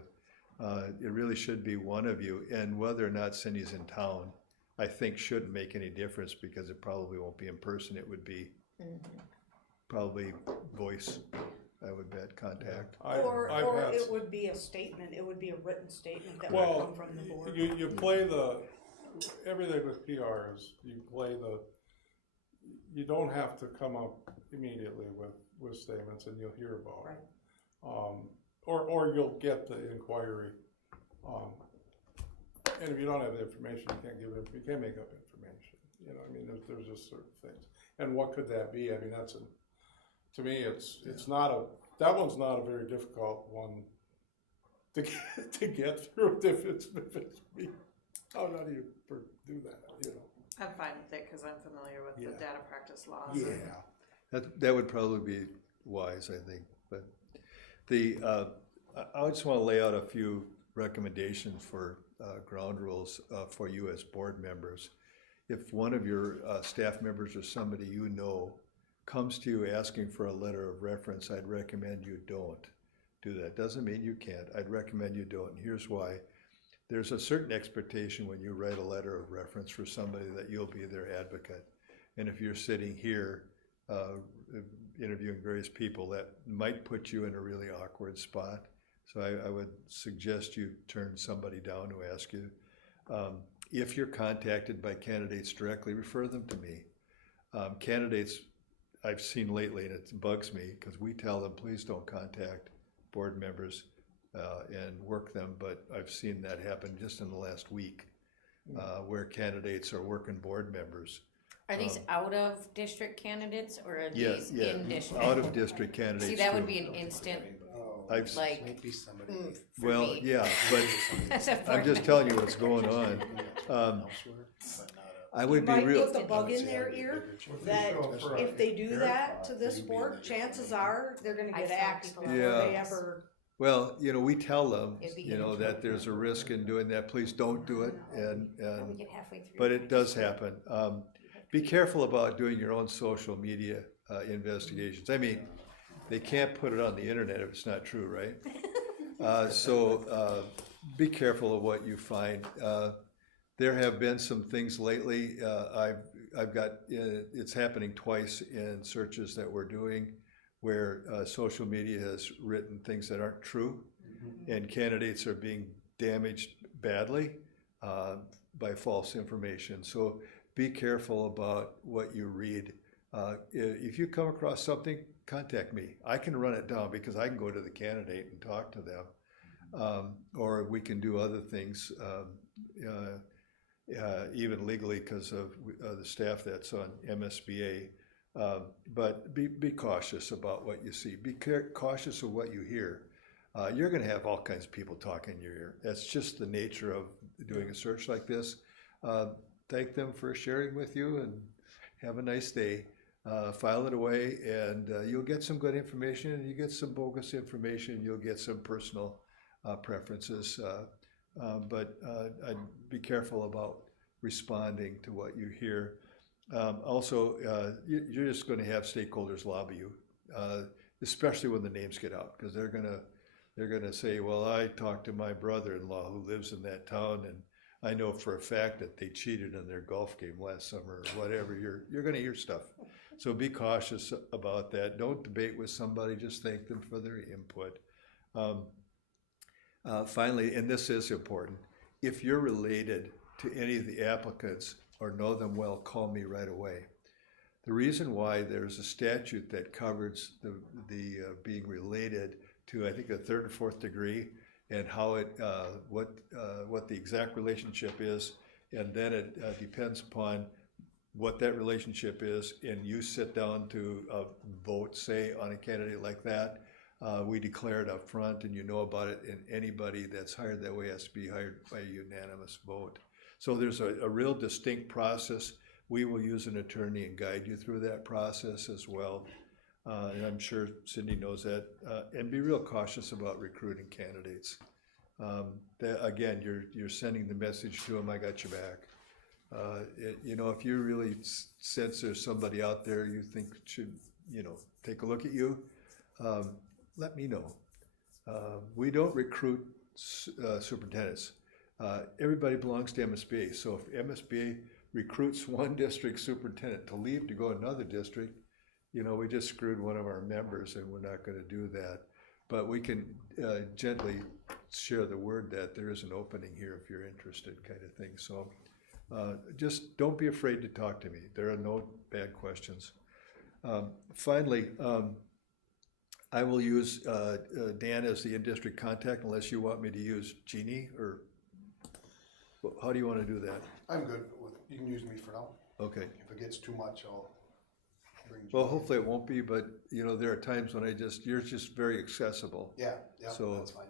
It really should be one of you, and whether or not Cindy's in town, I think shouldn't make any difference because it probably won't be in person. It would be probably voice, I would bet, contact. Or I've had, it would be a statement, it would be a written statement that would well, come from the board. you play everything with PR is, you don't have to come up immediately with statements and you'll hear about it. Or you'll get the inquiry. And if you don't have the information, you can't make up information. You know, I mean, there's just certain things. And what could that be? I mean, to me, that one's not a very difficult one to get through if it's me. How do you do that, you know? I'm fine with it because I'm familiar with the data practice laws. Yeah. That would probably be wise, I think. But I just want to lay out a few recommendations for ground rules for you as board members. If one of your staff members or somebody you know comes to you asking for a letter of reference, I'd recommend you don't do that. Doesn't mean you can't. I'd recommend you don't. And here's why. There's a certain expectation when you write a letter of reference for somebody that you'll be their advocate. And if you're sitting here interviewing various people, that might put you in a really awkward spot. So I would suggest you turn somebody down who asks you. If you're contacted by candidates directly, refer them to me. Candidates I've seen lately, and it bugs me, because we tell them, please don't contact board members and work them, but I've seen that happen just in the last week, where candidates are working board members. Are these out of district candidates or are these Yeah, in district? out of district candidates. See, that would too. be an instant, I've, like, for well, me. yeah, but As a I'm board just member. telling you what's going on. I would be Might real. put the bug in their ear that if they do that to this board, chances are they're gonna get I saw axed people before like they this. ever. Well, we tell them, It'd be that there's a risk in doing that. Please don't do it. Or we get halfway through. But it does happen. Be careful about doing your own social media investigations. I mean, they can't put it on the internet if it's not true, right? So be careful of what you find. There have been some things lately. I've got it's happening twice in searches that we're doing, where social media has written things that aren't true, and candidates are being damaged badly by false information. So be careful about what you read. If you come across something, contact me. I can run it down because I can go to the candidate and talk to them, or we can do other things, even legally because of the staff that's on MSBA. But be cautious about what you see. Be cautious of what you hear. You're going to have all kinds of people talking in your ear. That's just the nature of doing a search like this. Thank them for sharing with you and have a nice day. File it away and you'll get some good information, and you get some bogus information. You'll get some personal preferences. But I'd be careful about responding to what you hear. Also, you're just gonna have stakeholders lobby you, especially when the names get out, because they're gonna say, well, I talked to my brother-in-law who lives in that town, and I know for a fact that they cheated in their golf game last summer or whatever. You're gonna hear stuff. So be cautious about that. Don't debate with somebody, just thank them for their input. Finally, and this is important, if you're related to any of the applicants or know them well, call me right away. The reason why there's a statute that covers the being related to, I think, a third or fourth degree, and how it what the exact relationship is, and then it depends upon what that relationship is, and you sit down to vote, say, on a candidate like that. We declare it up front, and you know about it, and anybody that's hired that way has to be hired by a unanimous vote. So there's a real distinct process. We will use an attorney and guide you through that process as well. And I'm sure Cindy knows that. And be real cautious about recruiting candidates. Again, you're sending the message to them, I got your back. If you really sense there's somebody out there you think should, take a look at you, let me know. We don't recruit superintendents. Everybody belongs to MSBA. So if MSBA recruits one district superintendent to leave to go another district, we just screwed one of our members, and we're not going to do that. But we can gently share the word that there is an opening here if you're interested, kind of thing. So just don't be afraid to talk to me. There are no bad questions. Finally, I will use Dan as the in-district contact unless you want me to use Jeannie, or how do you want to do that? I'm good with, you can use me for now. Okay. If it gets too much, I'll bring Well, Julie. hopefully it won't be, but there are times when you're just very accessible. Yeah, So- that's fine.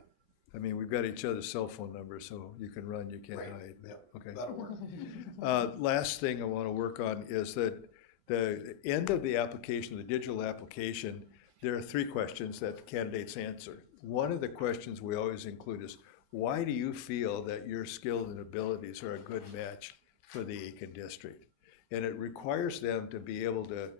I mean, we've got each other's cell phone numbers, so you can run, you can't Right, hide. yeah, Okay. that'll work. Last thing I want to work on is that the end of the application, the digital application, there are 3 questions that the candidates answer. One of the questions we always include is, why do you feel that your skills and abilities are a good match for the Aiken district? And it requires them to be able to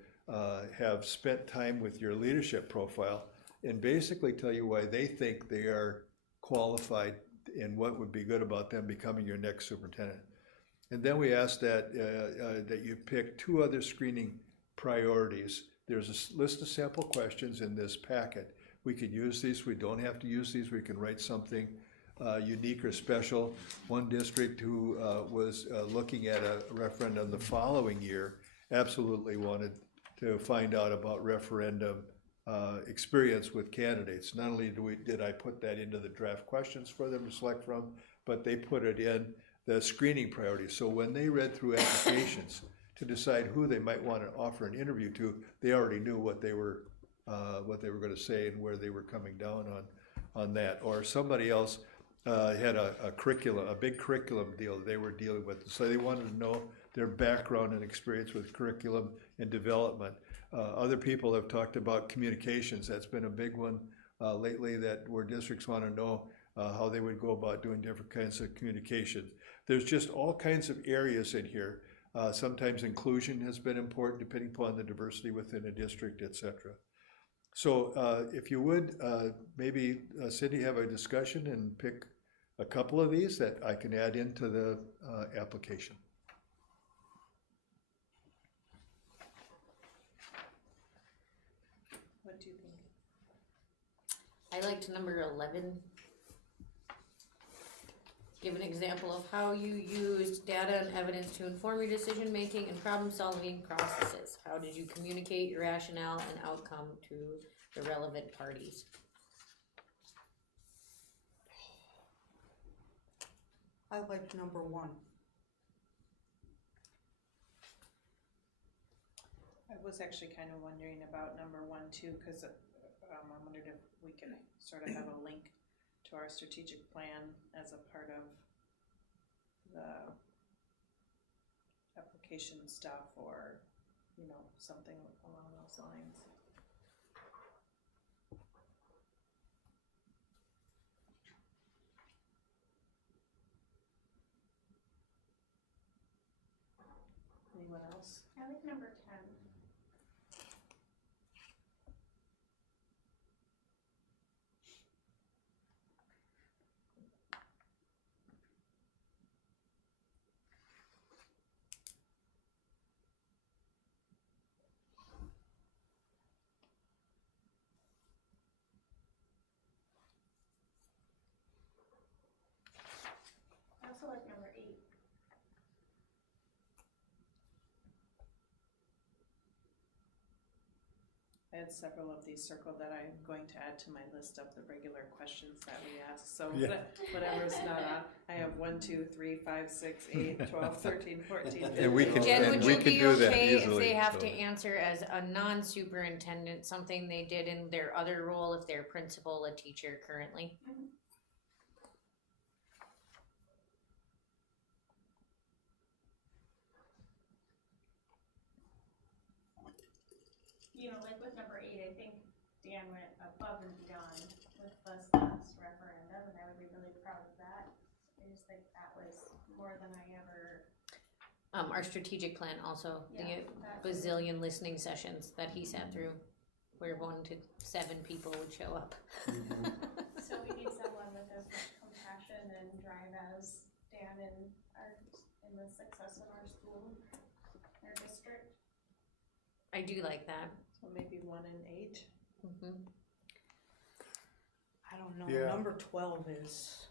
have spent time with your leadership profile and basically tell you why they think they are qualified and what would be good about them becoming your next superintendent. And then we ask that you pick 2 other screening priorities. There's a list of sample questions in this packet. We can use these, we don't have to use these, we can write something unique or special. One district who was looking at a referendum the following year absolutely wanted to find out about referendum experience with candidates. Not only did I put that into the draft questions for them to select from, but they put it in the screening priorities. So when they read through applications to decide who they might want to offer an interview to, they already knew what they were going to say and where they were coming down on that. Or somebody else had a curriculum, a big curriculum deal they were dealing with. So they wanted to know their background and experience with curriculum and development. Other people have talked about communications. That's been a big one lately, that where districts want to know how they would go about doing different kinds of communication. There's just all kinds of areas in here. Sometimes inclusion has been important depending upon the diversity within a district, etc. So if you would, maybe Cindy, have a discussion and pick a couple of these that I can add into the application. What do you think? I liked number 11. Give an example of how you used data and evidence to inform your decision-making and problem-solving processes. How did you communicate your rationale and outcome to the relevant parties? I like number 1. I was actually kind of wondering about number 1 too, because I wondered if we could sort of have a link to our strategic plan as a part of the application stuff, or, something along those lines. Anyone else? I like number 10. I also like number 8. I had several of these circled that I'm going to add to my list of the regular questions that we ask, so Yeah. whatever's not on, I have 1, 2, 3, 5, 6, 8, 12, 13, 14, 15. And we can- Jen, and would we you can be do that okay if easily, they have so. to answer as a non-superintendent, something they did in their other role if they're principal, a teacher currently? You know, like with number 8, I think Dan went above and beyond with the stats referendum, and I would be really proud of that. I just think that was more than I ever. Our strategic plan also, Yeah, the that- bazillion listening sessions that he sat through, where 1 to 7 people would show up. So we need someone with as much compassion and drive as Dan in the success of our school, our district. I do like that. So maybe 1 and 8. Mhm. I don't know, Yeah. number 12 is,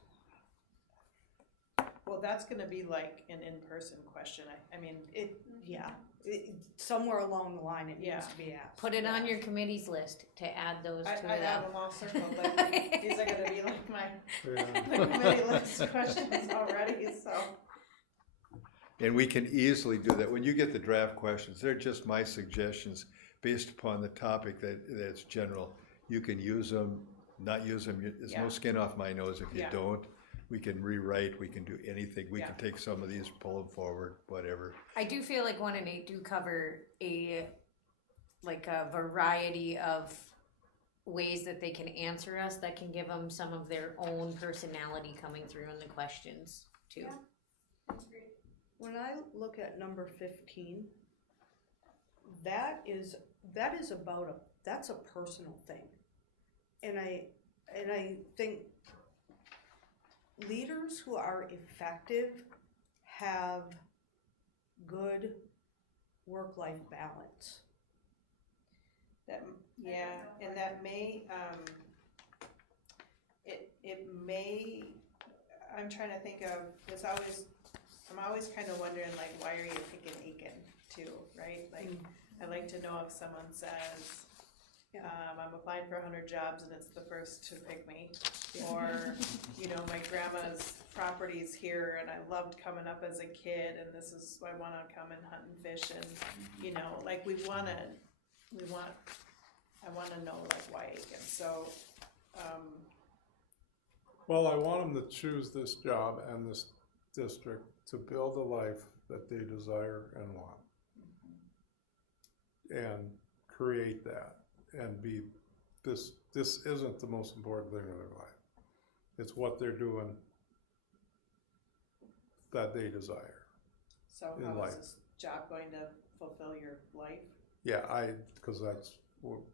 Well, that's gonna be like an in-person question, I mean, yeah, somewhere along the line it needs Yeah. to be asked. Put it on Yeah. your committee's list to add those I to have the. them all circled, like, these are gonna be like my Yeah. committee list questions already, so. And we can easily do that. When you get the draft questions, they're just my suggestions based upon the topic that's general. You can use them, not use them. There's Yeah. no skin off my nose if you Yeah. don't. We can rewrite, we can do anything. We Yeah. can take some of these, pull them forward, whatever. I do feel like 1 and 8 do cover a variety of ways that they can answer us that can give them some of their own personality coming through in the questions too. Yeah. That's great. When I look at number 15, that is about that's a personal thing. And I think leaders who are effective have good work-life balance. That, yeah, and that may, it may, I'm trying to think of, I'm always kind of wondering, like, why are you picking Aiken too, right? Like, I like to know if someone says, Yeah. I'm applying for 100 jobs and it's the first to pick me. Or, you know, my grandma's property's here and I loved coming up as a kid and I wanna come and hunt and fish and, you know, like I wanna know like why Aiken, so, Well, I want them to choose this job and this district to build a life that they desire and want. And create that and be, this isn't the most important thing in their life. It's what they're doing that they desire. so In how life. is this job going to fulfill your life? Yeah, because that's,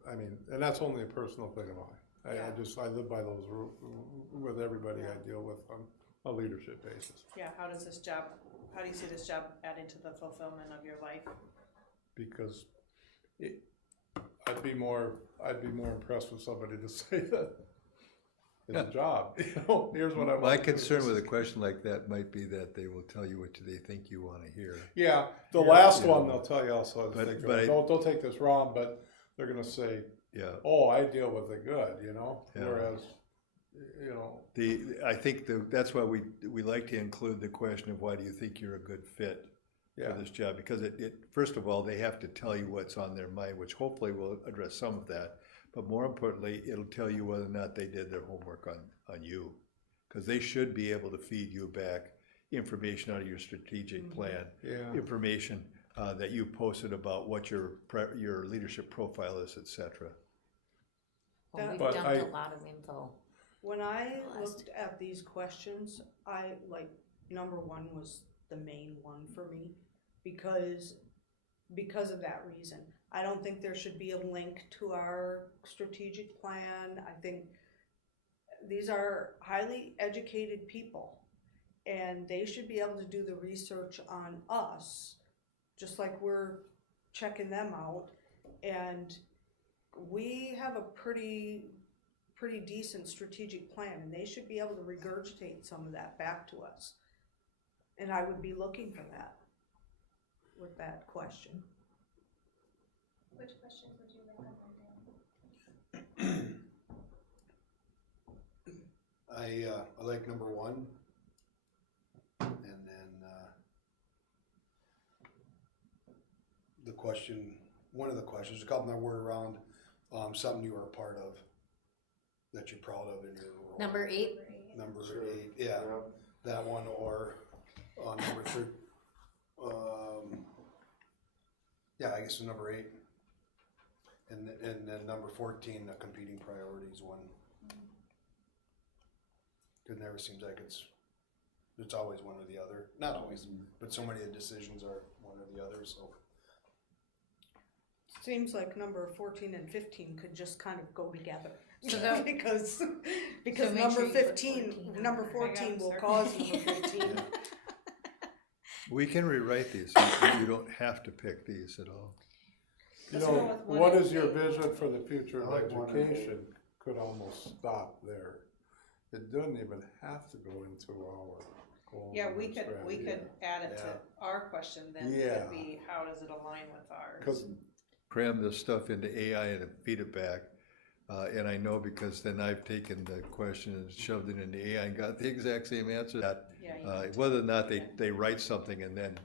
I mean, and that's only a personal thing of mine. Yeah. I live by those with everybody I deal with on a leadership basis. Yeah, how do you see this job adding to the fulfillment of your life? Because I'd be more impressed with somebody to say that it's a job, you know, here's what I want. My to do. concern with a question like that might be that they will tell you what they think you want to hear. Yeah, the last Yeah. one, they'll tell you also, But don't take this wrong, but they're gonna say, Yeah. oh, I deal with the good, you know, Yeah. whereas, you know, I think that's why we like to include the question of why do you think you're a good fit yeah, for this job? Because it first of all, they have to tell you what's on their mind, which hopefully will address some of that. But more importantly, it'll tell you whether or not they did their homework on you. Because they should be able to feed you back information out of your strategic plan, yeah. information that you posted about what your leadership profile is, etc. Well, we've But dumped I- a lot of info. When I Last. looked at these questions, number 1 was the main one for me, because because of that reason. I don't think there should be a link to our strategic plan. I think these are highly educated people, and they should be able to do the research on us, just like we're checking them out. And we have a pretty decent strategic plan, and they should be able to regurgitate some of that back to us. And I would be looking for that with that question. Which questions would you like on there? I like number 1. And then, the question, one of the questions, a couple that were around, something you were a part of that you're proud of in your role. Number 8. Number Sure. 8, yeah, that one, or, number 3, yeah, I guess number 8. And then number 14, the competing priorities one. It never seems like it's always one or the other. Not always, but so many of the decisions are one or the other, so. Seems like number 14 and 15 could just kind of go together. So that- because So make number sure you put 15, 14 on number there. 14 will cause number 15. Yeah. We can rewrite these. You don't have to pick these at all. You Let's know, go with one what and is your eight. vision for the future I of like 1 and 8. education could almost stop there. It doesn't even have to go into our goal. Yeah, we and could strategy. add it to Yeah. our question then, Yeah. could be, how does it align with ours? Cause Cram this stuff into AI and feed it back. And I know because then I've taken the question and shoved it into AI and got the exact same answer. That Yeah, you whether or not they write something and then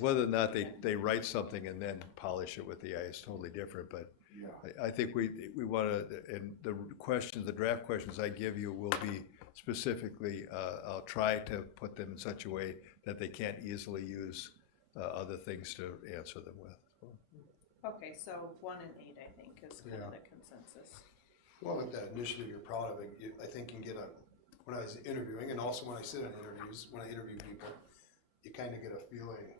whether or not they write something and then polish it with AI is totally different. But Yeah. I think we want to, and the questions, the draft questions I give you will be specifically, I'll try to put them in such a way that they can't easily use other things to answer them with. Okay, so 1 and 8, I think, is kind Yeah. of the consensus. Well, with that initiative you're proud of, I think you can get when I was interviewing, and also when I sit in interviews, when I interview people, you kind of get a feeling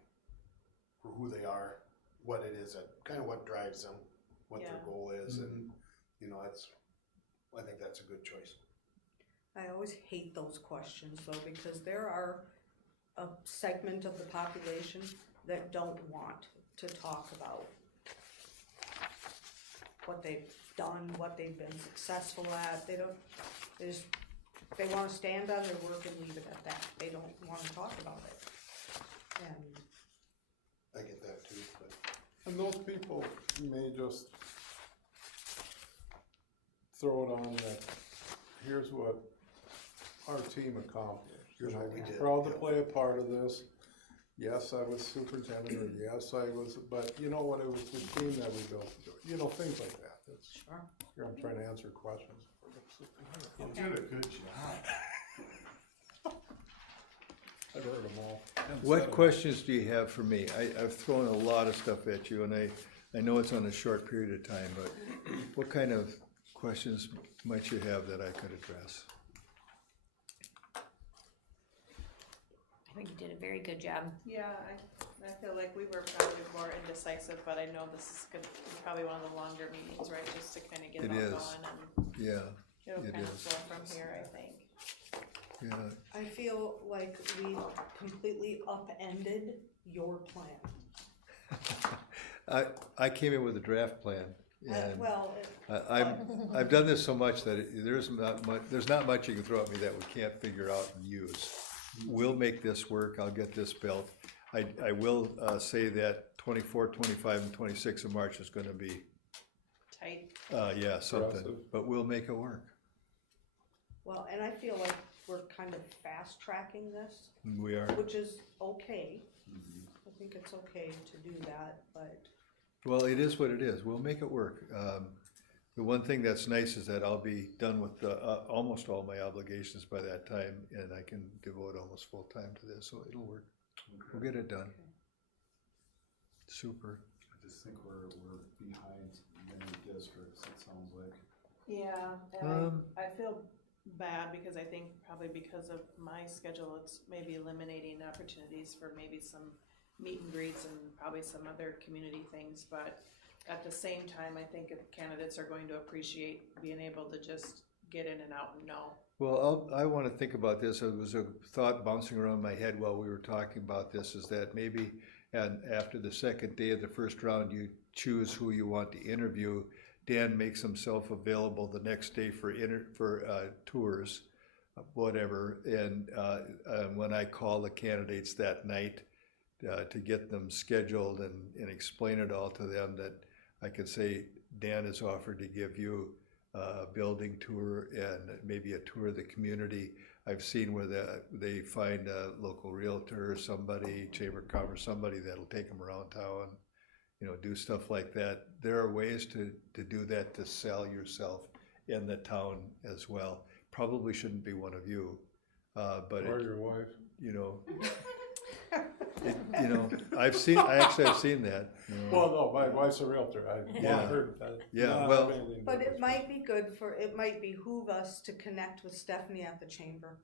for who they are, what it is, kind of what drives them, what their Yeah. goal is, and, I think that's a good choice. I always hate those questions though, because there are a segment of the population that don't want to talk about what they've done, what they've been successful at. They want to stand on their work and leave it at that. They don't want to talk about it. And I get that too, but. And those people may just throw it on that, here's what our team accomplished. Here's what And we I'm did, proud to yeah. play a part of this. Yes, I was superintendent, or yes, I was, but you know what, it was the team that we built, things like that. That's, sure. here I'm trying to answer questions. You did a good job. I've heard them all. What questions do you have for me? I've thrown a lot of stuff at you, and I know it's on a short period of time, but what kind of questions might you have that I could address? I think you did a very good job. Yeah, I feel like we were probably more indecisive, but I know this is gonna be probably one of the longer meetings, right, just to kind of get it It all is. going, and Yeah, it'll it kind of is. flow from here, I think. yeah. I feel like we completely upended your plan. I came in with a draft plan, and Well, I've done this so much that there's not much you can throw at me that we can't figure out and use. We'll make this work. I'll get this built. I will say that 24, 25, and 26 of March is going to be Tight. something, Aggressive. but we'll make it work. well, and I feel like we're kind of fast tracking this, We are. which is okay. I think it's okay to do that, but Well, it is what it is. We'll make it work. The one thing that's nice is that I'll be done with almost all my obligations by that time, and I can devote almost full time to this, so it'll work. We'll get it done. Super. I just think we're behind many districts, it sounds like. Yeah, and I feel bad because I think probably because of my schedule, it's maybe eliminating opportunities for maybe some meet and greets and probably some other community things, but at the same time, I think if candidates are going to appreciate being able to just get in and out and know. Well, I want to think about this. It was a thought bouncing around my head while we were talking about this, is that maybe after the second day of the first round, you choose who you want to interview. Dan makes himself available the next day for tours, whatever. And when I call the candidates that night to get them scheduled and explain it all to them, that I could say, Dan has offered to give you a building tour and maybe a tour of the community. I've seen where they find a local realtor or somebody, Chamber of Commerce, somebody that'll take them around town, do stuff like that. There are ways to do that, to sell yourself in the town as well. Probably shouldn't be one of you, but Or your wife. I've seen that. Well, no, my wife's a realtor. I Yeah. heard that. Yeah, No, I well- have anything to But do it with might be good it might behoove us to connect with Stephanie at the chamber.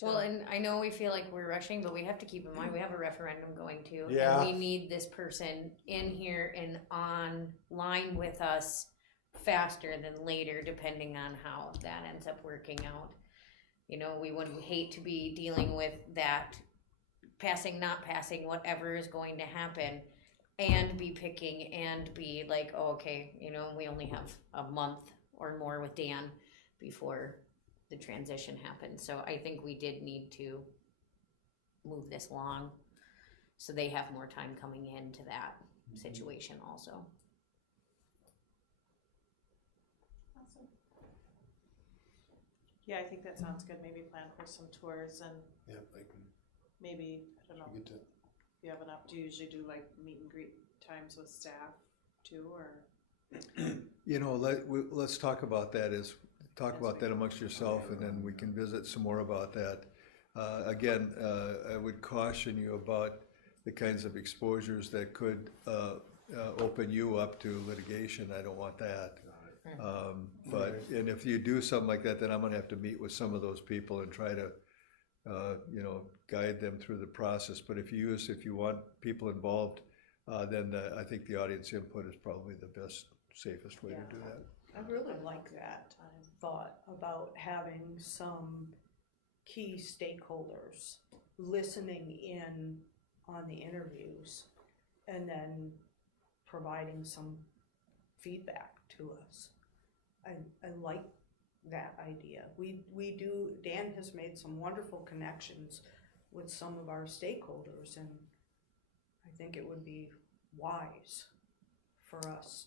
Well, and I know we feel like we're rushing, but we have to keep in mind, we have a referendum going to. Yeah. And we need this person in here and online with us faster than later, depending on how that ends up working out. We would hate to be dealing with that, passing, not passing, whatever is going to happen, and be picking and be like, oh, okay, we only have a month or more with Dan before the transition happens. So I think we did need to move this along so they have more time coming into that situation also. Awesome. Yeah, I think that sounds good. Maybe plan for some tours and Yeah, I can maybe, I don't know, get to. if you have enough, do you usually do like meet and greet times with staff too, or? Let's talk about that. Talk about that amongst yourself, and then we can visit some more about that. Again, I would caution you about the kinds of exposures that could open you up to litigation. I don't want that. And if you do something like that, then I'm gonna have to meet with some of those people and try to, guide them through the process. But if you want people involved, then I think the audience input is probably the best, safest way to do that. I really like that thought about having some key stakeholders listening in on the interviews and then providing some feedback to us. I like that idea. Dan has made some wonderful connections with some of our stakeholders, and I think it would be wise for us.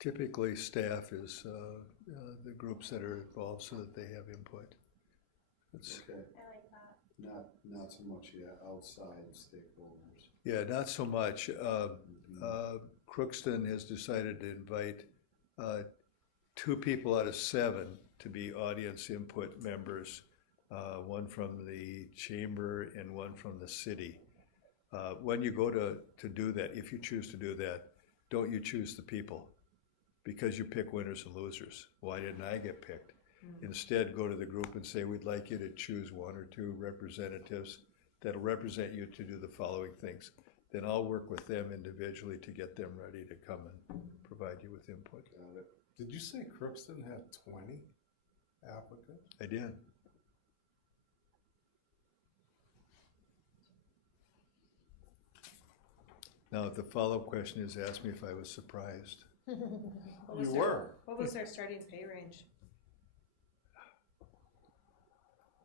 Typically, staff is the groups that are involved so that they have input. Okay, I like that. not so much, outside stakeholders. Yeah, not so much. Crookston has decided to invite 2 people out of 7 to be audience input members, one from the chamber and one from the city. When you go to do that, if you choose to do that, don't you choose the people, because you pick winners and losers. Why didn't I get picked? Instead, go to the group and say, we'd like you to choose 1 or 2 representatives that'll represent you to do the following things. Then I'll work with them individually to get them ready to come and provide you with input. Got it. Did you say Crookston had 20 applicants? I did. Now, if the follow-up question is, ask me if I was surprised. You were. What was their starting pay range?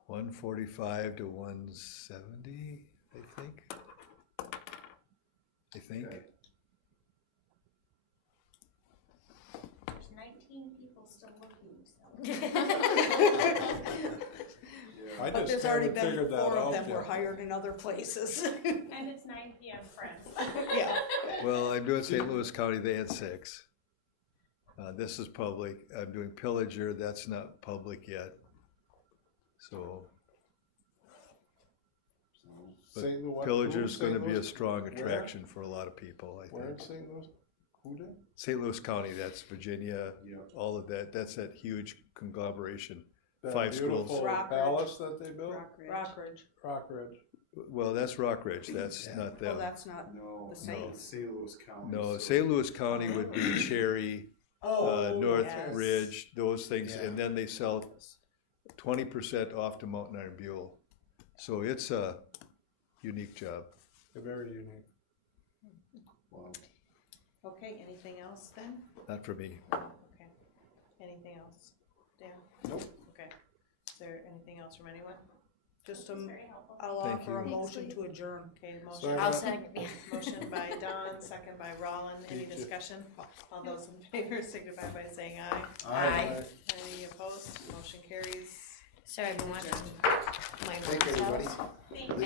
145 to 170, I think. Okay. There's 19 people still looking, so. I But just there's already haven't been figured that 4 of out them were yet. hired in other places. And it's 9 PM, friends. Yeah. Well, I'm doing St. Louis County, they had 6. This is public. I'm doing Pillager, that's not public yet. So but St. Louis- Pillager's St. gonna be a Louis- strong where? attraction for a lot of people, I Where in think. St. Louis? Who did? St. Louis County, that's Virginia, Yeah. all of that, that's that huge conglomeration. That 5 schools. beautiful Rockridge. palace that they built? Rockridge. Rockridge. Rockridge. Well, that's Rock Ridge, that's not Well, them. that's not No, the same. St. Louis County. No, so- St. Louis County would be Cherry, North yes. Ridge, those things, Yeah. and then they sell 20% off to Mountain Iron Buell. So it's a unique job. They're very unique. Wow. Okay, anything else then? Not for me. Okay, anything else, Dan? Nope. Okay, is there anything else from anyone? Just It's very helpful. I'll Thank offer a you. motion to adjourn. Okay, the motion. Sorry. I'll second, yeah. Motion by Don, second by Roland, any Thank you. discussion? All those in favor signify by saying aye. Aye. Any opposed, motion carries. Sorry, I've been watching my Thank you, mom's everybody. house. Thank you. Lee?